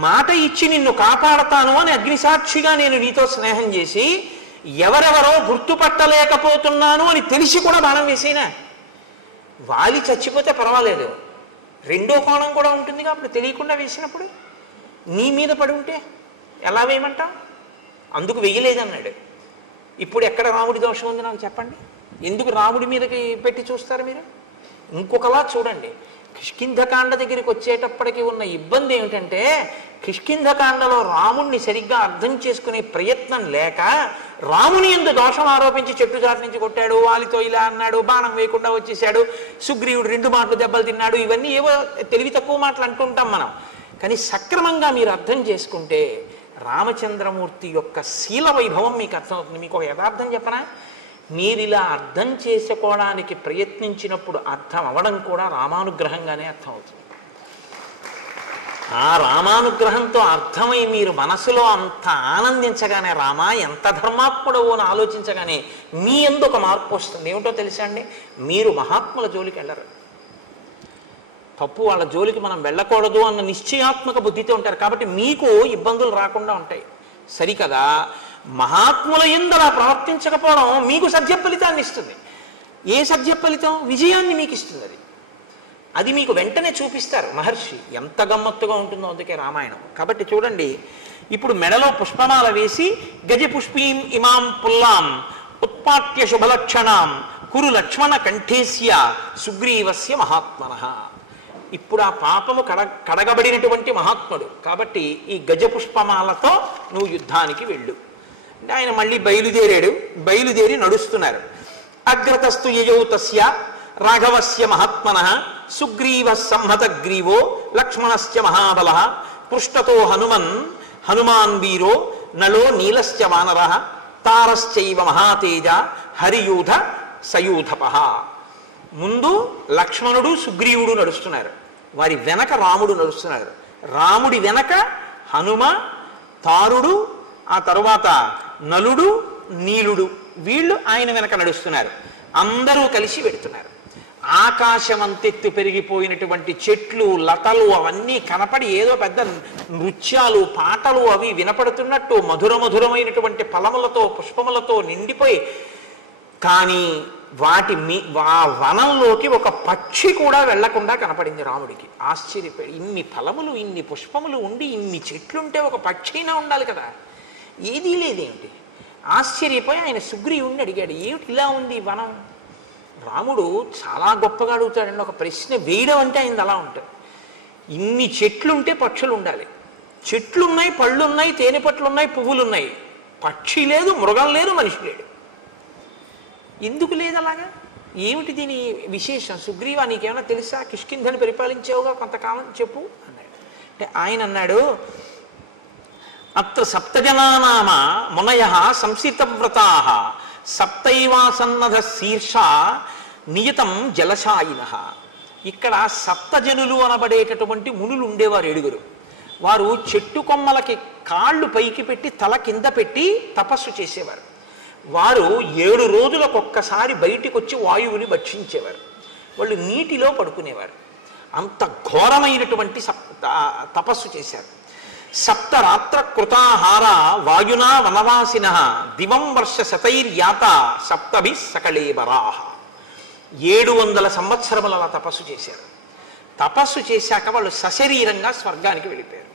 మాట ఇచ్చి నిన్ను కాపాడతాను అని అగ్నిసాక్షిగా నేను నీతో స్నేహం చేసి ఎవరెవరో గుర్తుపట్టలేకపోతున్నాను అని తెలిసి కూడా బాణం వేసేనా? వాలి చచ్చిపోతే పర్వాలేదు, రెండో కోణం కూడా ఉంటుంది కాబట్టి తెలియకుండా వేసినప్పుడు నీ మీద పడి ఉంటే ఎలా వేయమంటావు? అందుకు వెయ్యలేదన్నాడు. ఇప్పుడు ఎక్కడ రాముడి దోషం ఉంది నాకు చెప్పండి. ఎందుకు రాముడి మీదకి పెట్టి చూస్తారు మీరు? ఇంకొకలా చూడండి. కిష్కింధకాండ దగ్గరికి వచ్చేటప్పటికి ఉన్న ఇబ్బంది ఏమిటంటే, కిష్కింధకాండలో రాముణ్ణి సరిగ్గా అర్థం చేసుకునే ప్రయత్నం లేక రాముని యందు దోషం ఆరోపించి చెట్టు చాటు నుంచి కొట్టాడు, వాలితో ఇలా అన్నాడు, బాణం వేయకుండా వచ్చేసాడు, సుగ్రీవుడు 2 మాటలు దెబ్బలు తిన్నాడు, ఇవన్నీ ఏవో తెలివి తక్కువ మాటలు అంటుంటాం మనం. కానీ సక్రమంగా మీరు అర్థం చేసుకుంటే రామచంద్రమూర్తి యొక్క శీల వైభవం మీకు అర్థమవుతుంది. మీకు ఒక యథార్థం చెప్పనా? మీరు ఇలా అర్థం చేసుకోవడానికి ప్రయత్నించినప్పుడు అర్థం అవ్వడం కూడా రామానుగ్రహంగానే అర్థమవుతుంది. ఆ రామానుగ్రహంతో అర్థమై మీరు మనసులో అంత ఆనందించగానే, రామా ఎంత ధర్మాత్ముడవో అని ఆలోచించగానే మీ యందు ఒక మార్పు వస్తుంది. ఏమిటో తెలుసా అండి? మీరు మహాత్ముల జోలికి వెళ్ళరు. తప్పు వాళ్ళ జోలికి మనం వెళ్ళకూడదు అన్న నిశ్చయాత్మక బుద్ధితో ఉంటారు కాబట్టి మీకు ఇబ్బందులు రాకుండా ఉంటాయి. సరికదా? మహాత్ముల యందు అలా ప్రవర్తించకపోవడం మీకు సత్య ఫలితాన్ని ఇస్తుంది. ఏ సత్య ఫలితం? విజయాన్ని మీకు ఇస్తుంది. అది మీకు వెంటనే చూపిస్తారు మహర్షి. ఎంత గమ్మత్తుగా ఉంటుందో అందుకే రామాయణం. కాబట్టి చూడండి, ఇప్పుడు మెడలో పుష్పమాల వేసి గజపుష్పీం ఇమాం పుల్లాం ఉత్పాట్య శుభలక్షణాం కురు లక్ష్మణ కంఠేస్య సుగ్రీవస్య మహాత్మనః. ఇప్పుడు ఆ పాపము కడగబడినటువంటి మహాత్ముడు కాబట్టి ఈ గజపుష్పమాలతో నువ్వు యుద్ధానికి వెళ్ళు. ఆయన మళ్ళీ బయలుదేరి నడుస్తున్నారు. అగ్రతస్తు యయౌ తస్య రాఘవస్య మహాత్మనః సుగ్రీవ సంహతగ్రీవో లక్ష్మణస్య మహాబలః పృష్ఠతో హనుమాన్ వీరో నలో నీలస్య వానరః తారశ్చైవ మహాతేజ హరియూధ సయూధపః. ముందు లక్ష్మణుడు సుగ్రీవుడు నడుస్తున్నారు, వారి వెనక రాముడు నడుస్తున్నారు. రాముడి వెనక హనుమ, తారుడు, ఆ తరువాత నలుడు, నీలుడు, వీళ్ళు ఆయన వెనక నడుస్తున్నారు. అందరూ కలిసి వెడుతున్నారు. ఆకాశం అంతెత్తు పెరిగిపోయినటువంటి చెట్లు, లతలు అవన్నీ కనపడి ఏదో పెద్ద నృత్యాలు, పాటలు అవి వినపడుతున్నట్టు మధురమైనటువంటి ఫలములతో పుష్పములతో నిండిపోయి, కానీ ఆ వనంలోకి ఒక పక్షి కూడా వెళ్లకుండా కనపడింది రాముడికి. ఆశ్చర్యపోయి, ఇన్ని ఫలములు ఇన్ని పుష్పములు ఉండి ఇన్ని చెట్లుంటే ఒక పక్షి అయినా ఉండాలి కదా, ఏదీ లేదేమిటి? ఆశ్చర్యపోయి ఆయన సుగ్రీవుణ్ణి అడిగాడు, ఏమిటి ఇలా ఉంది వనం? రాముడు చాలా గొప్పగా అడుగుతాడండి. ఒక ప్రశ్న వేయడం అంటే ఆయన అలా ఉంటుంది. ఇన్ని చెట్లుంటే పక్షులు ఉండాలి, చెట్లున్నాయి, పళ్ళున్నాయి, తేనె పట్లున్నాయి, పువ్వులున్నాయి, పక్షి లేదు, మృగం లేదు, మనిషి లేడు. ఎందుకు లేదు అలాగా? ఏమిటి దీని విశేషం? సుగ్రీవా, నీకేమైనా తెలుసా? కిష్కింధని పరిపాలించావుగా కొంతకాలం, చెప్పు అన్నాడు. అంటే ఆయన అన్నాడు, అత్ర సప్తజనానామ మునయః సంసితవ్రతాః సప్తైవాసన్నధ శీర్ష నియతం జలశాయినః. ఇక్కడ సప్తజనులు అనబడేటటువంటి మునులు ఉండేవారు 7. వారు చెట్టు కొమ్మలకి కాళ్ళు పైకి పెట్టి తల కింద పెట్టి తపస్సు చేసేవారు. వారు 7 రోజులకొక్కసారి బయటికి వచ్చి వాయువుని భక్షించేవారు. వాళ్ళు నీటిలో పడుకునేవారు. అంత ఘోరమైనటువంటి తపస్సు చేశారు. సప్తరాత్ర కృతాహార వాయునా వనవాసిన దివం వర్ష శతైర్యాత సప్తభి సకళేబరాహ. 700 సంవత్సరములు అలా తపస్సు చేశారు. తపస్సు చేశాక వాళ్ళు సశరీరంగా స్వర్గానికి వెళ్ళిపోయారు.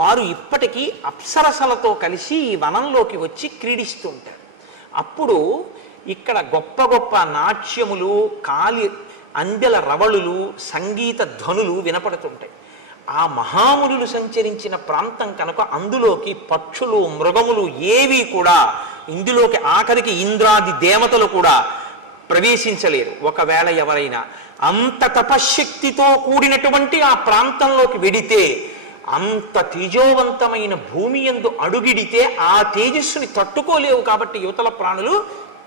వారు ఇప్పటికీ అప్సరసలతో కలిసి ఈ వనంలోకి వచ్చి క్రీడిస్తూ ఉంటారు. అప్పుడు ఇక్కడ గొప్ప గొప్ప నాట్యములు, అందెల రవళులు, సంగీత ధ్వనులు వినపడుతుంటాయి. ఆ మహామునులు సంచరించిన ప్రాంతం కనుక అందులోకి పక్షులు, మృగములు ఏవి కూడా, ఇందులోకి ఆఖరికి ఇంద్రాది దేవతలు కూడా ప్రవేశించలేరు. ఒకవేళ ఎవరైనా అంత తపశ్శక్తితో కూడినటువంటి ఆ ప్రాంతంలోకి వెడితే, అంత తేజోవంతమైన భూమి యందు అడుగిడితే ఆ తేజస్సుని తట్టుకోలేవు. కాబట్టి యువతల ప్రాణులు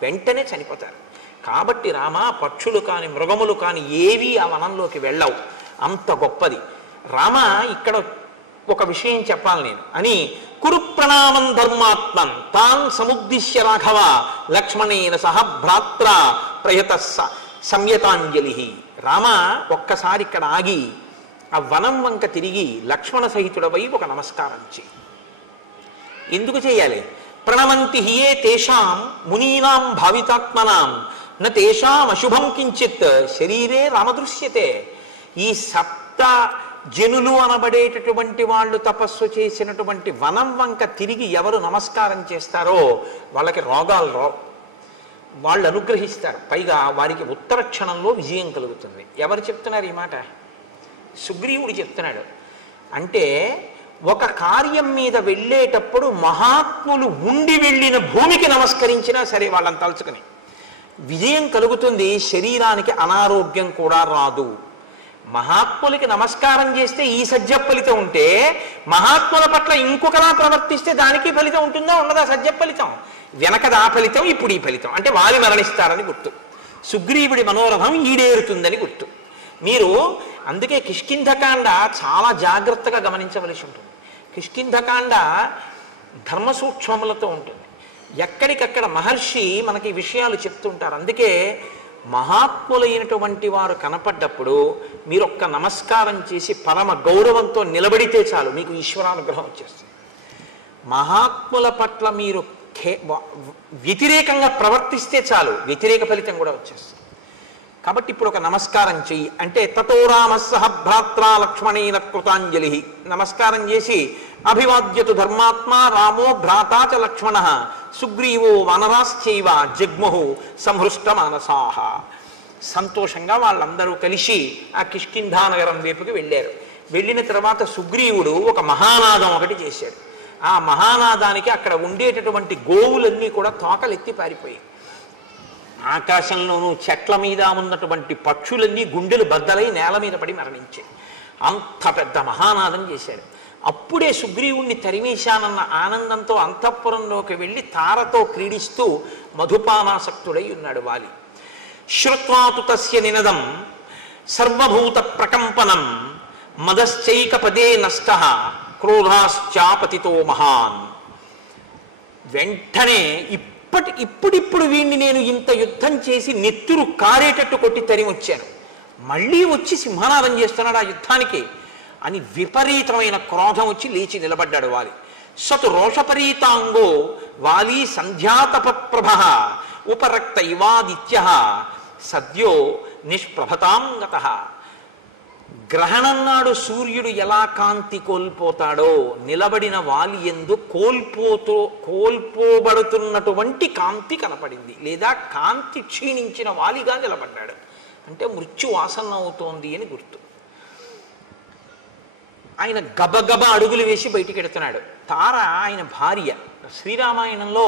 వెంటనే చనిపోతారు. కాబట్టి రామ, పక్షులు కాని మృగములు కాని ఏవి ఆ వనంలోకి వెళ్ళవు. అంత గొప్పది. రామ, ఇక్కడ ఒక విషయం చెప్పాలి నేను అని కురు ప్రణామం ధర్మాత్మన్ తాన్ సముద్దిశ్య రాఘవ లక్ష్మణేన సహ భ్రాత్ర ప్రయత సంయతాంజలి. రామ, ఒక్కసారి ఇక్కడ ఆగి ఆ వనం వంక తిరిగి లక్ష్మణ సహితుడవై ఒక నమస్కారం చేయి. ఎందుకు చేయాలి? ప్రణమంతి హియే తేషాం మునీనాం భావితాత్మనాం న తేషాం అశుభం కించిత్ శరీరే రామదృశ్యతే. ఈ సప్త జనులు అనబడేటటువంటి వాళ్ళు తపస్సు చేసినటువంటి వనం వంక తిరిగి ఎవరు నమస్కారం చేస్తారో వాళ్ళకి రోగాలు రావు, వాళ్ళు అనుగ్రహిస్తారు, పైగా వారికి ఉత్తర క్షణంలో విజయం కలుగుతుంది. ఎవరు చెప్తున్నారు ఈ మాట? సుగ్రీవుడు చెప్తున్నాడు. అంటే ఒక కార్యం మీద వెళ్ళేటప్పుడు మహాత్ములు ఉండి వెళ్ళిన భూమికి నమస్కరించినా సరే వాళ్ళని తలుచుకుని విజయం కలుగుతుంది, శరీరానికి అనారోగ్యం కూడా రాదు. మహాత్ములకి నమస్కారం చేస్తే ఈ సజ్జ ఫలితం ఉంటే మహాత్ముల పట్ల ఇంకొకలా ప్రవర్తిస్తే దానికి ఫలితం ఉంటుందా ఉండదా? సజ్జ ఫలితం వెనకది ఆ ఫలితం, ఇప్పుడు ఈ ఫలితం. అంటే వారి మరణిస్తారని గుర్తు, సుగ్రీవుడి మనోరథం ఈడేరుతుందని గుర్తు. మీరు అందుకే కిష్కింధకాండ చాలా జాగ్రత్తగా గమనించవలసి ఉంటుంది. కిష్కింధకాండ ధర్మ సూక్ష్మములతో ఉంటుంది. ఎక్కడికక్కడ మహర్షి మనకి విషయాలు చెప్తుంటారు. అందుకే మహాత్ములైనటువంటి వారు కనపడ్డప్పుడు మీరు ఒక్క నమస్కారం చేసి పరమ గౌరవంతో నిలబడితే చాలు, మీకు ఈశ్వరానుగ్రహం వచ్చేస్తుంది. మహాత్ముల పట్ల మీరు వ్యతిరేకంగా ప్రవర్తిస్తే చాలు, వ్యతిరేక ఫలితం కూడా వచ్చేస్తుంది. కాబట్టి ఇప్పుడు ఒక నమస్కారం చెయ్యి అంటే తతో రామ సహ భ్రాత్ర లక్ష్మణేన కృతాంజలి. నమస్కారం చేసి అభివాద్యతు ధర్మాత్మ రామో భ్రాతా చ లక్ష్మణ సుగ్రీవో వనరాశ్చైవ జగ్ముహు సంహృష్ట మానసాహ. సంతోషంగా వాళ్ళందరూ కలిసి ఆ కిష్కింధానగరం వైపుకి వెళ్ళారు. వెళ్ళిన తర్వాత సుగ్రీవుడు ఒక మహానాదం ఒకటి చేశాడు. ఆ మహానాదానికి అక్కడ ఉండేటటువంటి గోవులన్నీ కూడా తోకలెత్తి పారిపోయాయి. ఆకాశంలోనూ చెట్ల మీద ఉన్నటువంటి పక్షులన్నీ గుండెలు బద్దలై నేల మీద పడి మరణించాయి. అంత పెద్ద మహానాదం చేశాడు. అప్పుడే సుగ్రీవుణ్ణి తరిమేశానన్న ఆనందంతో అంతఃపురంలోకి వెళ్ళి తారతో క్రీడిస్తూ మధుపానాసక్తుడై ఉన్నాడు వాలి. శ్రుత్వాతు తస్య నినదం సర్వభూత ప్రకంపనం మదశ్చైక పదే నష్టః క్రోధాశ్చాపతితో మహాన్. వెంటనే ఇప్పుడిప్పుడు వీణ్ణి నేను ఇంత యుద్ధం చేసి నెత్తురు కారేటట్టు కొట్టి తరిమొచ్చాను, మళ్ళీ వచ్చి సింహనాదం చేస్తున్నాడు ఆ యుద్ధానికి అని విపరీతమైన క్రోధం వచ్చి లేచి నిలబడ్డాడు వాలి. సతు రోషపరీతాంగో వాలి సంధ్యాతపప్రభ ఉపరక్త ఇవాదిత్య సద్యో నిష్ప్రభతాంగత. గ్రహణం నాడు సూర్యుడు ఎలా కాంతి కోల్పోతాడో నిలబడిన వాలి యందు కోల్పోబడుతున్నటువంటి కాంతి కనపడింది, లేదా కాంతి క్షీణించిన వాలిగా నిలబడ్డాడు. అంటే మృత్యు ఆసన్నం అవుతోంది అని గుర్తు. ఆయన గబగబ అడుగులు వేసి బయటికి ఎడుతున్నాడు. తార ఆయన భార్య. శ్రీరామాయణంలో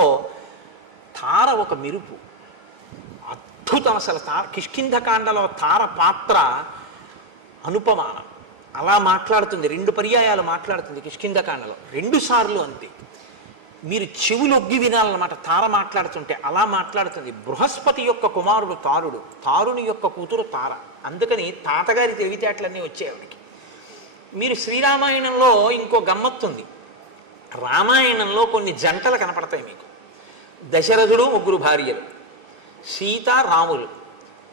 తార ఒక మెరుపు, అద్భుతం. అసలు కిష్కింధకాండలో తార పాత్ర అనుపమానం. అలా మాట్లాడుతుంది, 2 పర్యాయాలు మాట్లాడుతుంది కిష్కింధకాండలో, 2 సార్లు అంతే. మీరు చెవులు ఒగ్గి వినాలన్నమాట తార మాట్లాడుతుంటే. అలా మాట్లాడుతుంది. బృహస్పతి యొక్క కుమారుడు తారుడు, తారుని యొక్క కూతురు తార. అందుకని తాతగారి తెలివితేటలన్నీ వచ్చాయి ఆవిడికి. మీరు శ్రీరామాయణంలో ఇంకో గమ్మత్తుంది. రామాయణంలో కొన్ని జంటలు కనపడతాయి మీకు. దశరథుడు 3 భార్యలు, సీత రాములు,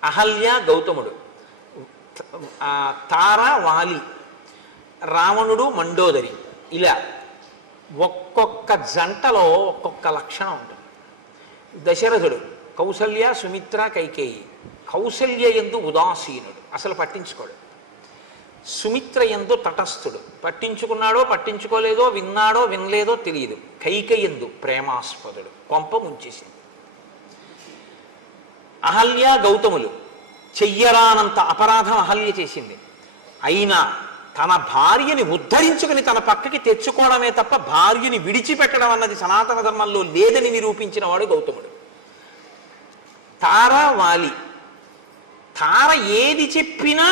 అహల్య గౌతముడు, తార వాలి, రావణుడు మండోదరి. ఇలా ఒక్కొక్క జంటలో ఒక్కొక్క లక్షణం ఉంటుంది. దశరథుడు కౌసల్య సుమిత్ర కైకేయి. కౌసల్య యందు ఉదాసీనుడు, అసలు పట్టించుకోడు. సుమిత్ర యందు తటస్థుడు, పట్టించుకున్నాడో పట్టించుకోలేదో, విన్నాడో వినలేదో తెలియదు. కైకేయి యందు ప్రేమాస్పదుడు, కొంప ముంచేసింది. అహల్య గౌతములు చెయ్యరానంత అపరాధం అహల్య చేసింది. అయినా తన భార్యని ఉద్ధరించుకుని తన పక్కకి తెచ్చుకోవడమే తప్ప భార్యని విడిచిపెట్టడం అన్నది సనాతన ధర్మంలో లేదని నిరూపించిన వాడు గౌతముడు. తార వాలి. తార ఏది చెప్పినా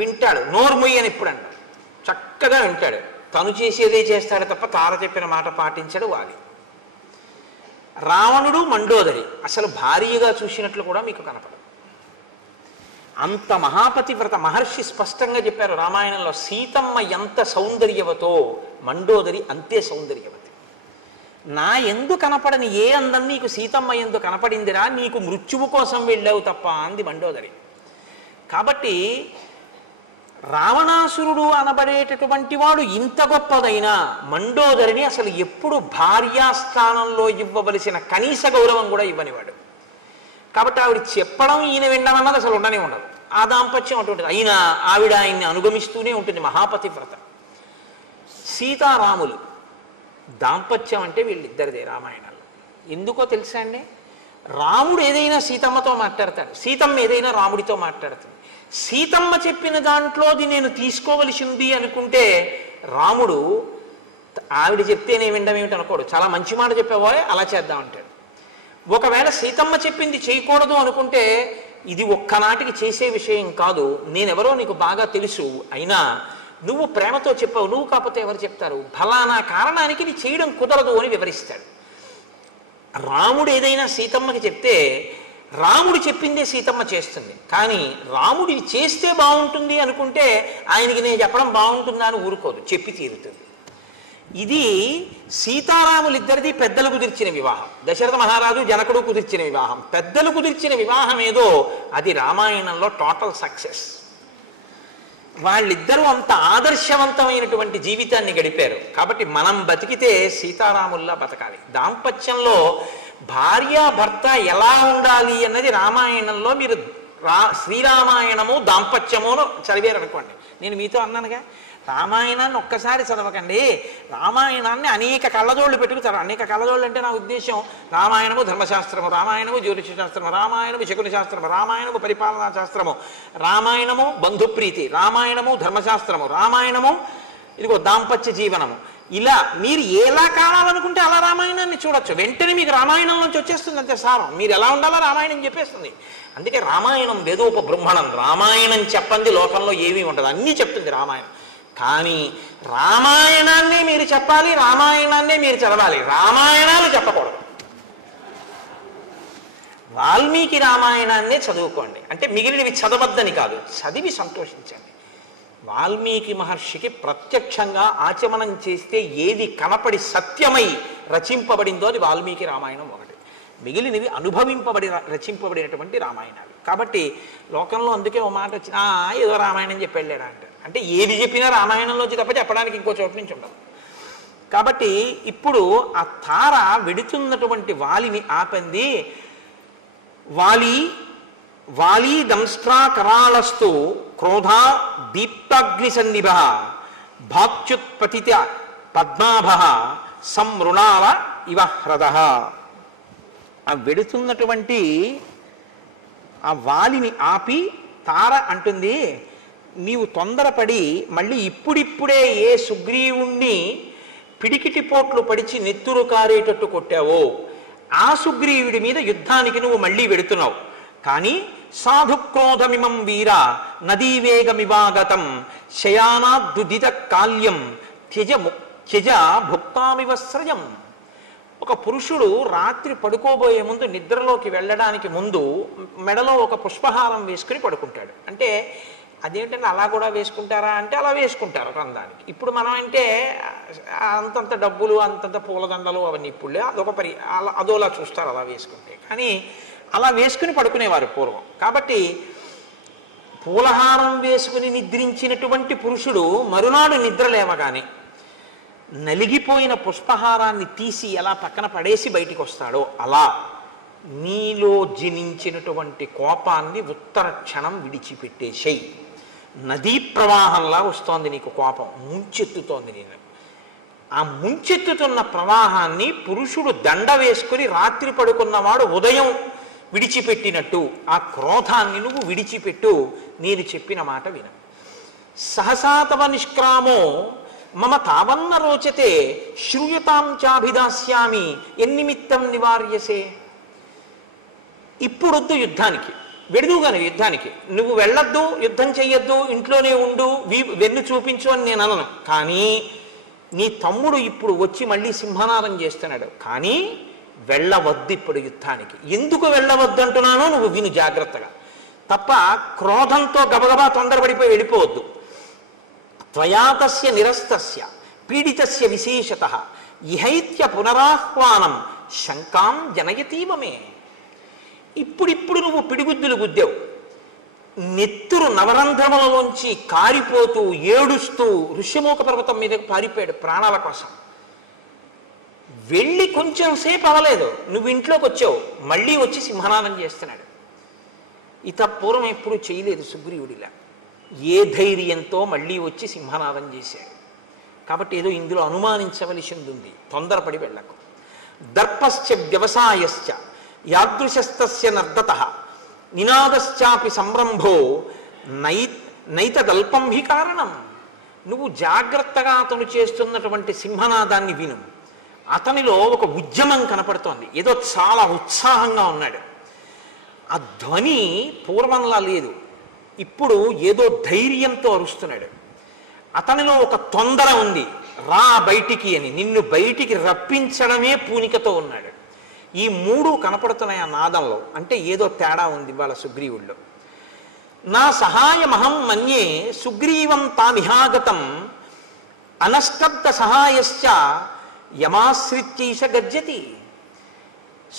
వింటాడు, నోర్మొయ్యి అని ఎప్పుడు అంటాడు, చక్కగా వింటాడు. తను చేసేదే చేస్తాడు తప్ప తార చెప్పిన మాట పాటించాడు వాలి. రావణుడు మండోదరి అసలు భార్యగా చూసినట్లు కూడా మీకు కనపడదు. అంత మహాపతివ్రత. మహర్షి స్పష్టంగా చెప్పారు రామాయణంలో, సీతమ్మ ఎంత సౌందర్యవతో మండోదరి అంతే సౌందర్యవతి. నా ఎందు కనపడని ఏ అందం నీకు సీతమ్మ ఎందు కనపడిందిరా, నీకు మృత్యువు కోసం వెళ్ళావు తప్ప అంది మండోదరి. కాబట్టి రావణాసురుడు అనబడేటటువంటి వాడు ఇంత గొప్పదైనా మండోదరిని అసలు ఎప్పుడు భార్యాస్థానంలో ఇవ్వవలసిన కనీస గౌరవం కూడా ఇవ్వనివాడు. కాబట్టి ఆవిడ చెప్పడం ఈయన వినడం అన్నది అసలు ఉండనే ఉండదు. ఆ దాంపత్యం అటువంటి. అయినా ఆవిడ ఆయన్ని అనుగమిస్తూనే ఉంటుంది, మహాపతివ్రత. సీతారాములు దాంపత్యం అంటే వీళ్ళిద్దరిదే రామాయణంలో. ఎందుకో తెలుసా అండి? రాముడు ఏదైనా సీతమ్మతో మాట్లాడతాడు, సీతమ్మ ఏదైనా రాముడితో మాట్లాడుతుంది. సీతమ్మ చెప్పిన దాంట్లోది నేను తీసుకోవలసి ఉంది అనుకుంటే రాముడు ఆవిడ చెప్తేనే వినడం ఏమిటి అనుకోడు, చాలా మంచి మాట చెప్పావో అలా చేద్దాం అంటాడు. ఒకవేళ సీతమ్మ చెప్పింది చేయకూడదు అనుకుంటే ఇది ఒక్కనాటికి చేసే విషయం కాదు, నేనెవరో నీకు బాగా తెలుసు, అయినా నువ్వు ప్రేమతో చెప్పావు, నువ్వు కాకపోతే ఎవరు చెప్తారు, ఫలానా కారణానికి ఇది చేయడం కుదరదు అని వివరిస్తాడు. రాముడు ఏదైనా సీతమ్మకి చెప్తే రాముడు చెప్పిందే సీతమ్మ చేస్తుంది. కానీ రాముడు చేస్తే బాగుంటుంది అనుకుంటే ఆయనకి నేను చెప్పడం బాగుంటుందా అని ఊరుకోదు, చెప్పి తీరుతుంది. ఇది సీతారాములిద్దరిది పెద్దలు కుదిర్చిన వివాహం. దశరథ మహారాజు జనకుడు కుదిర్చిన వివాహం. పెద్దలు కుదిర్చిన వివాహం ఏదో అది రామాయణంలో టోటల్ సక్సెస్. వాళ్ళిద్దరూ అంత ఆదర్శవంతమైనటువంటి జీవితాన్ని గడిపారు. కాబట్టి మనం బతికితే సీతారాముల్లా బతకాలి. దాంపత్యంలో భార్యాభర్త ఎలా ఉండాలి అన్నది రామాయణంలో మీరు శ్రీరామాయణము దాంపత్యమును చదివారనుకోండి. నేను మీతో అన్నానుగా, రామాయణాన్ని ఒక్కసారి చదవకండి, రామాయణాన్ని అనేక కళ్ళజోళ్ళు పెట్టుకుతారు. అనేక కళ్ళజోళ్ళు అంటే నా ఉద్దేశం రామాయణము ధర్మశాస్త్రము, రామాయణము జ్యోతిష శాస్త్రము, రామాయణము శకుని శాస్త్రము, రామాయణము పరిపాలనా శాస్త్రము, రామాయణము బంధుప్రీతి, రామాయణము ధర్మశాస్త్రము, రామాయణము ఇదిగో దాంపత్య జీవనము. ఇలా మీరు ఎలా కావాలనుకుంటే అలా రామాయణాన్ని చూడొచ్చు. వెంటనే మీకు రామాయణం నుంచి వచ్చేస్తుంది అంతే సారం. మీరు ఎలా ఉండాలో రామాయణం చెప్పేస్తుంది. అందుకే రామాయణం వేదోపబృంహణం. రామాయణం చెప్పండి లోకంలో ఏమీ ఉండదు, అన్నీ చెప్తుంది రామాయణం. కానీ రామాయణాన్నే మీరు చెప్పాలి, రామాయణాన్నే మీరు చదవాలి, రామాయణాలు చెప్పకూడదు. వాల్మీకి రామాయణాన్నే చదువుకోండి, అంటే మిగిలినవి చదవద్దని కాదు, చదివి సంతోషించండి. వాల్మీకి మహర్షికి ప్రత్యక్షంగా ఆచమనం చేస్తే ఏది కనపడి సత్యమై రచింపబడిందో అది వాల్మీకి రామాయణం ఒకటి. మిగిలినవి అనుభవింపబడి రచింపబడినటువంటి రామాయణాలు. కాబట్టి లోకంలో అందుకే ఓ మాట వచ్చిన ఏదో రామాయణం చెప్పి వెళ్ళాడా అంటారు. అంటే ఏది చెప్పినా రామాయణంలోంచి తప్ప చెప్పడానికి ఇంకో చోటు నుంచి ఉండదు. కాబట్టి ఇప్పుడు ఆ తార వెడుతున్నటువంటి వాలిని ఆపంది. వాలి దంస్ట్రా కరాళస్తు క్రోధా దీప్తాగ్ని సన్నిభ భాత్యుత్పతిత పద్మాభ సంమృణాల ఇవ హ్రద. ఆ వెడుతున్నటువంటి ఆ వాలిని ఆపి తార అంటుంది, నీవు తొందరపడి మళ్ళీ ఇప్పుడిప్పుడే ఏ సుగ్రీవుణ్ణి పిడికిటి పోట్లు పడిచి నెత్తురు కారేటట్టు కొట్టావో ఆ సుగ్రీవుడి మీద యుద్ధానికి నువ్వు మళ్ళీ వెడుతున్నావు. కానీ సాధుక్రోధమిమం వీర నదీవేగమివాగతం శయానాద్దుదిత కాల్యం త్యజ భుక్తామివ స్రజం. ఒక పురుషుడు రాత్రి పడుకోబోయే ముందు, నిద్రలోకి వెళ్ళడానికి ముందు మెడలో ఒక పుష్పహారం వేసుకుని పడుకుంటాడు. అంటే అదేంటంటే అలా కూడా వేసుకుంటారా అంటే అలా వేసుకుంటారు రంధానికి. ఇప్పుడు మనం అంటే అంతంత డబ్బులు అంతంత పూలదండలు అవన్నీ ఇప్పుడులే, అదోలా చూస్తారు అలా వేసుకుంటే. కానీ అలా వేసుకుని పడుకునేవారు పూర్వం. కాబట్టి పూలహారం వేసుకుని నిద్రించినటువంటి పురుషుడు మరునాడు నిద్ర లేవగానే నలిగిపోయిన పుష్పహారాన్ని తీసి ఎలా పక్కన పడేసి బయటికి వస్తాడో అలా నీలో జనించినటువంటి కోపాన్ని ఉత్తర క్షణం విడిచిపెట్టేసేయి. నదీ ప్రవాహంలా వస్తోంది నీకు కోపం, ముంచెత్తుతోంది నేను. ఆ ముంచెత్తుతున్న ప్రవాహాన్ని పురుషుడు దండ వేసుకుని రాత్రి పడుకున్నవాడు ఉదయం విడిచిపెట్టినట్టు ఆ క్రోధాన్ని నువ్వు విడిచిపెట్టు. నేను చెప్పిన మాట విను. సహసాతవ నిష్క్రామో మమ తావన్న రోచతే శ్రూయతాం చాభిదాస్యామి ఎన్నిమిత్తం నివార్యసే. ఇప్పుడొద్దు యుద్ధానికి, వెడుదుగాను యుద్ధానికి, నువ్వు వెళ్ళొద్దు, యుద్ధం చెయ్యొద్దు, ఇంట్లోనే ఉండు, వెన్ను చూపించు అని నేను అనను. కానీ నీ తమ్ముడు ఇప్పుడు వచ్చి మళ్ళీ సింహనాదం చేస్తున్నాడు, కానీ వెళ్ళవద్దు ఇప్పుడు యుద్ధానికి. ఎందుకు వెళ్ళవద్దు అంటున్నానో నువ్వు విను జాగ్రత్తగా. తప్ప క్రోధంతో గబగబా తొందరపడిపోయి వెళ్ళిపోవద్దు. త్వయాతస్య నిరస్తస్య పీడితస్య విశేషతః ఇహైత్య పునరాహ్వానం శంకాం జనయతీవమే. ఇప్పుడిప్పుడు నువ్వు పిడిగుద్దులు గుద్దావు, నెత్తురు నవరంధ్రములలోంచి కారిపోతూ ఏడుస్తూ ఋష్యమూక పర్వతం మీదకు పారిపోయాడు ప్రాణాల కోసం. వెళ్ళి కొంచెం సేపు అవ్వలేదు, నువ్వు ఇంట్లోకి వచ్చావు, మళ్ళీ వచ్చి సింహనాదం చేస్తున్నాడు. పూర్వం ఎప్పుడు చేయలేదు సుగ్రీవుడిలా. ఏ ధైర్యంతో మళ్ళీ వచ్చి సింహనాదం చేశాడు. కాబట్టి ఏదో ఇందులో అనుమానించవలసింది ఉంది, తొందరపడి వెళ్ళకు. దర్పశ్చ వ్యవసాయశ్చ యాదృశస్తస్య నర్దత నినాదశ్చాపి సంరంభో నైతదల్పం హి కారణం. నువ్వు జాగ్రత్తగా అతను చేస్తున్నటువంటి సింహనాదాన్ని విను. అతనిలో ఒక ఉద్యమం కనపడుతోంది, ఏదో చాలా ఉత్సాహంగా ఉన్నాడు. ఆ ధ్వని పూర్వంలా లేదు, ఇప్పుడు ఏదో ధైర్యంతో అరుస్తున్నాడు. అతనిలో ఒక తొందర ఉంది, రా బయటికి అని, నిన్ను బయటికి రప్పించడమే పూనికతో ఉన్నాడు. ఈ మూడు కనపడుతున్నాయి ఆ నాదంలో. అంటే ఏదో తేడా ఉంది వాళ్ళ సుగ్రీవుల్లో. నా సహాయమహం మన్యే సుగ్రీవం తామిహాగతం అనష్టబ్ద సహాయశ్చ యమాశ్రిత్యైష గర్జతి.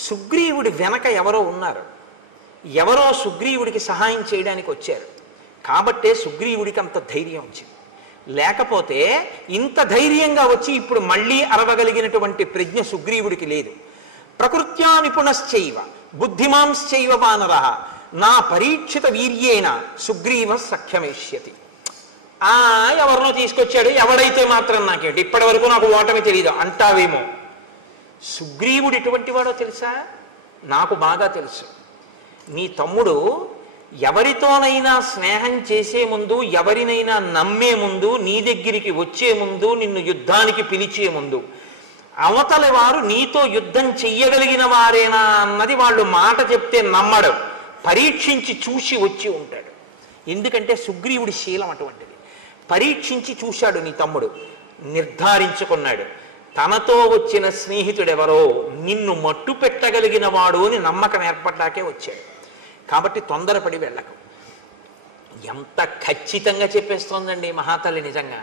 సుగ్రీవుడి వెనక ఎవరో ఉన్నారు, ఎవరో సుగ్రీవుడికి సహాయం చేయడానికి వచ్చారు. కాబట్టే సుగ్రీవుడికి అంత ధైర్యం వచ్చింది. లేకపోతే ఇంత ధైర్యంగా వచ్చి ఇప్పుడు మళ్ళీ అరవగలిగినటువంటి ప్రజ్ఞ సుగ్రీవుడికి లేదు. ప్రకృత్యా నిపుణశ్చైవ బుద్ధిమాంశ్చైవ వానరః నా పరీక్షిత వీర్యేన సుగ్రీవ సఖ్యమేష్యతి. ఎవరినో తీసుకొచ్చాడు, ఎవడైతే మాత్రం నాకేంటి, ఇప్పటి వరకు నాకు ఓటమి తెలియదు అంటావేమో. సుగ్రీవుడు ఎటువంటి వాడో తెలుసా? నాకు బాగా తెలుసు. నీ తమ్ముడు ఎవరితోనైనా స్నేహం చేసే ముందు, ఎవరినైనా నమ్మే ముందు, నీ దగ్గరికి వచ్చే ముందు, నిన్ను యుద్ధానికి పిలిచే ముందు అవతలి వారు నీతో యుద్ధం చెయ్యగలిగిన వారేనా అన్నది వాళ్ళు మాట చెప్తే నమ్మడం, పరీక్షించి చూసి వచ్చి ఉంటాడు. ఎందుకంటే సుగ్రీవుడి శీలం అటువంటిది. పరీక్షించి చూశాడు నీ తమ్ముడు, నిర్ధారించుకున్నాడు తనతో వచ్చిన స్నేహితుడెవరో నిన్ను మట్టు పెట్టగలిగిన వాడు అని నమ్మకం ఏర్పడ్డాకే వచ్చాడు. కాబట్టి తొందరపడి వెళ్ళకు. ఎంత ఖచ్చితంగా చెప్పేస్తోందండి మహాతల్లి నిజంగా.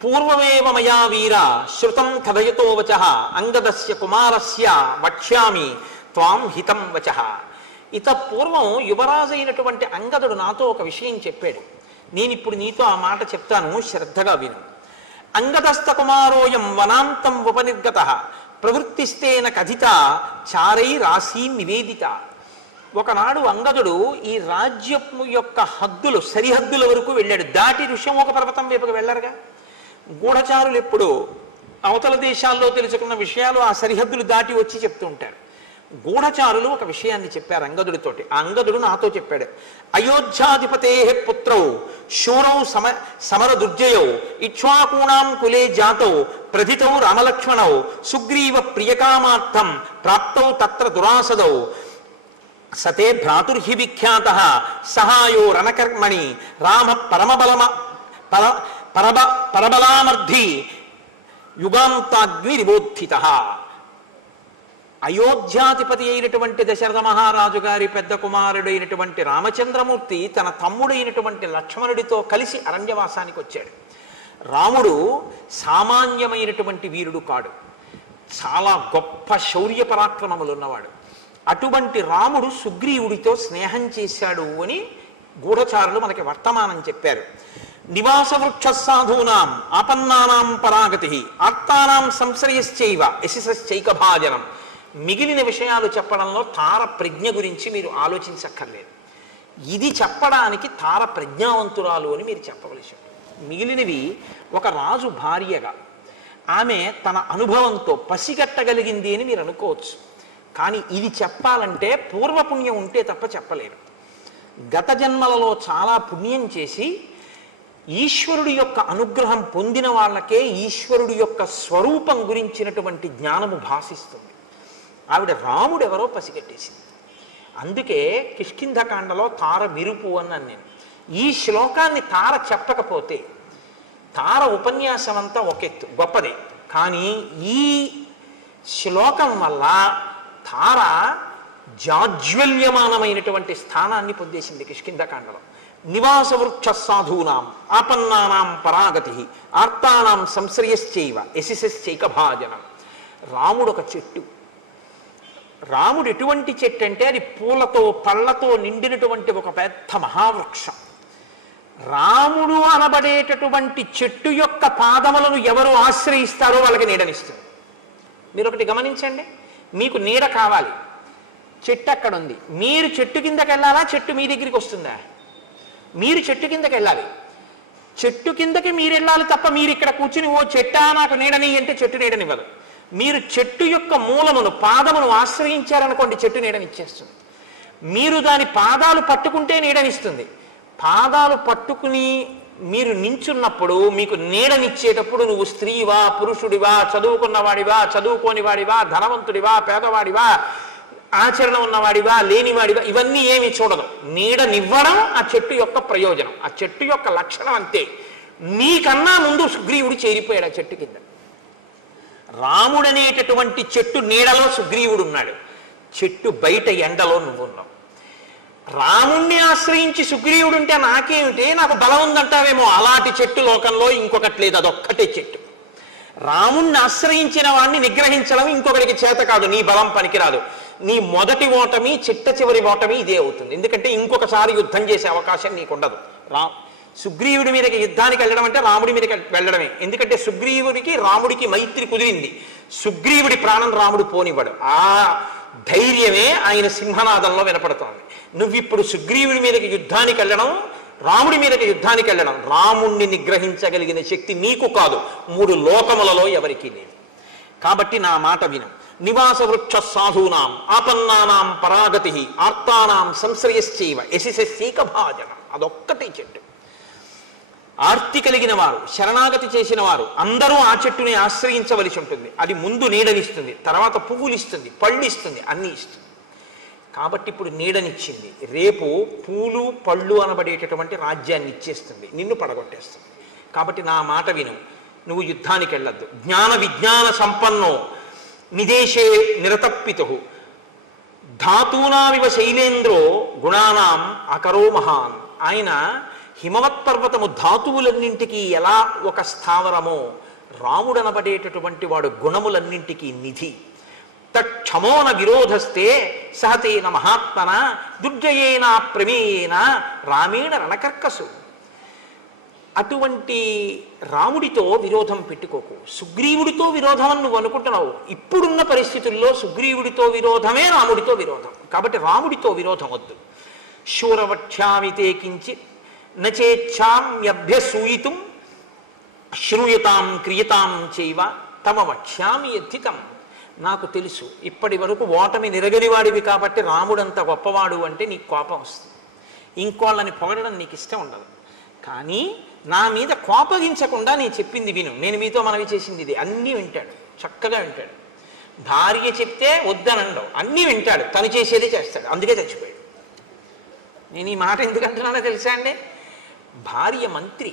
పూర్వమేవ మయా వీర శృతం కథయతో వచః అంగదస్య కుమారస్య వక్ష్యామి త్వాం హితం వచః. పూర్వం యువరాజు అయినటువంటి అంగదుడు నాతో ఒక విషయం చెప్పాడు. నేను ఇప్పుడు నీతో ఆ మాట చెప్తాను, శ్రద్ధగా విను. అంగదస్త కుమారోయం వనాంతం ఉపనిర్గతః ప్రవృత్తిస్తేన కథిత చారైరాశీ నివేదిత. ఒకనాడు అంగదుడు ఈ రాజ్యము యొక్క హద్దులు, సరిహద్దుల వరకు వెళ్ళాడు. దాటి ఋష్యమూక పర్వతం వైపుకు వెళ్ళరుగా. గూఢచారులు ఎప్పుడు అవతల దేశాల్లో తెలుసుకున్న విషయాలు ఆ సరిహద్దులు దాటి వచ్చి చెప్తూ ఉంటారు. గూఢచారులు ఒక విషయాన్ని చెప్పారు అంగదుడితోటి. ఆ అంగదుడు నాతో చెప్పాడు, అయోధ్యాధిపతే పుత్రౌ శూరౌ సమర దుర్జయౌ ఇక్ష్వాకూణాం కులే జాతౌ ప్రథితౌ రామలక్ష్మణౌ సుగ్రీవ ప్రియకామార్థం ప్రాప్తౌ తత్ర దురాసదౌ సతే భ్రాతుర్హి విఖ్యాత సహాయో రణకర్మణి రామ పరబలామర్థి యుగాంతాగ్ని నిబోధిత. అయోధ్యాధిపతి అయినటువంటి దశరథ మహారాజు గారి పెద్ద కుమారుడైనటువంటి రామచంద్రమూర్తి తన తమ్ముడైనటువంటి లక్ష్మణుడితో కలిసి అరణ్యవాసానికి వచ్చాడు. రాముడు సామాన్యమైనటువంటి వీరుడు కాడు, చాలా గొప్ప శౌర్య పరాక్రమములు ఉన్నవాడు. అటువంటి రాముడు సుగ్రీవుడితో స్నేహం చేశాడు అని గూఢచారులు మనకి వర్తమానం చెప్పారు. నివాస వృక్ష సాధూనాం ఆపన్నానాం పరాగతి ఆర్తానాం సంశ్రయశ్చైవ యశశ్చైకభాజనం. మిగిలిన విషయాలు చెప్పడంలో తార ప్రజ్ఞ గురించి మీరు ఆలోచించక్కర్లేదు. ఇది చెప్పడానికి తార ప్రజ్ఞావంతురాలు అని మీరు చెప్పవలసి. మిగిలినవి ఒక రాజు భార్యగా ఆమె తన అనుభవంతో పసిగట్టగలిగింది అని మీరు అనుకోవచ్చు. కానీ ఇది చెప్పాలంటే పూర్వపుణ్యం ఉంటే తప్ప చెప్పలేరు. గత జన్మలలో చాలా పుణ్యం చేసి ఈశ్వరుడి యొక్క అనుగ్రహం పొందిన వాళ్ళకే ఈశ్వరుడి యొక్క స్వరూపం గురించినటువంటి జ్ఞానము భాసిస్తుంది. ఆవిడ రాముడు ఎవరో పసిగట్టేసింది. అందుకే కిష్కింధకాండలో తార విరుపు అన్నాను నేను. ఈ శ్లోకాన్ని తార చెప్పకపోతే తార ఉపన్యాసం అంతా ఒకెత్తు గొప్పదే, కానీ ఈ శ్లోకం వల్ల తార జాజ్వల్యమానమైనటువంటి స్థానాన్ని పొందేసింది కిష్కింధకాండలో. నివాస వృక్ష సాధూనాం ఆపన్నానాం పరాగతి ఆర్తానాం సంశ్రయశ్చైవ యశశ్చైకభాజనం. రాముడు ఒక చెట్టు. రాముడు ఎటువంటి చెట్టు అంటే అది పూలతో పళ్ళతో నిండినటువంటి ఒక పెద్ద మహావృక్షం. రాముడు అనబడేటటువంటి చెట్టు యొక్క పాదములను ఎవరు ఆశ్రయిస్తారో వాళ్ళకి నీడనిస్తుంది. మీరు ఒకటి గమనించండి, మీకు నీడ కావాలి, చెట్టు అక్కడ ఉంది, మీరు చెట్టు కిందకి వెళ్ళాలా, చెట్టు మీ దగ్గరికి వస్తుందా? మీరు చెట్టు కిందకి వెళ్ళాలి. చెట్టు కిందకి మీరు వెళ్ళాలి తప్ప మీరు ఇక్కడ కూర్చుని ఓ చెట్టా నాకు నీడని అంటే చెట్టు నీడనివ్వదు. మీరు చెట్టు యొక్క మూలమును పాదమును ఆశ్రయించారనుకోండి, చెట్టు నీడనిచ్చేస్తుంది. మీరు దాని పాదాలు పట్టుకుంటే నీడనిస్తుంది. పాదాలు పట్టుకుని మీరు నించున్నప్పుడు మీకు నీడనిచ్చేటప్పుడు నువ్వు స్త్రీవా పురుషుడివా, చదువుకున్నవాడివా చదువుకోని వాడివా, ధనవంతుడివా పేదవాడివా, ఆచరణ ఉన్నవాడివా లేనివాడివా, ఇవన్నీ ఏమి చూడదు. నీడనివ్వడం ఆ చెట్టు యొక్క ప్రయోజనం, ఆ చెట్టు యొక్క లక్షణం అంతే. నీకన్నా ముందు సుగ్రీవుడు చేరిపోయాడు ఆ చెట్టు కింద. రాముడనేటటువంటి చెట్టు నీడలో సుగ్రీవుడు ఉన్నాడు, చెట్టు బయట ఎండలో నువ్వున్నావు. రాముణ్ణి ఆశ్రయించి సుగ్రీవుడు ఉంటే నాకేమిటి, నాకు బలం ఉందంటావేమో, అలాంటి చెట్టు లోకంలో ఇంకొకటి లేదు, అదొక్కటే చెట్టు. రాముణ్ణి ఆశ్రయించిన వాడిని నిగ్రహించడం ఇంకొకరికి చేత కాదు, నీ బలం పనికిరాదు. నీ మొదటి ఓటమి చిట్ట చివరి ఓటమి ఇదే అవుతుంది. ఎందుకంటే ఇంకొకసారి యుద్ధం చేసే అవకాశం నీకు ఉండదు. సుగ్రీవుడి మీదకి యుద్ధానికి వెళ్ళడం అంటే రాముడి మీదకి వెళ్ళడమే. ఎందుకంటే సుగ్రీవుడికి రాముడికి మైత్రి కుదిరింది, సుగ్రీవుడి ప్రాణం రాముడు పోనివ్వడు. ఆ ధైర్యమే ఆయన సింహనాదంలో వినపడుతోంది. నువ్విప్పుడు సుగ్రీవుడి మీదకి యుద్ధానికి వెళ్ళడం, రాముడి మీదకి యుద్ధానికి వెళ్ళడం, రాముణ్ణి నిగ్రహించగలిగిన శక్తి నీకు కాదు, 3 లోకములలో ఎవరికీ లేదు. కాబట్టి నా మాట విను. నివాస వృక్ష సాధూనాం ఆపన్నానాం పరాగతి ఆర్తానాం సంశ్రయశ్చైవ యశిశైక భాజన, అదొక్కటే చెట్టు. ఆర్తి కలిగిన వారు, శరణాగతి చేసిన వారు అందరూ ఆ చెట్టుని ఆశ్రయించవలసి ఉంటుంది. అది ముందు నీడనిస్తుంది, తర్వాత పువ్వులు ఇస్తుంది, పళ్ళు ఇస్తుంది, అన్నీ ఇస్తుంది. కాబట్టి ఇప్పుడు నీడనిచ్చింది, రేపు పూలు పళ్ళు అనబడేటటువంటి రాజ్యాన్ని ఇచ్చేస్తుంది, నిన్ను పడగొట్టేస్తుంది. కాబట్టి నా మాట విను, నువ్వు యుద్ధానికి వెళ్ళొద్దు. జ్ఞాన విజ్ఞాన సంపన్నో నిదేశే నిరతప్పితు ధాతూనామివ శైలేంద్రో గుణానాం అకరో మహాన్. ఆయన హిమవత్పర్వతము ధాతువులన్నింటికీ ఎలా ఒక స్థావరమో, రాముడనబడేటటువంటి వాడు గుణములన్నింటికీ నిధి. తక్షమోన విరోధస్తే సహతేన మహాత్మన దుర్జయేన ప్రమేయేన రామేణ రణకర్కసు. అటువంటి రాముడితో విరోధం పెట్టుకోకు. సుగ్రీవుడితో విరోధం అని నువ్వు అనుకుంటున్నావు. ఇప్పుడున్న పరిస్థితుల్లో సుగ్రీవుడితో విరోధమే రాముడితో విరోధం. కాబట్టి రాముడితో విరోధం వద్దు. శూరవక్ష్యామితే కించిత్ నచేచ్ఛామ్యభ్యసూయితుం శ్రూయతాం క్రియతాం చైవ తమ వక్ష్యామి యద్ధితం. నాకు తెలుసు ఇప్పటి వరకు ఓటమి నిరగనివాడివి కాబట్టి రాముడంత గొప్పవాడు అంటే నీకు కోపం వస్తుంది, ఇంకోళ్ళని పొగడడం నీకు ఇష్టం ఉండదు. కానీ నా మీద కోపగించకుండా నేను చెప్పింది విను. నేను మీతో మనవి చేసింది ఇది. అన్నీ వింటాడు, చక్కగా వింటాడు. భార్య చెప్తే వద్దనండవు, అన్నీ వింటాడు, తను చేసేదే చేస్తాడు. అందుకే చచ్చిపోయాడు. నేను ఈ మాట ఎందుకంటున్నానో తెలుసా అండి? భార్య మంత్రి,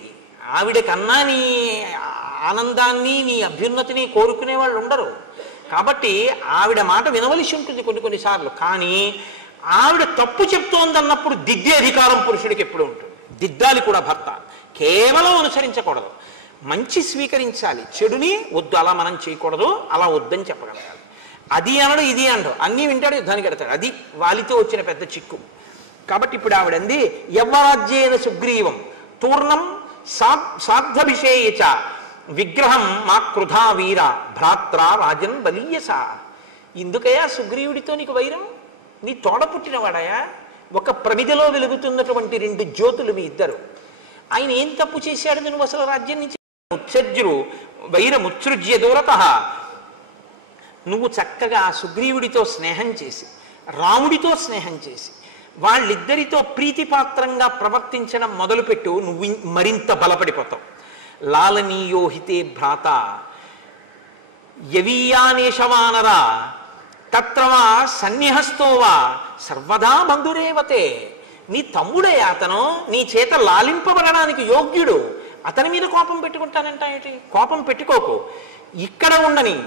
ఆవిడకన్నా నీ ఆనందాన్ని నీ అభ్యున్నతిని కోరుకునే వాళ్ళు ఉండరు. కాబట్టి ఆవిడ మాట వినవలసి ఉంటుంది కొన్నిసార్లు. కానీ ఆవిడ తప్పు చెప్తోందన్నప్పుడు దిద్దే అధికారం పురుషుడికి ఎప్పుడు ఉంటుంది. దిద్దాలి కూడా భర్త, కేవలం అనుసరించకూడదు. మంచి స్వీకరించాలి, చెడుని వద్దు అలా మనం చేయకూడదు, అలా వద్దని చెప్పగలగాలి. అది అనడు ఇది అనడు, అన్నీ వింటాడు, యుద్ధానికి ఎడతాడు. అది వాలితో వచ్చిన పెద్ద చిక్కు. కాబట్టి ఇప్పుడు ఆవిడంది యవ్వరాజ్యేన సుగ్రీవం తూర్ణం సార్థభిషేయచ విగ్రహం మా కృధా వీర భ్రాత్ర రాజన్ బలీయస. ఎందుకయ్యా సుగ్రీవుడితో నీకు వైరం? నీ తోడ పుట్టినవాడయా, ఒక ప్రమిదలో వెలుగుతున్నటువంటి 2 జ్యోతులు మీ ఇద్దరు. ఆయన ఏం తప్పు చేశాడు నువ్వు అసలు రాజ్యం నుంచి? ఉత్సర్జురు వైరముత్సృజ్య దూరత. నువ్వు చక్కగా సుగ్రీవుడితో స్నేహం చేసి రాముడితో స్నేహం చేసి వాళ్ళిద్దరితో ప్రీతిపాత్రంగా ప్రవర్తించడం మొదలుపెట్టు, నువ్వు మరింత బలపడిపోతావు. లాలనీయోహితే భ్రాత యవీయానేషవానరా తత్రవా సన్నిహస్తోవా సర్వదా బంధురేవతే. నీ తమ్ముడే అతను, నీ చేత లాలింపబడడానికి యోగ్యుడు, అతని మీద కోపం పెట్టుకుంటానంట ఏమిటి? కోపం పెట్టుకోకు. ఇక్కడ ఉండని,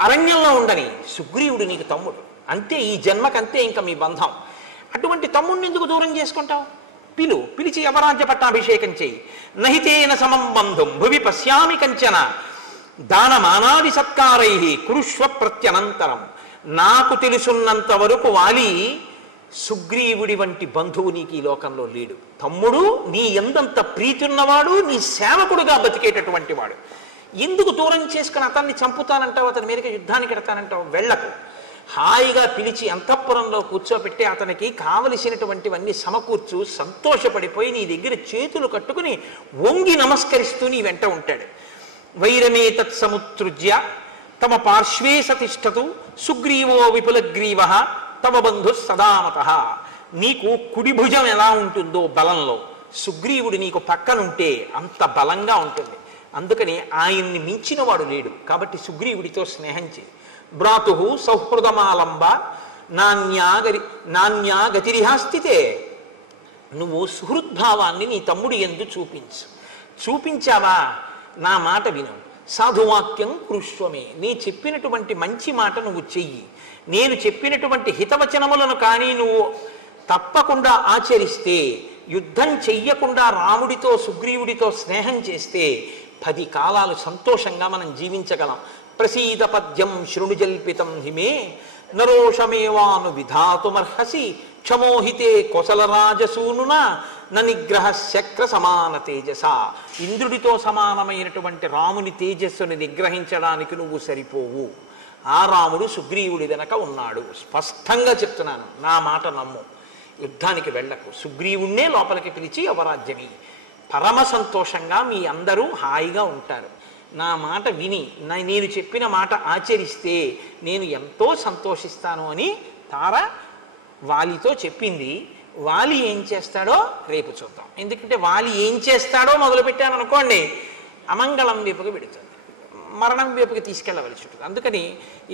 అరణ్యంలో ఉండని, సుగ్రీవుడు నీకు తమ్ముడు అంతే, ఈ జన్మకంతే ఇంకా మీ బంధం. అటువంటి తమ్ముడిని ఎందుకు దూరం చేసుకుంటావు? పిలిచి యవరాజ్య పట్టాభిషేకం చేయి. నహితేన సమం బంధుం భువి పశ్యామి కంచన దానమానాది సత్కారై కురుష్వ ప్రత్యనంతరం. నాకు తెలుసున్నంత వరకు వాలి సుగ్రీవుడి వంటి బంధువు నీకు ఈ లోకంలో లేడు. తమ్ముడు నీ ఎందంత ప్రీతి ఉన్నవాడు, నీ సేవకుడుగా బతికేటటువంటి వాడు. ఎందుకు దూరం చేసుకుని అతన్ని చంపుతానంటావు, అతని మీదకి యుద్ధానికి ఎడతానంటావు? వెళ్ళకు. హాయిగా పిలిచి అంతఃపురంలో కూర్చోబెట్టి అతనికి కావలసినటువంటివన్నీ సమకూర్చు, సంతోషపడిపోయి నీ దగ్గర చేతులు కట్టుకుని వంగి నమస్కరిస్తూ నీ వెంట ఉంటాడు. వైరమే తత్సముత్సృజ్య తమ పార్శ్వే సతిష్టతు సుగ్రీవో విపులగ్రీవ తమ బంధు సదామత. నీకు కుడి భుజం ఎలా ఉంటుందో బలంలో, సుగ్రీవుడు నీకు పక్కనుంటే అంత బలంగా ఉంటుంది. అందుకని ఆయన్ని మించిన వాడు లేడు. కాబట్టి సుగ్రీవుడితో స్నేహం చేయి. భ్రాతు సౌహృదమాలంబ నాణ్యా గతిరిహాస్థితే. నువ్వు సుహృద్భావాన్ని నీ తమ్ముడి యందు చూపించావా? నా మాట విను. సాధువాక్యం కృష్వమే. నీ చెప్పినటువంటి మంచి మాట నువ్వు చెయ్యి. నేను చెప్పినటువంటి హితవచనములను కానీ నువ్వు తప్పకుండా ఆచరిస్తే, యుద్ధం చెయ్యకుండా రాముడితో సుగ్రీవుడితో స్నేహం చేస్తే 10 కాలాలు సంతోషంగా మనం జీవించగలం. ప్రసీద పద్యం శృణుజల్పితం హిమే నరోషమేవాను విధాతుమర్హసి క్షమోహితే కోసలరాజసూనున నిగ్రహ శక్ర సమాన తేజస. ఇంద్రుడితో సమానమైనటువంటి రాముని తేజస్సుని నిగ్రహించడానికి నువ్వు సరిపోవు. ఆ రాముడు సుగ్రీవుడి వెనక ఉన్నాడు. స్పష్టంగా చెప్తున్నాను, నా మాట నమ్ము. యుద్ధానికి వెళ్ళకు. సుగ్రీవుణ్ణే లోపలికి పిలిచి అవరాజ్యమి. పరమ సంతోషంగా మీ అందరూ హాయిగా ఉంటారు. నా మాట విని నేను చెప్పిన మాట ఆచరిస్తే నేను ఎంతో సంతోషిస్తాను అని తార వాలితో చెప్పింది. వాలి ఏం చేస్తాడో రేపు చూద్దాం. ఎందుకంటే వాలి ఏం చేస్తాడో మొదలుపెట్టామనుకోండి అమంగళం వైపుకి పెడుతుంది, మరణం వైపుకి తీసుకెళ్ళవలసి ఉంటుంది. అందుకని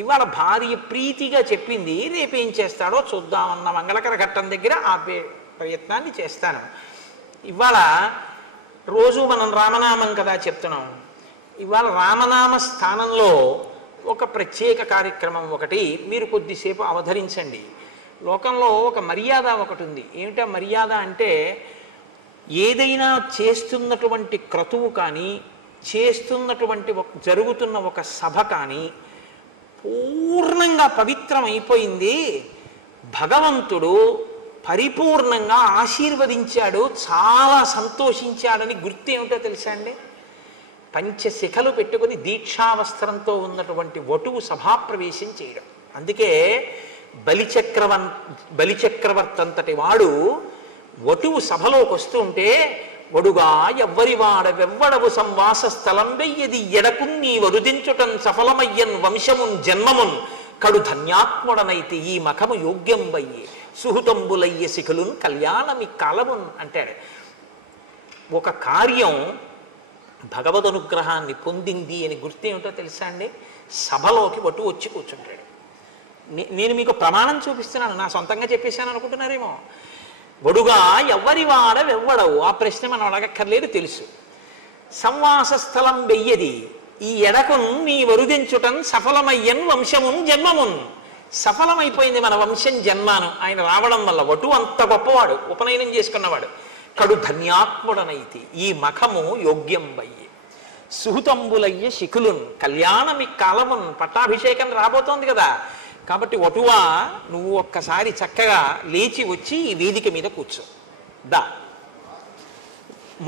ఇవాళ భార్య ప్రీతిగా చెప్పింది, రేపు ఏం చేస్తాడో చూద్దామన్న మంగళకర ఘట్టం దగ్గర ఆపే ప్రయత్నాన్ని చేస్తాను. ఇవాళ రోజు మనం రామనామం కదా చెప్తున్నాం. ఇవాళ రామనామ స్థానంలో ఒక ప్రత్యేక కార్యక్రమం ఒకటి మీరు కొద్దిసేపు అవధరించండి. లోకంలో ఒక మర్యాద ఒకటి ఉంది. ఏమిటా మర్యాద అంటే, ఏదైనా చేస్తున్నటువంటి క్రతువు కానీ, చేస్తున్నటువంటి జరుగుతున్న ఒక సభ కానీ పూర్ణంగా పవిత్రం అయిపోయింది, భగవంతుడు పరిపూర్ణంగా ఆశీర్వదించాడు, చాలా సంతోషించాడని గుర్తు ఏమిటో తెలుసా అండి? పంచశిఖలు పెట్టుకుని దీక్షావస్త్రంతో ఉన్నటువంటి వటువు సభాప్రవేశం చేయడం. అందుకే బలిచక్రవర్తి అంతటి వాడు వటువు సభలోకి వస్తుంటే, వడుగా ఎవ్వరివాడ వెవ్వడవు సంవాస స్థలం వెయ్యది ఎడకున్ నీ వరుదించుటన్ సఫలమయ్యన్ వంశమున్ జన్మమున్ కడు ధన్యాత్ముడనైతే ఈ మఖము యోగ్యం వయ్యే సుహృతంబులయ్య శిఖులున్ కళ్యాణమి కాలమున్ అంటాడు. ఒక కార్యం భగవదనుగ్రహాన్ని పొందింది అని గుర్తేమిటో తెలుసా అండి? సభలోకి వటు వచ్చి కూర్చుంటాడు. నేను మీకు ప్రమాణం చూపిస్తున్నాను, నా సొంతంగా చెప్పేశాను అనుకుంటున్నారేమో. వడుగా ఎవ్వరివాడ వెవ్వడవు, ఆ ప్రశ్న మనం అడగక్కర్లేదు, తెలుసు. సంవాస స్థలం వెయ్యది ఈ ఎడకున్ నీ వరుదించుటన్ సఫలమయ్యన్ వంశమున్ జన్మమున్. సఫలమైపోయింది మన వంశం జన్మాను ఆయన రావడం వల్ల. వటు అంత గొప్పవాడు, ఉపనయనం చేసుకున్నవాడు. కడు ధన్యాత్ముడనైతి ఈ మఖము యోగ్యం వయ్యే సుహృతంబులయ్య శిఖులున్ కళ్యాణమి కాలమున్. పట్టాభిషేకం రాబోతోంది కదా. కాబట్టి వటువా, నువ్వు ఒక్కసారి చక్కగా లేచి వచ్చి ఈ వేదిక మీద కూర్చో. దా,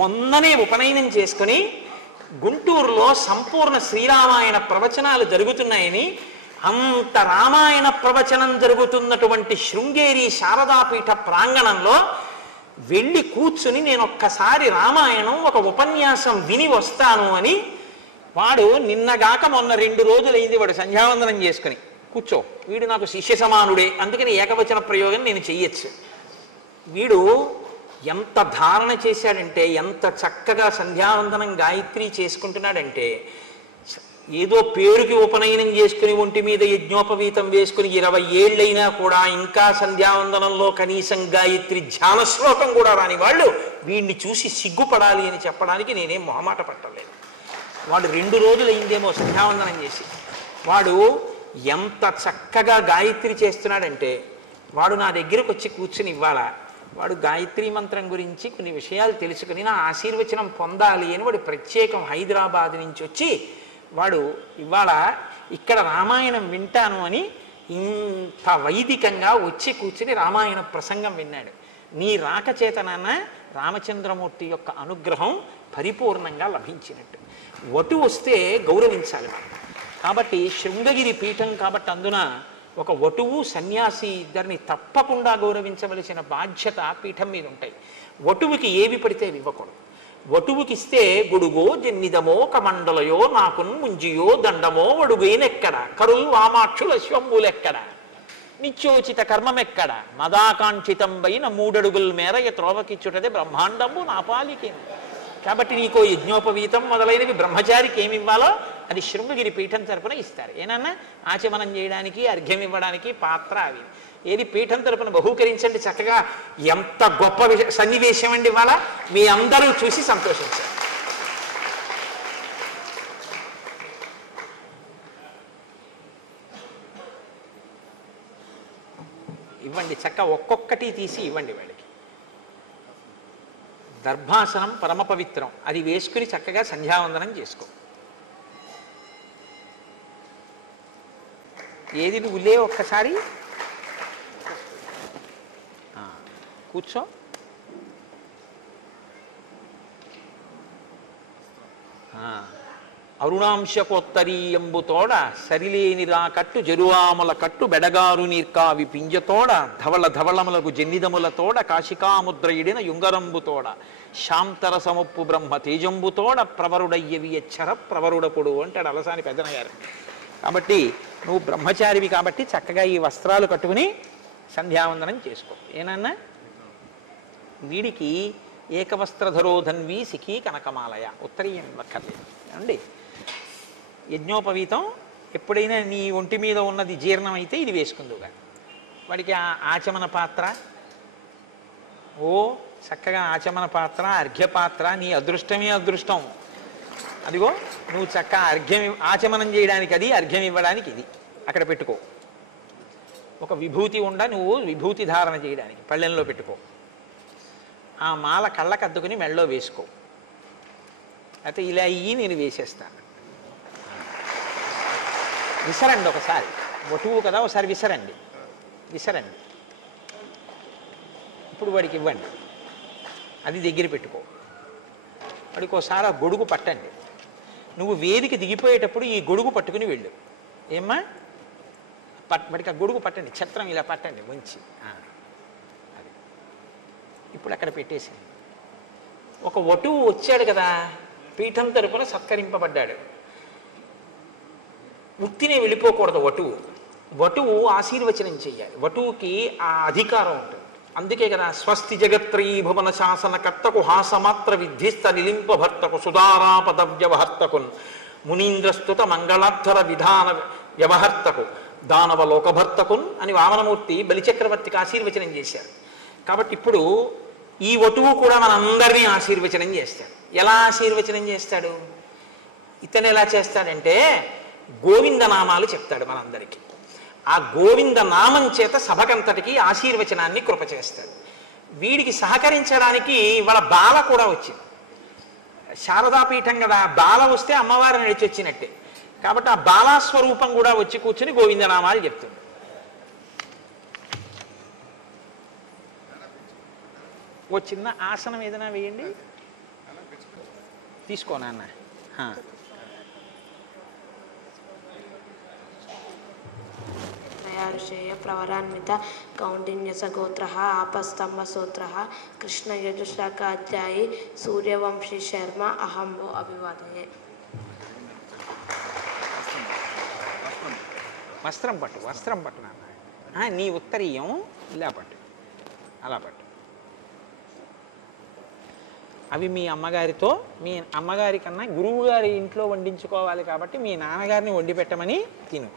మొన్ననే ఉపనయనం చేసుకుని గుంటూరులో సంపూర్ణ శ్రీరామాయణ ప్రవచనాలు జరుగుతున్నాయని, అంత రామాయణ ప్రవచనం జరుగుతున్నటువంటి శృంగేరి శారదాపీఠ ప్రాంగణంలో వెళ్ళి కూర్చుని నేను ఒక్కసారి రామాయణం ఒక ఉపన్యాసం విని వస్తాను అని వాడు నిన్నగాక మొన్న 2 రోజులైంది వాడు సంధ్యావందనం చేసుకుని కూర్చో. వీడు నాకు శిష్య సమానుడే, అందుకని ఏకవచన ప్రయోగం నేను చెయ్యొచ్చు. వీడు ఎంత ధారణ చేశాడంటే, ఎంత చక్కగా సంధ్యావందనం గాయత్రి చేసుకుంటున్నాడంటే, ఏదో పేరుకి ఉపనయనం చేసుకుని ఒంటి మీద యజ్ఞోపవీతం వేసుకుని 20 ఏళ్ళైనా కూడా ఇంకా సంధ్యావందనంలో కనీసం గాయత్రి ధ్యాన శ్లోకం కూడా రాని వాళ్ళు వీడిని చూసి సిగ్గుపడాలి అని చెప్పడానికి నేనేం మొహమాట పట్టలేదు. వాడు 2 రోజులైందేమో సంధ్యావందనం చేసి. వాడు ఎంత చక్కగా గాయత్రి చేస్తున్నాడంటే, వాడు నా దగ్గరకు వచ్చి కూర్చుని ఇవ్వాల వాడు గాయత్రి మంత్రం గురించి కొన్ని విషయాలు తెలుసుకుని నా ఆశీర్వచనం పొందాలి అని వాడు ప్రత్యేకం హైదరాబాద్ నుంచి వచ్చి వాడు ఇవాళ ఇక్కడ రామాయణం వింటాను అని ఇంత వైదికంగా వచ్చి కూర్చుని రామాయణ ప్రసంగం విన్నాడు. నీ రాక చేతనాన రామచంద్రమూర్తి యొక్క అనుగ్రహం పరిపూర్ణంగా లభించినట్టు. వటు వస్తే గౌరవించాలి మనం. కాబట్టి శృంగగిరి పీఠం కాబట్టి అందున ఒక వటువు సన్యాసి ఇద్దరిని తప్పకుండా గౌరవించవలసిన బాధ్యత పీఠం మీద ఉంటాయి. వటువుకి ఏవి పడితే అవి ఇవ్వకూడదు. వటువుకి ఇస్తే గొడుగో జన్నిదమో కమండలయో నాకున్ ముంజియో దండమో వడుగైనెక్కడ కరుల్ వామాక్షుల అశ్వమ్ములెక్కడ నిత్యోచిత కర్మమెక్కడ మదాకాంక్షితంబైన 3 అడుగుల మేర త్రోవకిచ్చుటదే బ్రహ్మాండము నా పాలికి. కాబట్టి నీకో యజ్ఞోపవీతం మొదలైనవి బ్రహ్మచారికి ఏమి ఇవ్వాలో అది శృంగగిరి పీఠం తరపున ఇస్తారు. ఏనన్నా ఆచమనం చేయడానికి, అర్ఘ్యం ఇవ్వడానికి పాత్ర అవి. ఏది పీఠం తరపున బహూకరించండి. చక్కగా ఎంత గొప్ప సన్నివేశం అండి ఇవాళ, మీ అందరూ చూసి సంతోషించారు. ఇవ్వండి, చక్క ఒక్కొక్కటి తీసి ఇవ్వండి వాడికి. దర్భాసనం పరమ పవిత్రం, అది వేసుకుని చక్కగా సంధ్యావందనం చేసుకో. ఏది నువ్వు లే ఒక్కసారి కూర్చో. అరుణాంశకోత్తరీయంబుతోడ సరిలేనిరా కట్టు జరువాముల కట్టు బెడగారు నీర్కావి పింజతోడ ధవళ ధవళములకు జన్నిదములతోడ కాశికాముద్రయుడిన యుంగరంబుతోడ శాంతరసముప్పు బ్రహ్మ తేజంబుతోడ ప్రవరుడయ్యవి ఎచ్చర ప్రవరుడపుడు అంటాడు అలసాని పెద్దనగారు. కాబట్టి నువ్వు బ్రహ్మచారివి కాబట్టి చక్కగా ఈ వస్త్రాలు కట్టుకుని సంధ్యావందనం చేసుకో. ఏనన్నా వీడికి ఏకవస్త్రధరోధన్వి సిఖీ కనకమాలయ ఉత్తరీయం ఇవ్వక్కర్లేదు అండి. యజ్ఞోపవీతం ఎప్పుడైనా నీ ఒంటి మీద ఉన్నది జీర్ణం అయితే ఇది వేసుకుందుగా. వాడికి ఆచమన పాత్ర, ఓ చక్కగా ఆచమన పాత్ర, అర్ఘ్యపాత్ర, నీ అదృష్టమే అదృష్టం. అదిగో నువ్వు చక్క అర్ఘ్యం ఆచమనం చేయడానికి అది, అర్ఘ్యం ఇవ్వడానికి ఇది అక్కడ పెట్టుకో. ఒక విభూతి ఉండ నువ్వు విభూతి ధారణ చేయడానికి పళ్ళెంలో పెట్టుకో. ఆ మాల కళ్ళకు అద్దుకుని మెళ్ళలో వేసుకో. అయితే ఇలా అయ్యి నేను వేసేస్తాను. విసరండి ఒకసారి, వటువు కదా ఒకసారి విసరండి, విసరండి. ఇప్పుడు వాడికి ఇవ్వండి, అది దగ్గర పెట్టుకో. వాడికి ఒకసారి ఆ గొడుగు పట్టండి. నువ్వు వేదిక దిగిపోయేటప్పుడు ఈ గొడుగు పట్టుకుని వెళ్ళు. ఏమ్మా వాడికి ఆ గొడుగు పట్టండి, ఛత్రం ఇలా పట్టండి మంచి. అది ఇప్పుడు అక్కడ పెట్టేసి. ఒక వటువు వచ్చాడు కదా, పీఠం తరపున సత్కరింపబడ్డాడు. ఉత్తినే వెళ్ళిపోకూడదు వటువు. వటువు ఆశీర్వచనం చెయ్యాలి. వటువుకి ఆ అధికారం ఉంటుంది. అందుకే కదా స్వస్తి జగత్రీ భువన శాసన కర్తకు హాసమాత్ర విద్ధిస్త నిలింప భర్తకు సుధారాపద వ్యవహర్తకున్ మునీంద్రస్తుత మంగళాధ్వర విధాన వ్యవహర్తకు దానవ లోకభర్తకున్ అని వామనమూర్తి బలిచక్రవర్తికి ఆశీర్వచనం చేశారు. కాబట్టి ఇప్పుడు ఈ వటువు కూడా మనందరినీ ఆశీర్వచనం చేస్తాడు. ఎలా ఆశీర్వచనం చేస్తాడు? ఇతను ఎలా చేస్తాడంటే గోవిందనామాలు చెప్తాడు మనందరికీ. ఆ గోవింద నామం చేత సభకంతటికి ఆశీర్వచనాన్ని కృప చేస్తాడు. వీడికి సహకరించడానికి వాళ్ళ బాల కూడా వచ్చింది. శారదాపీఠం కదా, బాల వస్తే అమ్మవారిని నడిచొచ్చినట్టే. కాబట్టి ఆ బాలాస్వరూపం కూడా వచ్చి కూర్చుని గోవిందనామాలు చెప్తుంది. ఓ చిన్న ఆసనం ఏదైనా వేయండి, తీసుకో నాన్న. ఋషయ ప్రవరాన్విత కౌండిన్యసగోత్ర ఆపస్తంభసూత్ర కృష్ణ యజుశాఖాధ్యాయి సూర్యవంశీ శర్మ అహంభో అభివాదయే. వస్త్రం పట్టు, వస్త్రం పట్టు నాన్న. నీ ఉత్తరీయం ఇలా పట్టు, అలా పట్టు. అవి మీ అమ్మగారితో, మీ అమ్మగారి కన్నా గురువు గారి ఇంట్లో వండించుకోవాలి కాబట్టి మీ నాన్నగారిని వండి పెట్టమని తిను.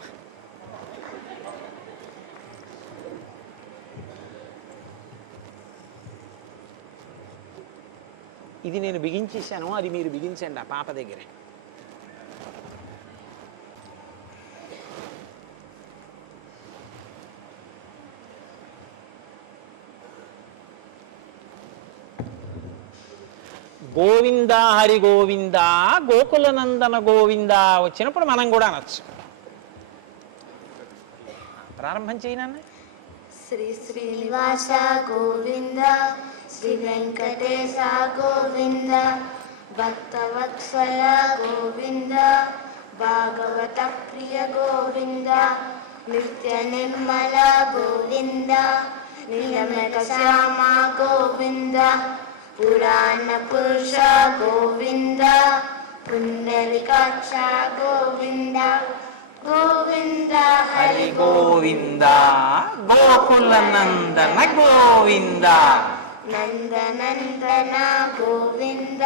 ఇది నేను బిగించేశాను, అది మీరు బిగించండి ఆ పాప దగ్గరే. గోవింద హరి గోవింద గోకుల నందన గోవింద వచ్చినప్పుడు మనం కూడా అనొచ్చు. ప్రారంభం చేయనన్న. శ్రీ శ్రీనివాస గోవింద శ్రీ వెంకటేశ గోవింద భక్తవత్సల గోవింద భాగవత ప్రియ గోవింద నిత్య నిర్మల గోవింద నీలమేఘ శ్యామ గోవింద పురాణ పురుష గోవింద పుండరీకాక్ష గోవింద గోవింద హరి గోవింద గోకుల నందన గోవింద నందనందన గోవింద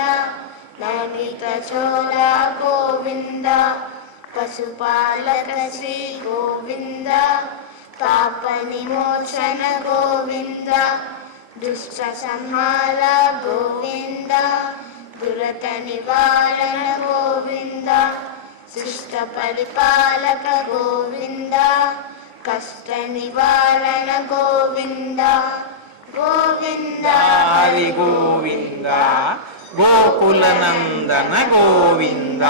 నవనీత చోళ గోవింద పశుపాలక శ్రీ గోవింద పాప విమోచన గోవింద దుష్ట సంహార గోవింద దురత నివారణ గోవింద శిష్ట పరిపాలక గోవింద కష్ట నివారణ గోవింద గోవింద హరి గోవింద గోకుల నందన గోవింద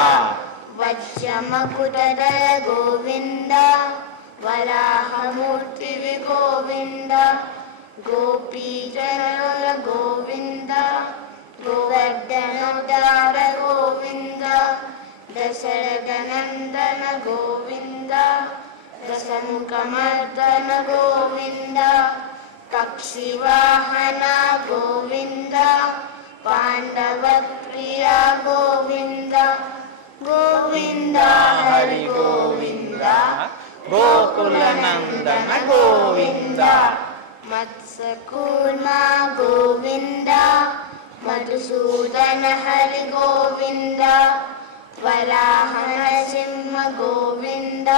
వజ్రమకుటధర గోవింద వరాహమూర్తి గోవింద గోపీజనుల గోవింద గోవర్ధనోద్ధార గోవింద దశరథనందన గోవింద దశముఖమర్దన గోవింద పక్షివాహన గోవింద పాండవ ప్రియ గోవింద గోవింద హరి గోవింద గోకుల నందన గోవింద మత్స్యకూర్మ గోవింద మధుసూదన హరి గోవింద వరాహ నరసింహ గోవింద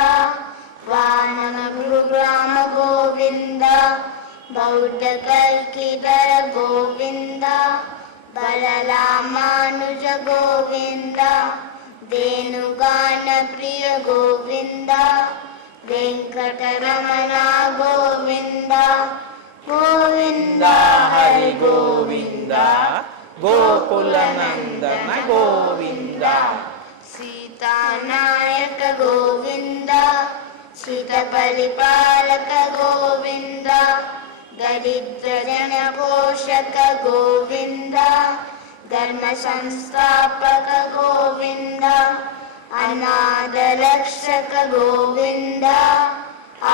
వానర గురుగ్రామ గోవింద బౌద్ధ కల్కిధర గోవింద బలరామానుజ గోవింద ధేనుగాన ప్రియ గోవింద వెంకటరమణ గోవింద గోవింద హరి గోవింద గోకుల నందన గోవింద సీతానాయక గోవింద సీత పరిపాలక గోవింద దరిద్ర జన పోషక గోవింద ధర్మ సంస్థాపక గోవింద అనాథ రక్షక గోవింద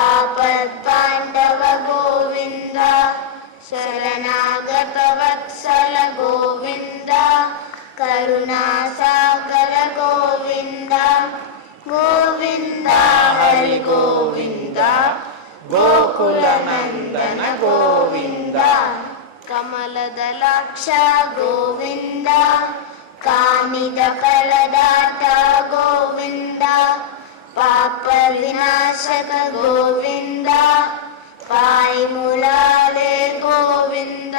ఆపద్బాంధవ గోవింద శరణాగత వత్సల గోవింద కరుణాసాగర గోవింద గోవింద హరి గోవింద గోకుల నందన గోవింద కమలదలాక్ష గోవింద కామిత ఫలదాత గోవింద పాప వినాశక గోవింద పాయిములాలే గోవింద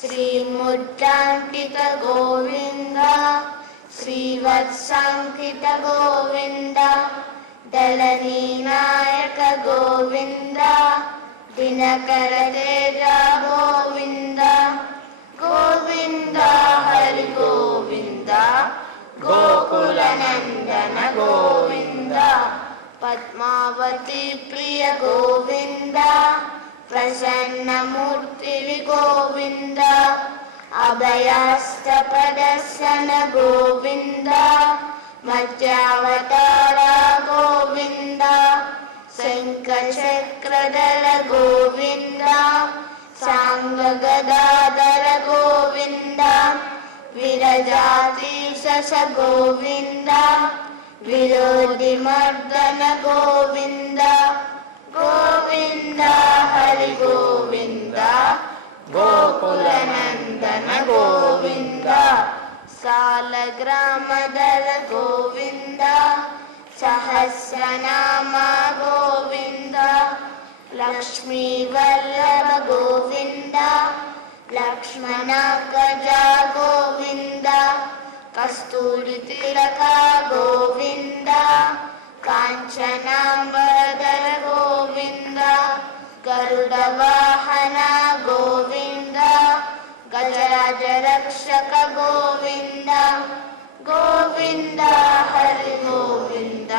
శ్రీముద్రాంకిత గోవింద శ్రీవత్సాంకిత గోవింద దళనీ నాయక గోవింద దినకర తేజ గోవింద గోవింద హరి గోవింద గోకుల నందన గోవింద పద్మావతి ప్రియ గోవింద ప్రసన్నమూర్తి గోవింద అభయాస్త ప్రదర్శన గోవింద మధ్యావతార గోవింద శంఖచక్రధర గోవింద సాంగ గదాధర గోవింద విరజాతీశ గోవింద విరోధి మర్దన గోవింద గోవింద హరి గోవింద గోకుల నందన గోవింద సాలగ్రామధర గోవింద సహస్రనామ గోవింద లక్ష్మీ వల్లభ గోవింద లక్ష్మణ గజ గోవింద కస్తూరి తిలక గోవింద కాంచనాంబరధర గోవింద గరుడ వాహన గోవింద గజరాజ రక్షక గోవింద గోవింద హరి గోవింద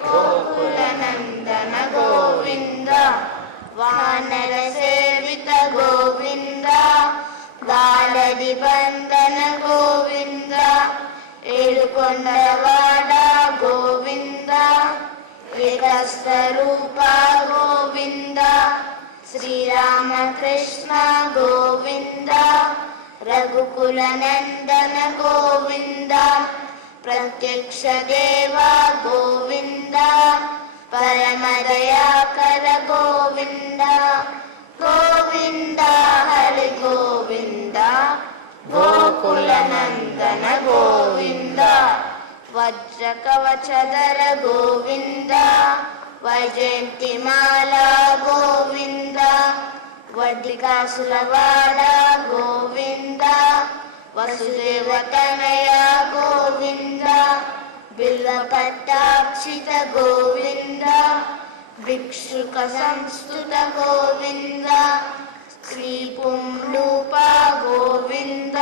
గోకుల నందన గోవింద వానర సేవిత గోవింద బాలది బంధన గోవింద ఏడుకొండవాడ గోవింద ఏక స్వరూప గోవింద శ్రీరామకృష్ణ గోవింద రఘుకుల నందన గోవింద ప్రత్యక్ష దేవ గోవింద పరమదయాకర గోవింద గోవింద హరి గోవింద గోకుల నందన గోవింద వజ్ర కవచధర గోవింద వైజయంతిమాల గోవింద వడ్డికాసులవాడ గోవింద వసుదేవతనయ గోవింద బిల్వపట్టాక్షిత గోవింద భిక్షుక సంస్థుత గోవింద శ్రీ పుంలూప గోవింద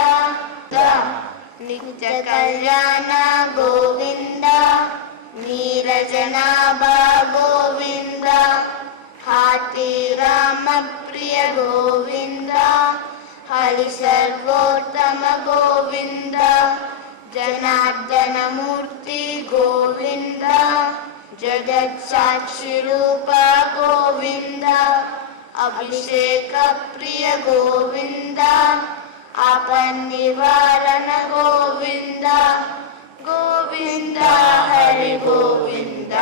నిత్య కళ్యాణ గోవింద నీరజనాభ గోవింద హాటి రామ ప్రియ గోవింద హరి సర్వోత్తమ గోవింద జనార్దన మూర్తి గోవింద జగత్సాక్షి రూప గోవింద అభిషేక ప్రియ గోవింద ఆపన్నివారణ గోవింద గోవింద హరి గోవింద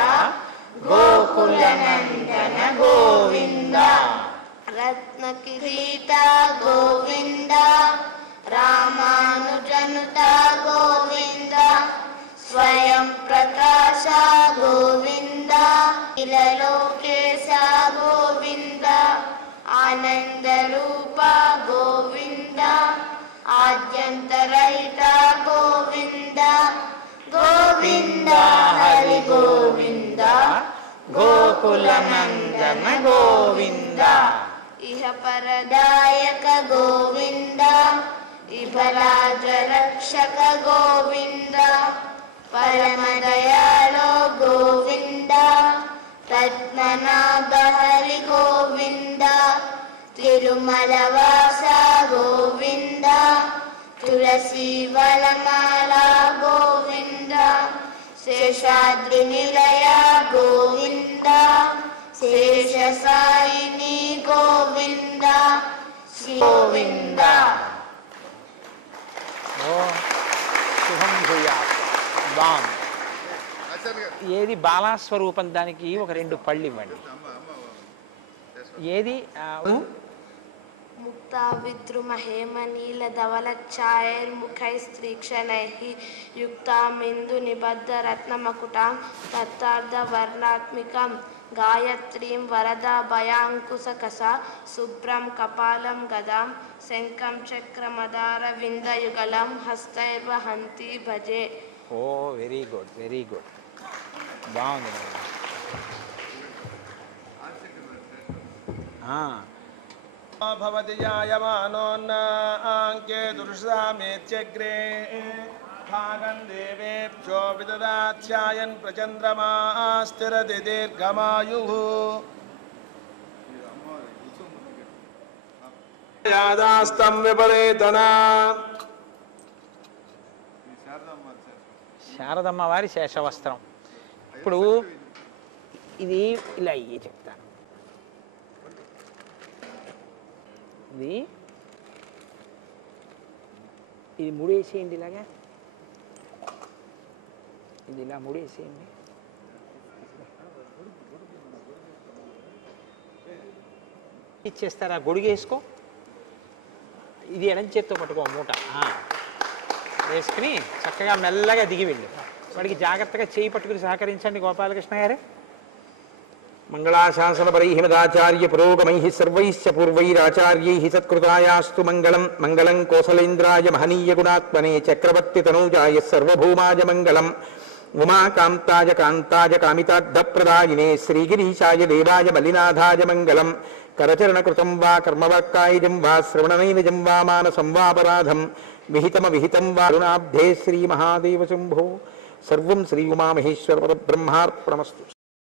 గోకుల నందన గోవింద రత్న కిరీట గోవింద రామానుజనుత గోవింద స్వయం ప్రకాశ గోవింద ఇలలోకేశ గోవింద ఆనంద రూప గోవింద ఆద్యంతరహిత గోవింద గోవింద హరి గోవింద గోకుల నందన గోవింద ఇహ పరదాయక గోవింద ఇహరాజ రక్షక గోవింద పరమదయాళో గోవింద రత్ననాభ హరి గోవింద తిరుమలవాస గోవింద తులసి వనమాల గోవింద శేషాద్రి నిలయ గోవింద శేష సాయిని గోవింద గోవింద. శుభం భూయాత్. బాగుంది. ఏది బాలాస్వరూపం, దానికి ఒక 2 పళ్ళు ఇవ్వండి. ఏది ముక్తా విద్రుమ హేమనీల ధవలఛాయైర్ముఖైస్త్రీక్షణైః యుక్తామిందు నిబద్ధ రత్నమకుటాం తత్తార్థ వర్ణాత్మికం గాయత్రీం వరదా భయాంకుశకస శుభ్రం కపాలం గదాం శంఖం చక్రమదార విందయుగలం హస్తైర్వహంతి భజే. ఓ వెరీ గుడ్, వెరీ గుడ్, బాగుంది. భవతి జాయమానోన్నాంకే దుర్షామేత్యగ్రే భాగం దేవేభ్యో విదదాధ్యాయన్ ప్రచంద్రమా స్థిరతి దీర్ఘమాయుః. యాదాస్తం విపరీతనా. శారదమ్మ వారి శేషవస్త్రం. ఇప్పుడు ఇది ఇలా అయ్యి చెప్తాను. ఇది ముడేసేయండి, ఇలాగా ఇది ఇలా ముడేసేయండి. ఇచ్చేస్తారా? గొడుగు వేసుకో. ఇది ఎడం చేత్తో పట్టుకో, మూట వేసుకుని చక్కగా మెల్లగా దిగి వెళ్ళు. వాడికి జాగ్రత్తగా చేయి పట్టుకుని సహకరించండి గోపాలకృష్ణ గారు. మంగళాశాసనపరైః మదాచార్య పురోగమైః సర్వైశ్చ పూర్వైరాచార్యైః సత్కృతాయాస్తు మంగళం. మంగళం కోసలేంద్రాయ మహనీయ గుణాత్మనే చక్రవర్తి తనూజాయ సర్వభౌమాయ మంగళం. ఉమాకాంతాయ కాంతాయ కామితార్థప్రదాయినే శ్రీగిరీశాయ దేవాయ మల్లినాథాయ మంగళం. కరచరణకృతం వా కర్మవాక్కాయజం వా శ్రవణనైనజం వా మానసం వాపరాధం విహితమవిహితం వా అరుణాబ్ధే శ్రీమహాదేవ శంభో. సర్వం శ్రీ ఉమామహేశ్వర పరబ్రహ్మార్పణమస్తు.